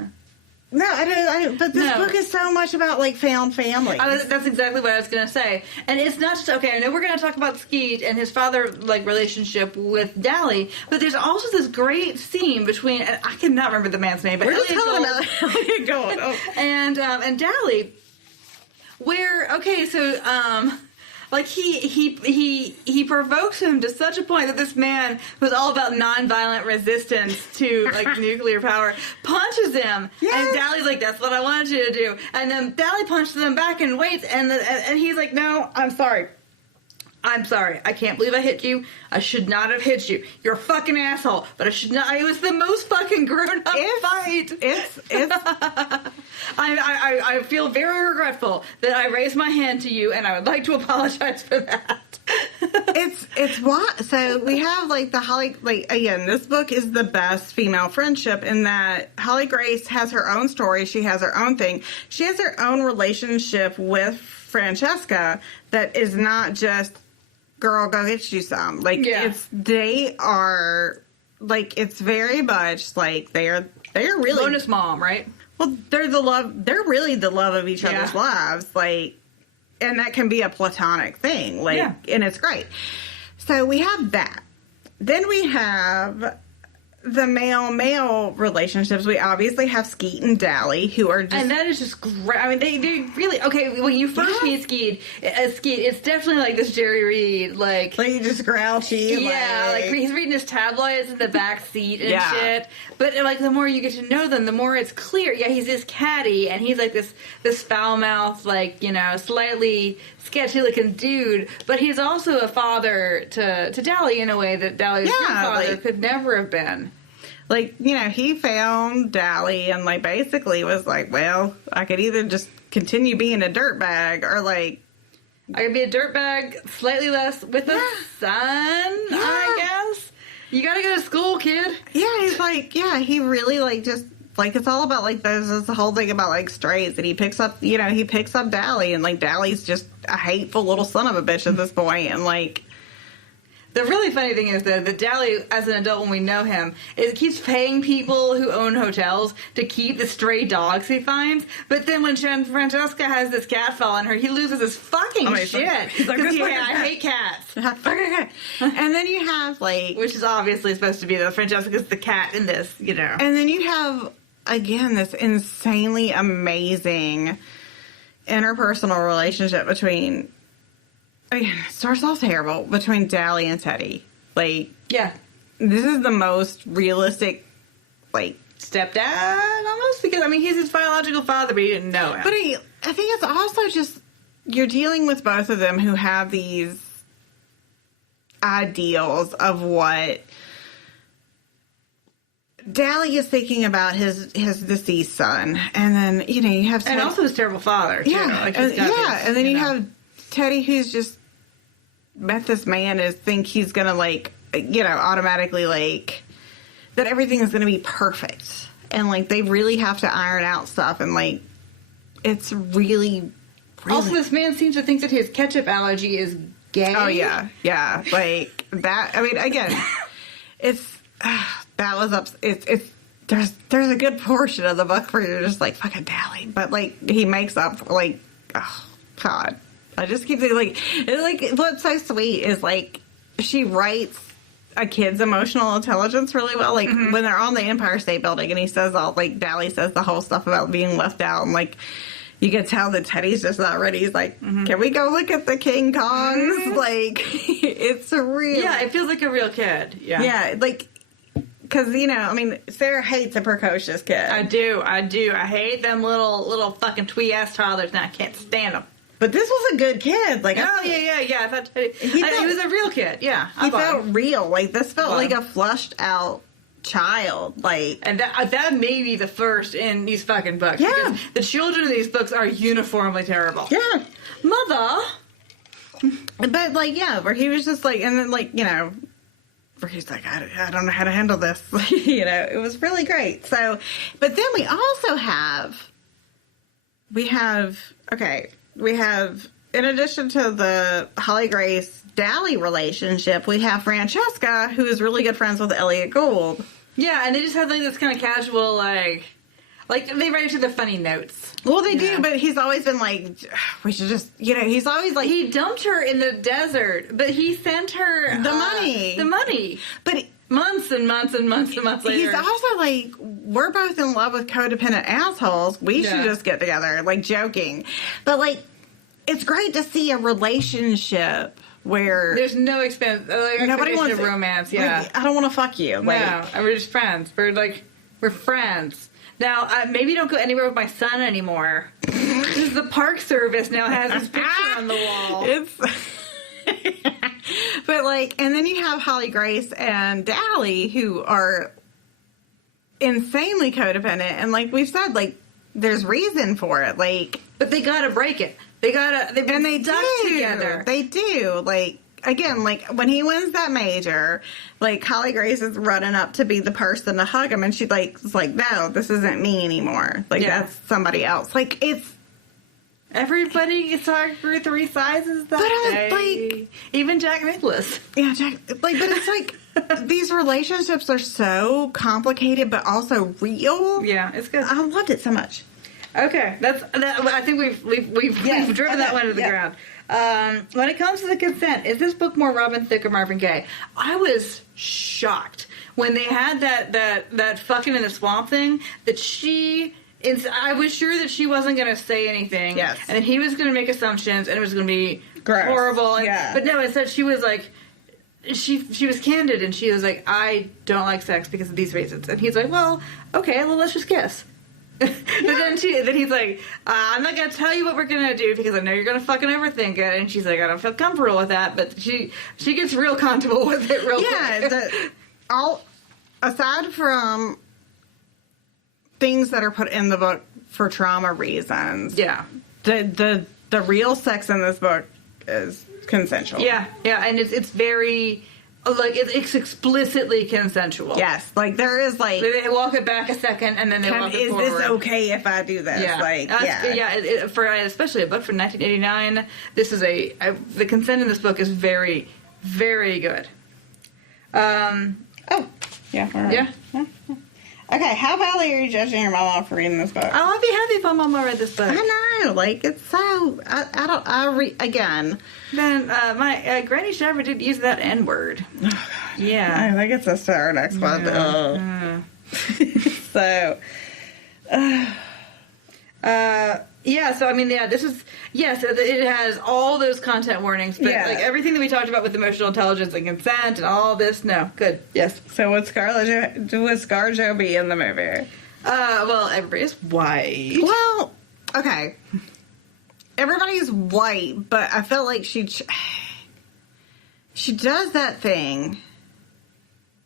no, I don't. But this book is so much about like found family. That's exactly what I was going to say. And it's not just, okay, I know we're going to talk about Skeet and his father like relationship with Dally, but there's also this great scene between, and I cannot remember the man's name, but we're just talking about Elliot Gould and Dally, where, okay, so like he provokes him to such a point that this man who's all about nonviolent resistance to like nuclear power punches him, and Dally's like, "That's what I wanted you to do," and then Dally punches him back and waits, and he's like, "No, I'm sorry. I'm sorry. I can't believe I hit you. I should not have hit you. You're a fucking asshole. But I should not." It was the most fucking grown-up fight. I feel very regretful that I raised my hand to you, and I would like to apologize for that. it's what. So we have like the Holly. Like again, this book is the best female friendship in that Holly Grace has her own story. She has her own thing. She has her own relationship with Francesca that is not just, girl, go get you some. Like, they are, like, it's very much, like, they're really... Bonus mom, right? Well, they're really the love of each other's lives, like, and that can be a platonic thing, like, and it's great. So we have that. Then we have the male-male relationships. We obviously have Skeet and Dally, who are just... And that is just great. I mean, they really... Okay, when you first meet Skeet, it's definitely like this Jerry Reed, like just grouchy. Yeah, like he's reading his tabloids in the back seat and shit. But, like, the more you get to know them, the more it's clear. Yeah, he's this catty, and he's like this foul-mouthed, like, slightly sketchy-looking dude. But he's also a father to Dally in a way that Dally's grandfather could never have been. Like, he found Dally and, like, basically was like, well, I could either just continue being a dirtbag or, like... I could be a dirtbag, slightly less with a son, I guess. You gotta go to school, kid. Yeah, he's like, he really, like, just... Like, it's all about, like, there's this whole thing about, like, strays, and he picks up Dally, and, like, Dally's just a hateful little son of a bitch at this point, and, like... The really funny thing is, though, that Dally, as an adult when we know him, keeps paying people who own hotels to keep the stray dogs he finds, but then when Francesca has this cat fall on her, he loses his fucking shit. He's like, I hate cats. And then you have, like... Which is obviously supposed to be, though, Francesca's the cat in this, And then you have again, this insanely amazing interpersonal relationship between, again, it starts off terrible, between Dally and Teddy. Like, Yeah. this is the most realistic, like, Stepdad, almost, because, I mean, he's his biological father, but he didn't know him. but I think it's also just, you're dealing with both of them who have these ideals of what Dally is thinking about his deceased son, and then you have Teddy, and also his terrible father, too. yeah, Like, he's got and then you know. have Teddy, who's just met this man and think he's gonna like automatically like that everything is gonna be perfect, and like they really have to iron out stuff, and like it's really. Also, this man seems to think that his ketchup allergy is gay. Oh yeah, like that. I mean, again, it's that was up. It's there's a good portion of the book where you're just like fucking Dally, but like he makes up like, oh god, I just keep thinking like it's like what's so sweet is like she writes a kid's emotional intelligence really well. Like when they're on the Empire State Building and he says all like Dally says the whole stuff about being left out and like. You can tell that Teddy's just not ready. He's like, can we go look at the King Kongs? Like, it's real. Yeah, it feels like a real kid. Yeah. Yeah, like, because, I mean, Sarah hates a precocious kid. I do. I hate them little fucking twee-ass toddlers now. I can't stand them. But this was a good kid. Like, Oh, yeah. I thought he was a real kid. Yeah. He felt real. Like, this felt like a flushed out child, like, and that may be the first in these fucking books. Yeah, because the children in these books are uniformly terrible. Yeah, mother. But like, yeah, where he was just like, and then like, where he's like, I don't know how to handle this. It was really great. So, but then we also have, in addition to the Holly Grace Dally relationship, we have Francesca, who is really good friends with Elliot Gould. Yeah, and they just have like this kind of casual, like they write to the funny notes. Well, they do, but he's always been like, we should just, he's always like... He dumped her in the desert, but he sent her... The money. The money. But... months and months and months and months later. He's also like, we're both in love with codependent assholes. We should just get together, like joking. But like, it's great to see a relationship where there's no expense, nobody wants of romance. Yeah, like, I don't want to fuck you. Like, no, we're just friends. We're friends. Now, maybe don't go anywhere with my son anymore. Because the Park Service now has his picture on the wall. But like, and then you have Holly Grace and Dally, who are insanely codependent, and like we've said, like there's reason for it. Like, but they gotta break it. They've been stuck together. They do. Like, again, like, when he wins that major, like, Holly Grace is running up to be the person to hug him, and she's like, no, this isn't me anymore. Like, that's somebody else. Like, it's... Everybody saw through 3 sizes that day. Like... Even Jack Nicklaus. Yeah, Jack... Like, but it's like, these relationships are so complicated, but also real. Yeah, it's good. I loved it so much. Okay, I think we've driven that one to the ground. When it comes to the consent, is this book more Robin Thicke or Marvin Gaye? I was shocked when they had that fucking in the swamp thing that I was sure that she wasn't going to say anything. Yes. And that he was going to make assumptions and it was going to be gross. Horrible. But no, instead she was like, she was candid and she was like, I don't like sex because of these reasons. And he's like, well, okay, well, let's just kiss. But then he's like, I'm not going to tell you what we're going to do because I know you're going to fucking overthink it. And she's like, I don't feel comfortable with that. But she gets real comfortable with it real quick. Aside from things that are put in the book for trauma reasons. Yeah. The real sex in this book is consensual. Yeah. And it's very... Like, it's explicitly consensual. Yes. Like, there is, like... They walk it back a second, and then they walk it forward. Is this okay if I do this? Yeah. Like, For especially a book from 1989, this is the consent in this book is very, very good. Yeah. Okay, how badly are you judging your mama for reading this book? Oh, I'd be happy if my mama read this book. I know, like, it's so... Again... Then, my Granny Shepard did use that N-word. Yeah. I think it's us to our next one. So... Yeah, so I mean, yeah, this is, yes, it has all those content warnings, but Yeah. like everything that we talked about with emotional intelligence and consent and all this, no, good, yes. So would ScarJo be in the movie? Well, everybody's white. Well, okay. Everybody's white, but I feel like she does that thing.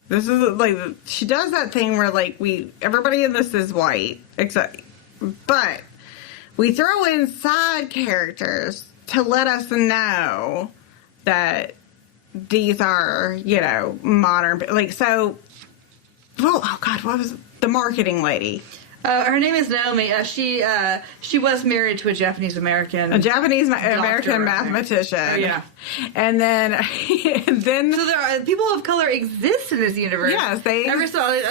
This is like, she does that thing where like everybody in this is white, but we throw in side characters to let us know that these are, modern, like, so, oh God, what was the marketing lady? Her name is Naomi. She was married to a Japanese American. A Japanese American mathematician. Oh, yeah. And then, so there are people of color exist in this universe. Yes, they never saw it.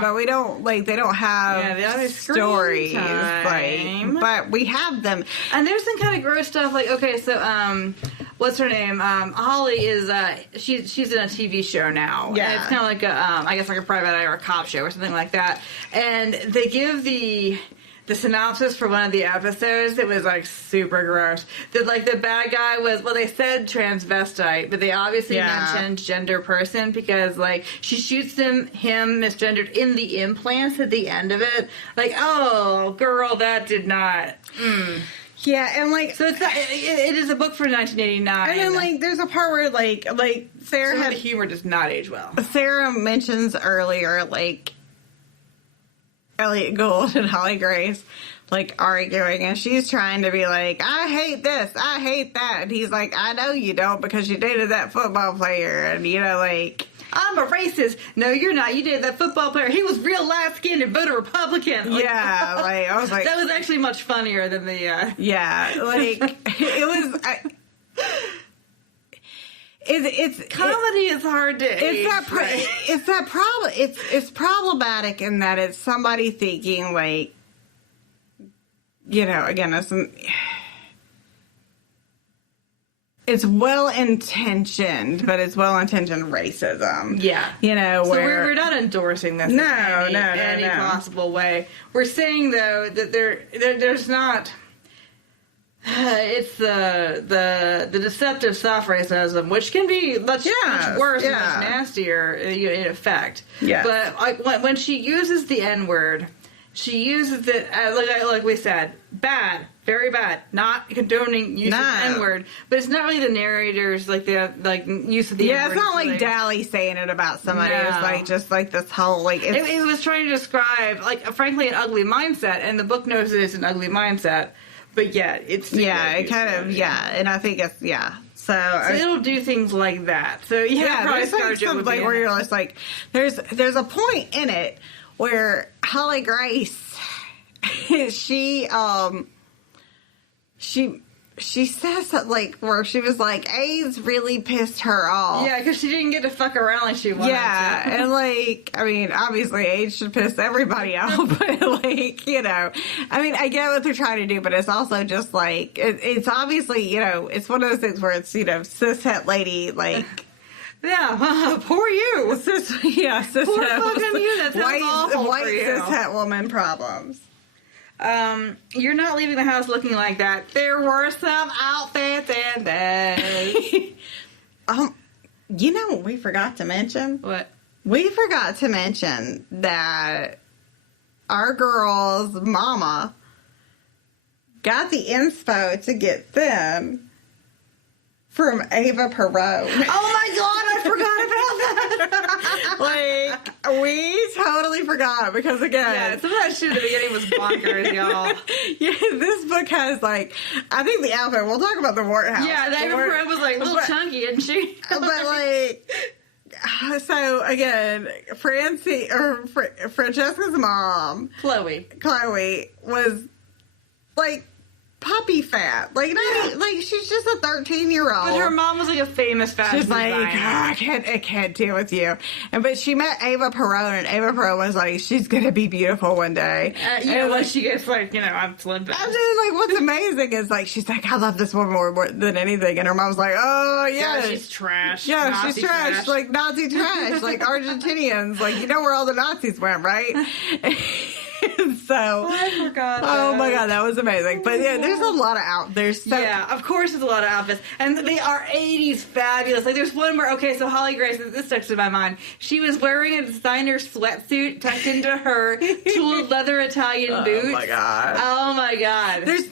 But we don't, like, they don't have stories. Time. Like, but we have them. And there's some kind of gross stuff, like, okay, so, what's her name? Holly is, she's in a TV show now. Yeah. And it's kind of like I guess like a private eye or a cop show or something like that. And they give the synopsis for one of the episodes. It was like super gross. That like the bad guy was, well, they said transvestite, but they obviously mentioned gender person because like she shoots him misgendered in the implants at the end of it. Like, oh girl, that did not. Yeah, and like, so it is a book for 1989. And then like, there's a part where like Sarah the humor does not age well. Sarah mentions earlier like Elliot Gould and Holly Grace like arguing, and she's trying to be like, I hate this, I hate that, and he's like, I know you don't because you dated that football player, and like, I'm a racist. No, you're not. You dated that football player. He was real light-skinned and voted Republican. Like, yeah, like, I was like... That was actually much funnier than the... Yeah, like, it was... It's comedy is hard to age, it's problematic in that it's somebody thinking, like, again, it's well-intentioned, but it's well-intentioned racism. Yeah. So we're not endorsing this in any possible way. We're saying, though, that there's not... it's the deceptive soft racism, which can be much worse and much nastier in effect. Yeah. But when she uses the N-word, she uses it as, like we said, bad, very bad. Not condoning use of the N-word, but it's not really the narrator's use of the N-word. Yeah, it's not like Dally saying it about somebody. No. It's like just like this whole like it was trying to describe frankly an ugly mindset, and the book knows that it's an ugly mindset. But it's... Yeah, it kind of... Yeah, and I think it's... Yeah. So it'll do things like that. So, there's like something like where you're just like... There's a point in it where Holly Grace... She says that, like, where she was like, AIDS really pissed her off. Yeah, because she didn't get to fuck around like she wanted to. Yeah, and, like, I mean, obviously AIDS should piss everybody off, but, like, I mean, I get what they're trying to do, but it's also just, like, it's obviously, it's one of those things where it's, cishet lady, like... Yeah, poor you. Cishet. Poor fucking you, that sounds awful white for you. Cishet woman problems. You're not leaving the house looking like that. There were some outfits in there. You know what we forgot to mention? What? We forgot to mention that our girl's mama got the inspo to get thin from Eva Peron. Oh my god, I forgot about that! Like, we totally forgot because, again... some of that shit at the beginning was bonkers, y'all. Yeah, this book has, like... I think the outfit... We'll talk about the Wart House. Yeah, the Eva Peron was, like, a little chunky, isn't she? But, like... So, again, Francesca's mom... Chloe was, like... puppy fat. Like, she's just a 13-year-old. But her mom was like a famous fashion designer. She's like, I can't deal with you. But she met Eva Peron, and Eva Peron was like, she's gonna be beautiful one day. Once she gets like, I'm slim fast. And then, like, what's amazing is, like, she's like, I love this woman more than anything. And her mom's like, oh, yeah. She's trash. Yeah, Nazi she's trash. Like, Nazi trash. Like, Argentinians. Like, where all the Nazis went, right? So I forgot. Oh that. my god, that was amazing. But yeah, there's a lot of Yeah, of course there's a lot of outfits. And they are 80s fabulous. Like there's one where, okay, so Holly Grace, this stuck to my mind. She was wearing a designer sweatsuit tucked into her tooled leather Italian boots. Oh my god. Oh my god. There's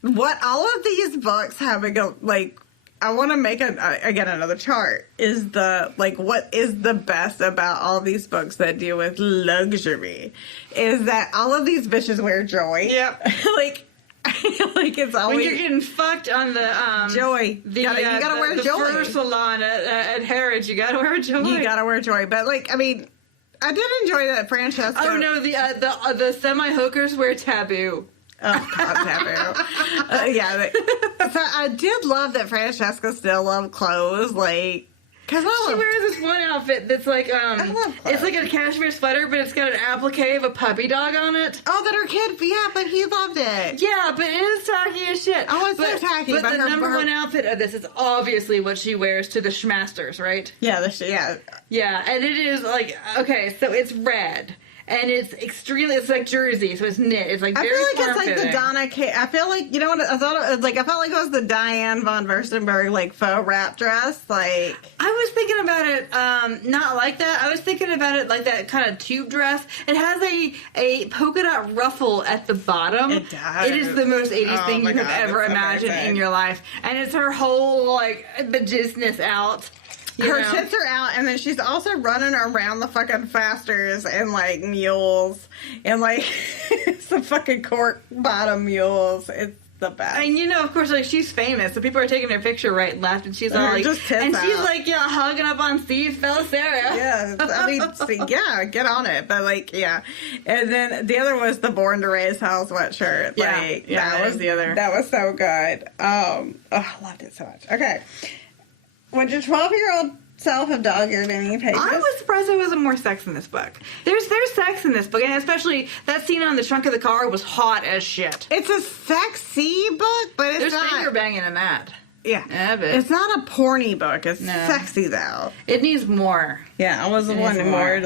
what all of these books have like. I want to make again another chart. Is the what is the best about all these books that deal with luxury? Is that all of these bitches wear joy? Yep. like it's always when you're getting fucked on the joy. You gotta wear the joy. fur salon at Harrods. You gotta wear joy. You gotta wear joy. But I did enjoy that Francesca. Oh no, the semi hookers wear taboo. Oh God, taboo. So I did love that Francesca still loved clothes, because she wears this one outfit that's it's like a cashmere sweater, but it's got an applique of a puppy dog on it. Oh, that her kid, yeah, but he loved it. Yeah, but it is tacky as shit. Oh, it's so tacky. But the number one outfit of this is obviously what she wears to the Schmasters, right? Yeah, Yeah, and it is okay, so it's red. And it's like jersey, so it's knit. It's very I feel like it's like fitting. the Donna K. I feel like, you know what, I thought it was I felt like it was the Diane von Furstenberg, faux wrap dress, I was thinking about it, not like that. I was thinking about it like that kind of tube dress. It has a polka dot ruffle at the bottom. It does. It is the most 80s thing you could ever imagine in your life. And it's her whole, bejizness out. Her tits are out, and then she's also running around the fucking fasters and mules and some fucking cork bottom mules. It's the best. And of course, she's famous, so people are taking her picture right and left, and she's all just tits and out. she's hugging up on Steve Belisarius. Yeah, get on it. But yeah, and then the other was the Born to Raise Hell sweatshirt. That was the other. That was so good. I loved it so much. Okay. Would your 12-year-old self have dog-eared any pages? I was surprised there wasn't more sex in this book. There's sex in this book, and especially that scene on the trunk of the car was hot as shit. It's a sexy book, but it's There's not. finger banging in that. Yeah, but it's not a porny book. It's sexy though. It needs more. Yeah, I was wanting more. I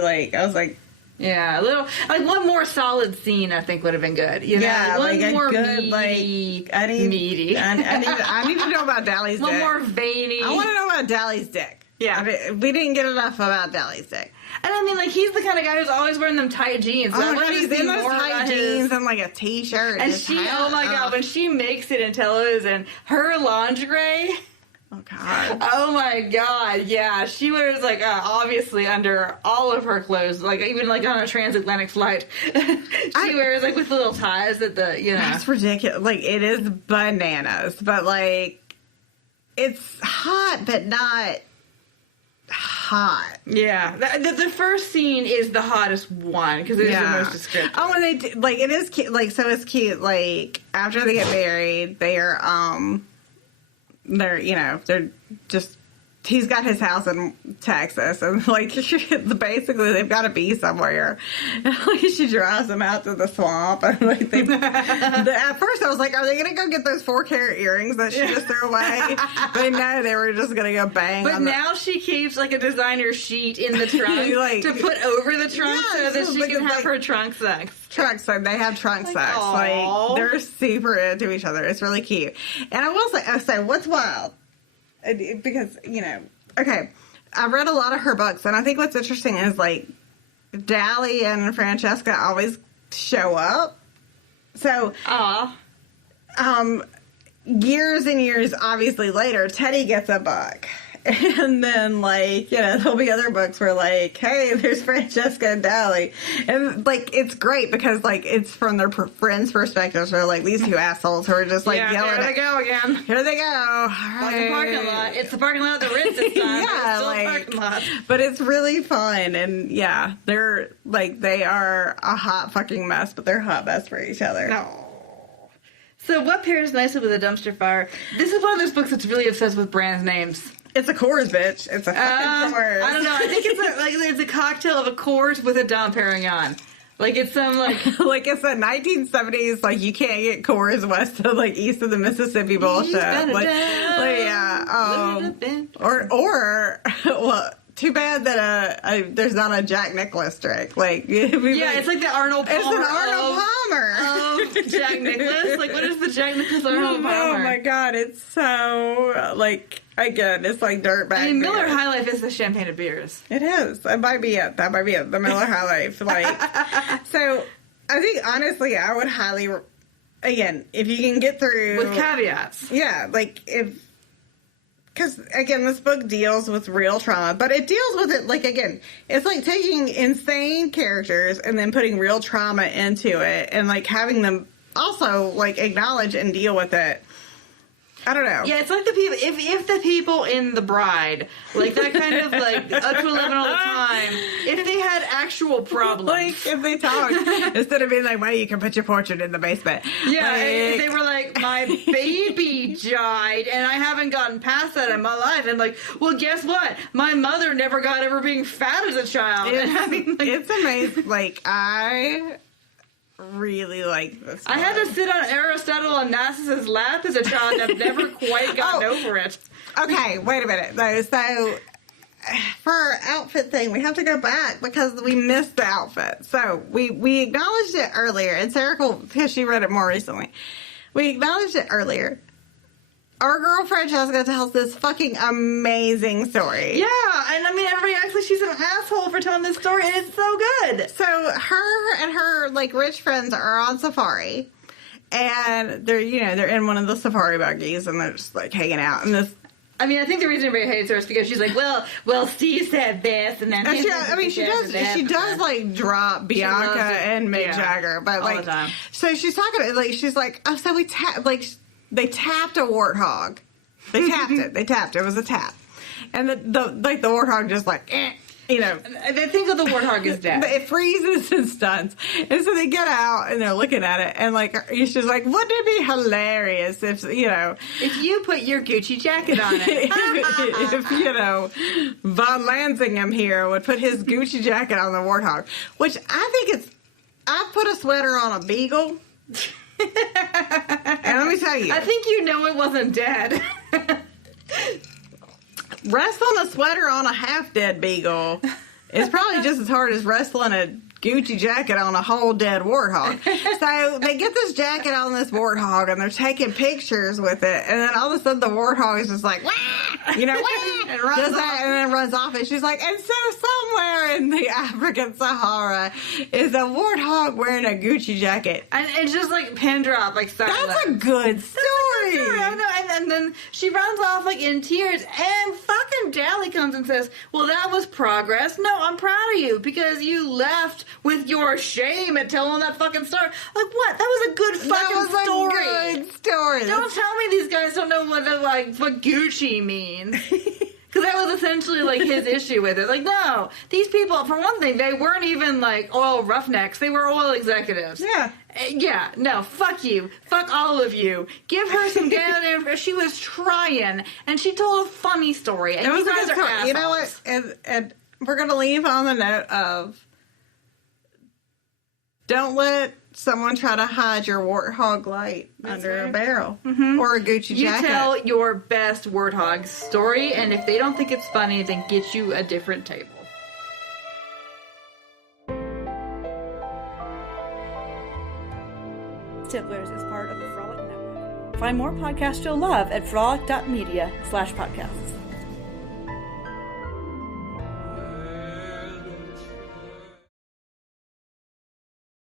was like. Yeah, a little one more solid scene I think would have been good. One more good meaty. meaty. I need to know about Dally's dick. One more veiny. I want to know about Dally's dick. Yeah, we didn't get enough about Dally's dick. And he's the kind of guy who's always wearing them tight jeans. Oh my god, he's in those tight jeans and a t-shirt. And she, oh my god, when she makes it in television, her lingerie. Oh god. Oh my god, yeah. She wears obviously under all of her clothes, even on a transatlantic flight. She wears with the little ties that That's ridiculous. It is bananas. But it's hot but not hot. Yeah. The first scene is the hottest one because it is the most descriptive. Oh, and they do, it is cute. So it's cute. After they get married, they're just, he's got his house in Texas, and basically they've got to be somewhere. She drives them out to the swamp, and at first I was like, are they gonna go get those 4-carat earrings that she just threw away? But no, they were just gonna go bang. But now she keeps a designer sheet in the trunk to put over the trunk so that she can have her trunk sex. They have trunk sex. Aww. They're super into each other. It's really cute. And I will say, what's wild? Because, okay, I read a lot of her books, and I think what's interesting is, Dally and Francesca always show up. So, years and years, obviously, later, Teddy gets a book. And then, there'll be other books where, hey, there's Francesca and Dally. And, it's great because, it's from their friends' perspectives. So, these two assholes who are just, yelling. Here they go again. Here they go. All right. The parking lot. It's the parking lot of the Ritz this time. Parking lot. But it's really fun. And, yeah, they're, they are a hot fucking mess, but they're hot mess for each other. No. So, what pairs nicely with a dumpster fire? This is one of those books that's really obsessed with brand names. It's a Coors, bitch. It's a fucking Coors. I don't know. I think it's a cocktail of a Coors with a Dom Perignon. It's some it's a 1970s you can't get Coors west of east of the Mississippi bullshit. too bad that there's not a Jack Nicklaus trick. Like, it's like the Arnold Palmer. It's an Arnold Palmer of Jack Nicklaus. Like, what is the Jack Nicklaus Arnold Palmer? Oh my god, it's so like again, it's like dirtbag. I mean, Miller High Life is the champagne of beers. It is. That might be it. The Miller High Life. Like, so I think honestly, I would highly, again, if you can get through with caveats. Yeah, like because, again, this book deals with real trauma, but it deals with it, like, again, it's like taking insane characters and then putting real trauma into it and, like, having them also, like, acknowledge and deal with it. I don't know. Yeah, it's like the people, if the people in The Bride, like, that kind of, like, up to 11 all the time, if they had actual problems. Like, if they talk, instead of being like, well, you can put your portrait in the basement. Yeah, like, if they were like, my baby died, and I haven't gotten past that in my life, and like, well, guess what? My mother never got over being fat as a child. It's amazing. Like, I really like this book. I had to sit on Aristotle and Narcissus' lap as a child and I've never quite gotten over it. Okay, wait a minute though. So for our outfit thing, we have to go back because we missed the outfit. So we acknowledged it earlier, and Sarah, because she read it more recently, we acknowledged it earlier. Our girl Francesca tells this fucking amazing story. Yeah, and I mean, everybody acts like she's an asshole for telling this story, and it's so good. So her and her, like, rich friends are on safari, and they're in one of the safari buggies, and they're just, like, hanging out, and this... I mean, I think the reason everybody hates her is because she's like, well, Steve said this, and then... She does, like, drop Bianca and Mick Jagger, but, all like... the time. So she's talking, like, she's like, oh, so we they tapped a warthog. They tapped it. It was a tap. And the warthog just like, you know. They think of the warthog as dead. It freezes and stuns. And so they get out and they're looking at it. And like, she's like, wouldn't it be hilarious if, you know. If you put your Gucci jacket on it. if, you know, Von Lansingham here would put his Gucci jacket on the warthog. Which I put a sweater on a beagle. And let me tell you, I think you know it wasn't dead. Wrestling a sweater on a half-dead beagle is probably just as hard as wrestling a Gucci jacket on a whole dead warthog. So they get this jacket on this warthog and they're taking pictures with it, and then all of a sudden the warthog is just like, wah! You know, wah! And runs off. And then runs off, and she's like, and so somewhere in the African Sahara is a warthog wearing a Gucci jacket. And it's just like pin drop, like silence. That's a good story. I know. And then she runs off like in tears, and fucking Dally comes and says, well, that was progress. No, I'm proud of you because you left with your shame at telling that fucking story. Like, what? That was a good fucking story. A good story. Don't tell me these guys don't know what Gucci means. Because that was essentially, like, his issue with it. Like, no, these people, for one thing, they weren't even, like, oil roughnecks. They were oil executives. Yeah. Yeah, no, fuck you. Fuck all of you. Give her some damn... She was trying, and she told a funny story. And you guys are assholes. You know what? And we're going to leave on the note of don't let someone try to hide your warthog light under a barrel or a Gucci jacket. You tell your best warthog story, and if they don't think it's funny, then get you a different table. Tipplers is part of the Frolic Network. Find more podcasts you'll love at frolic.media/podcasts.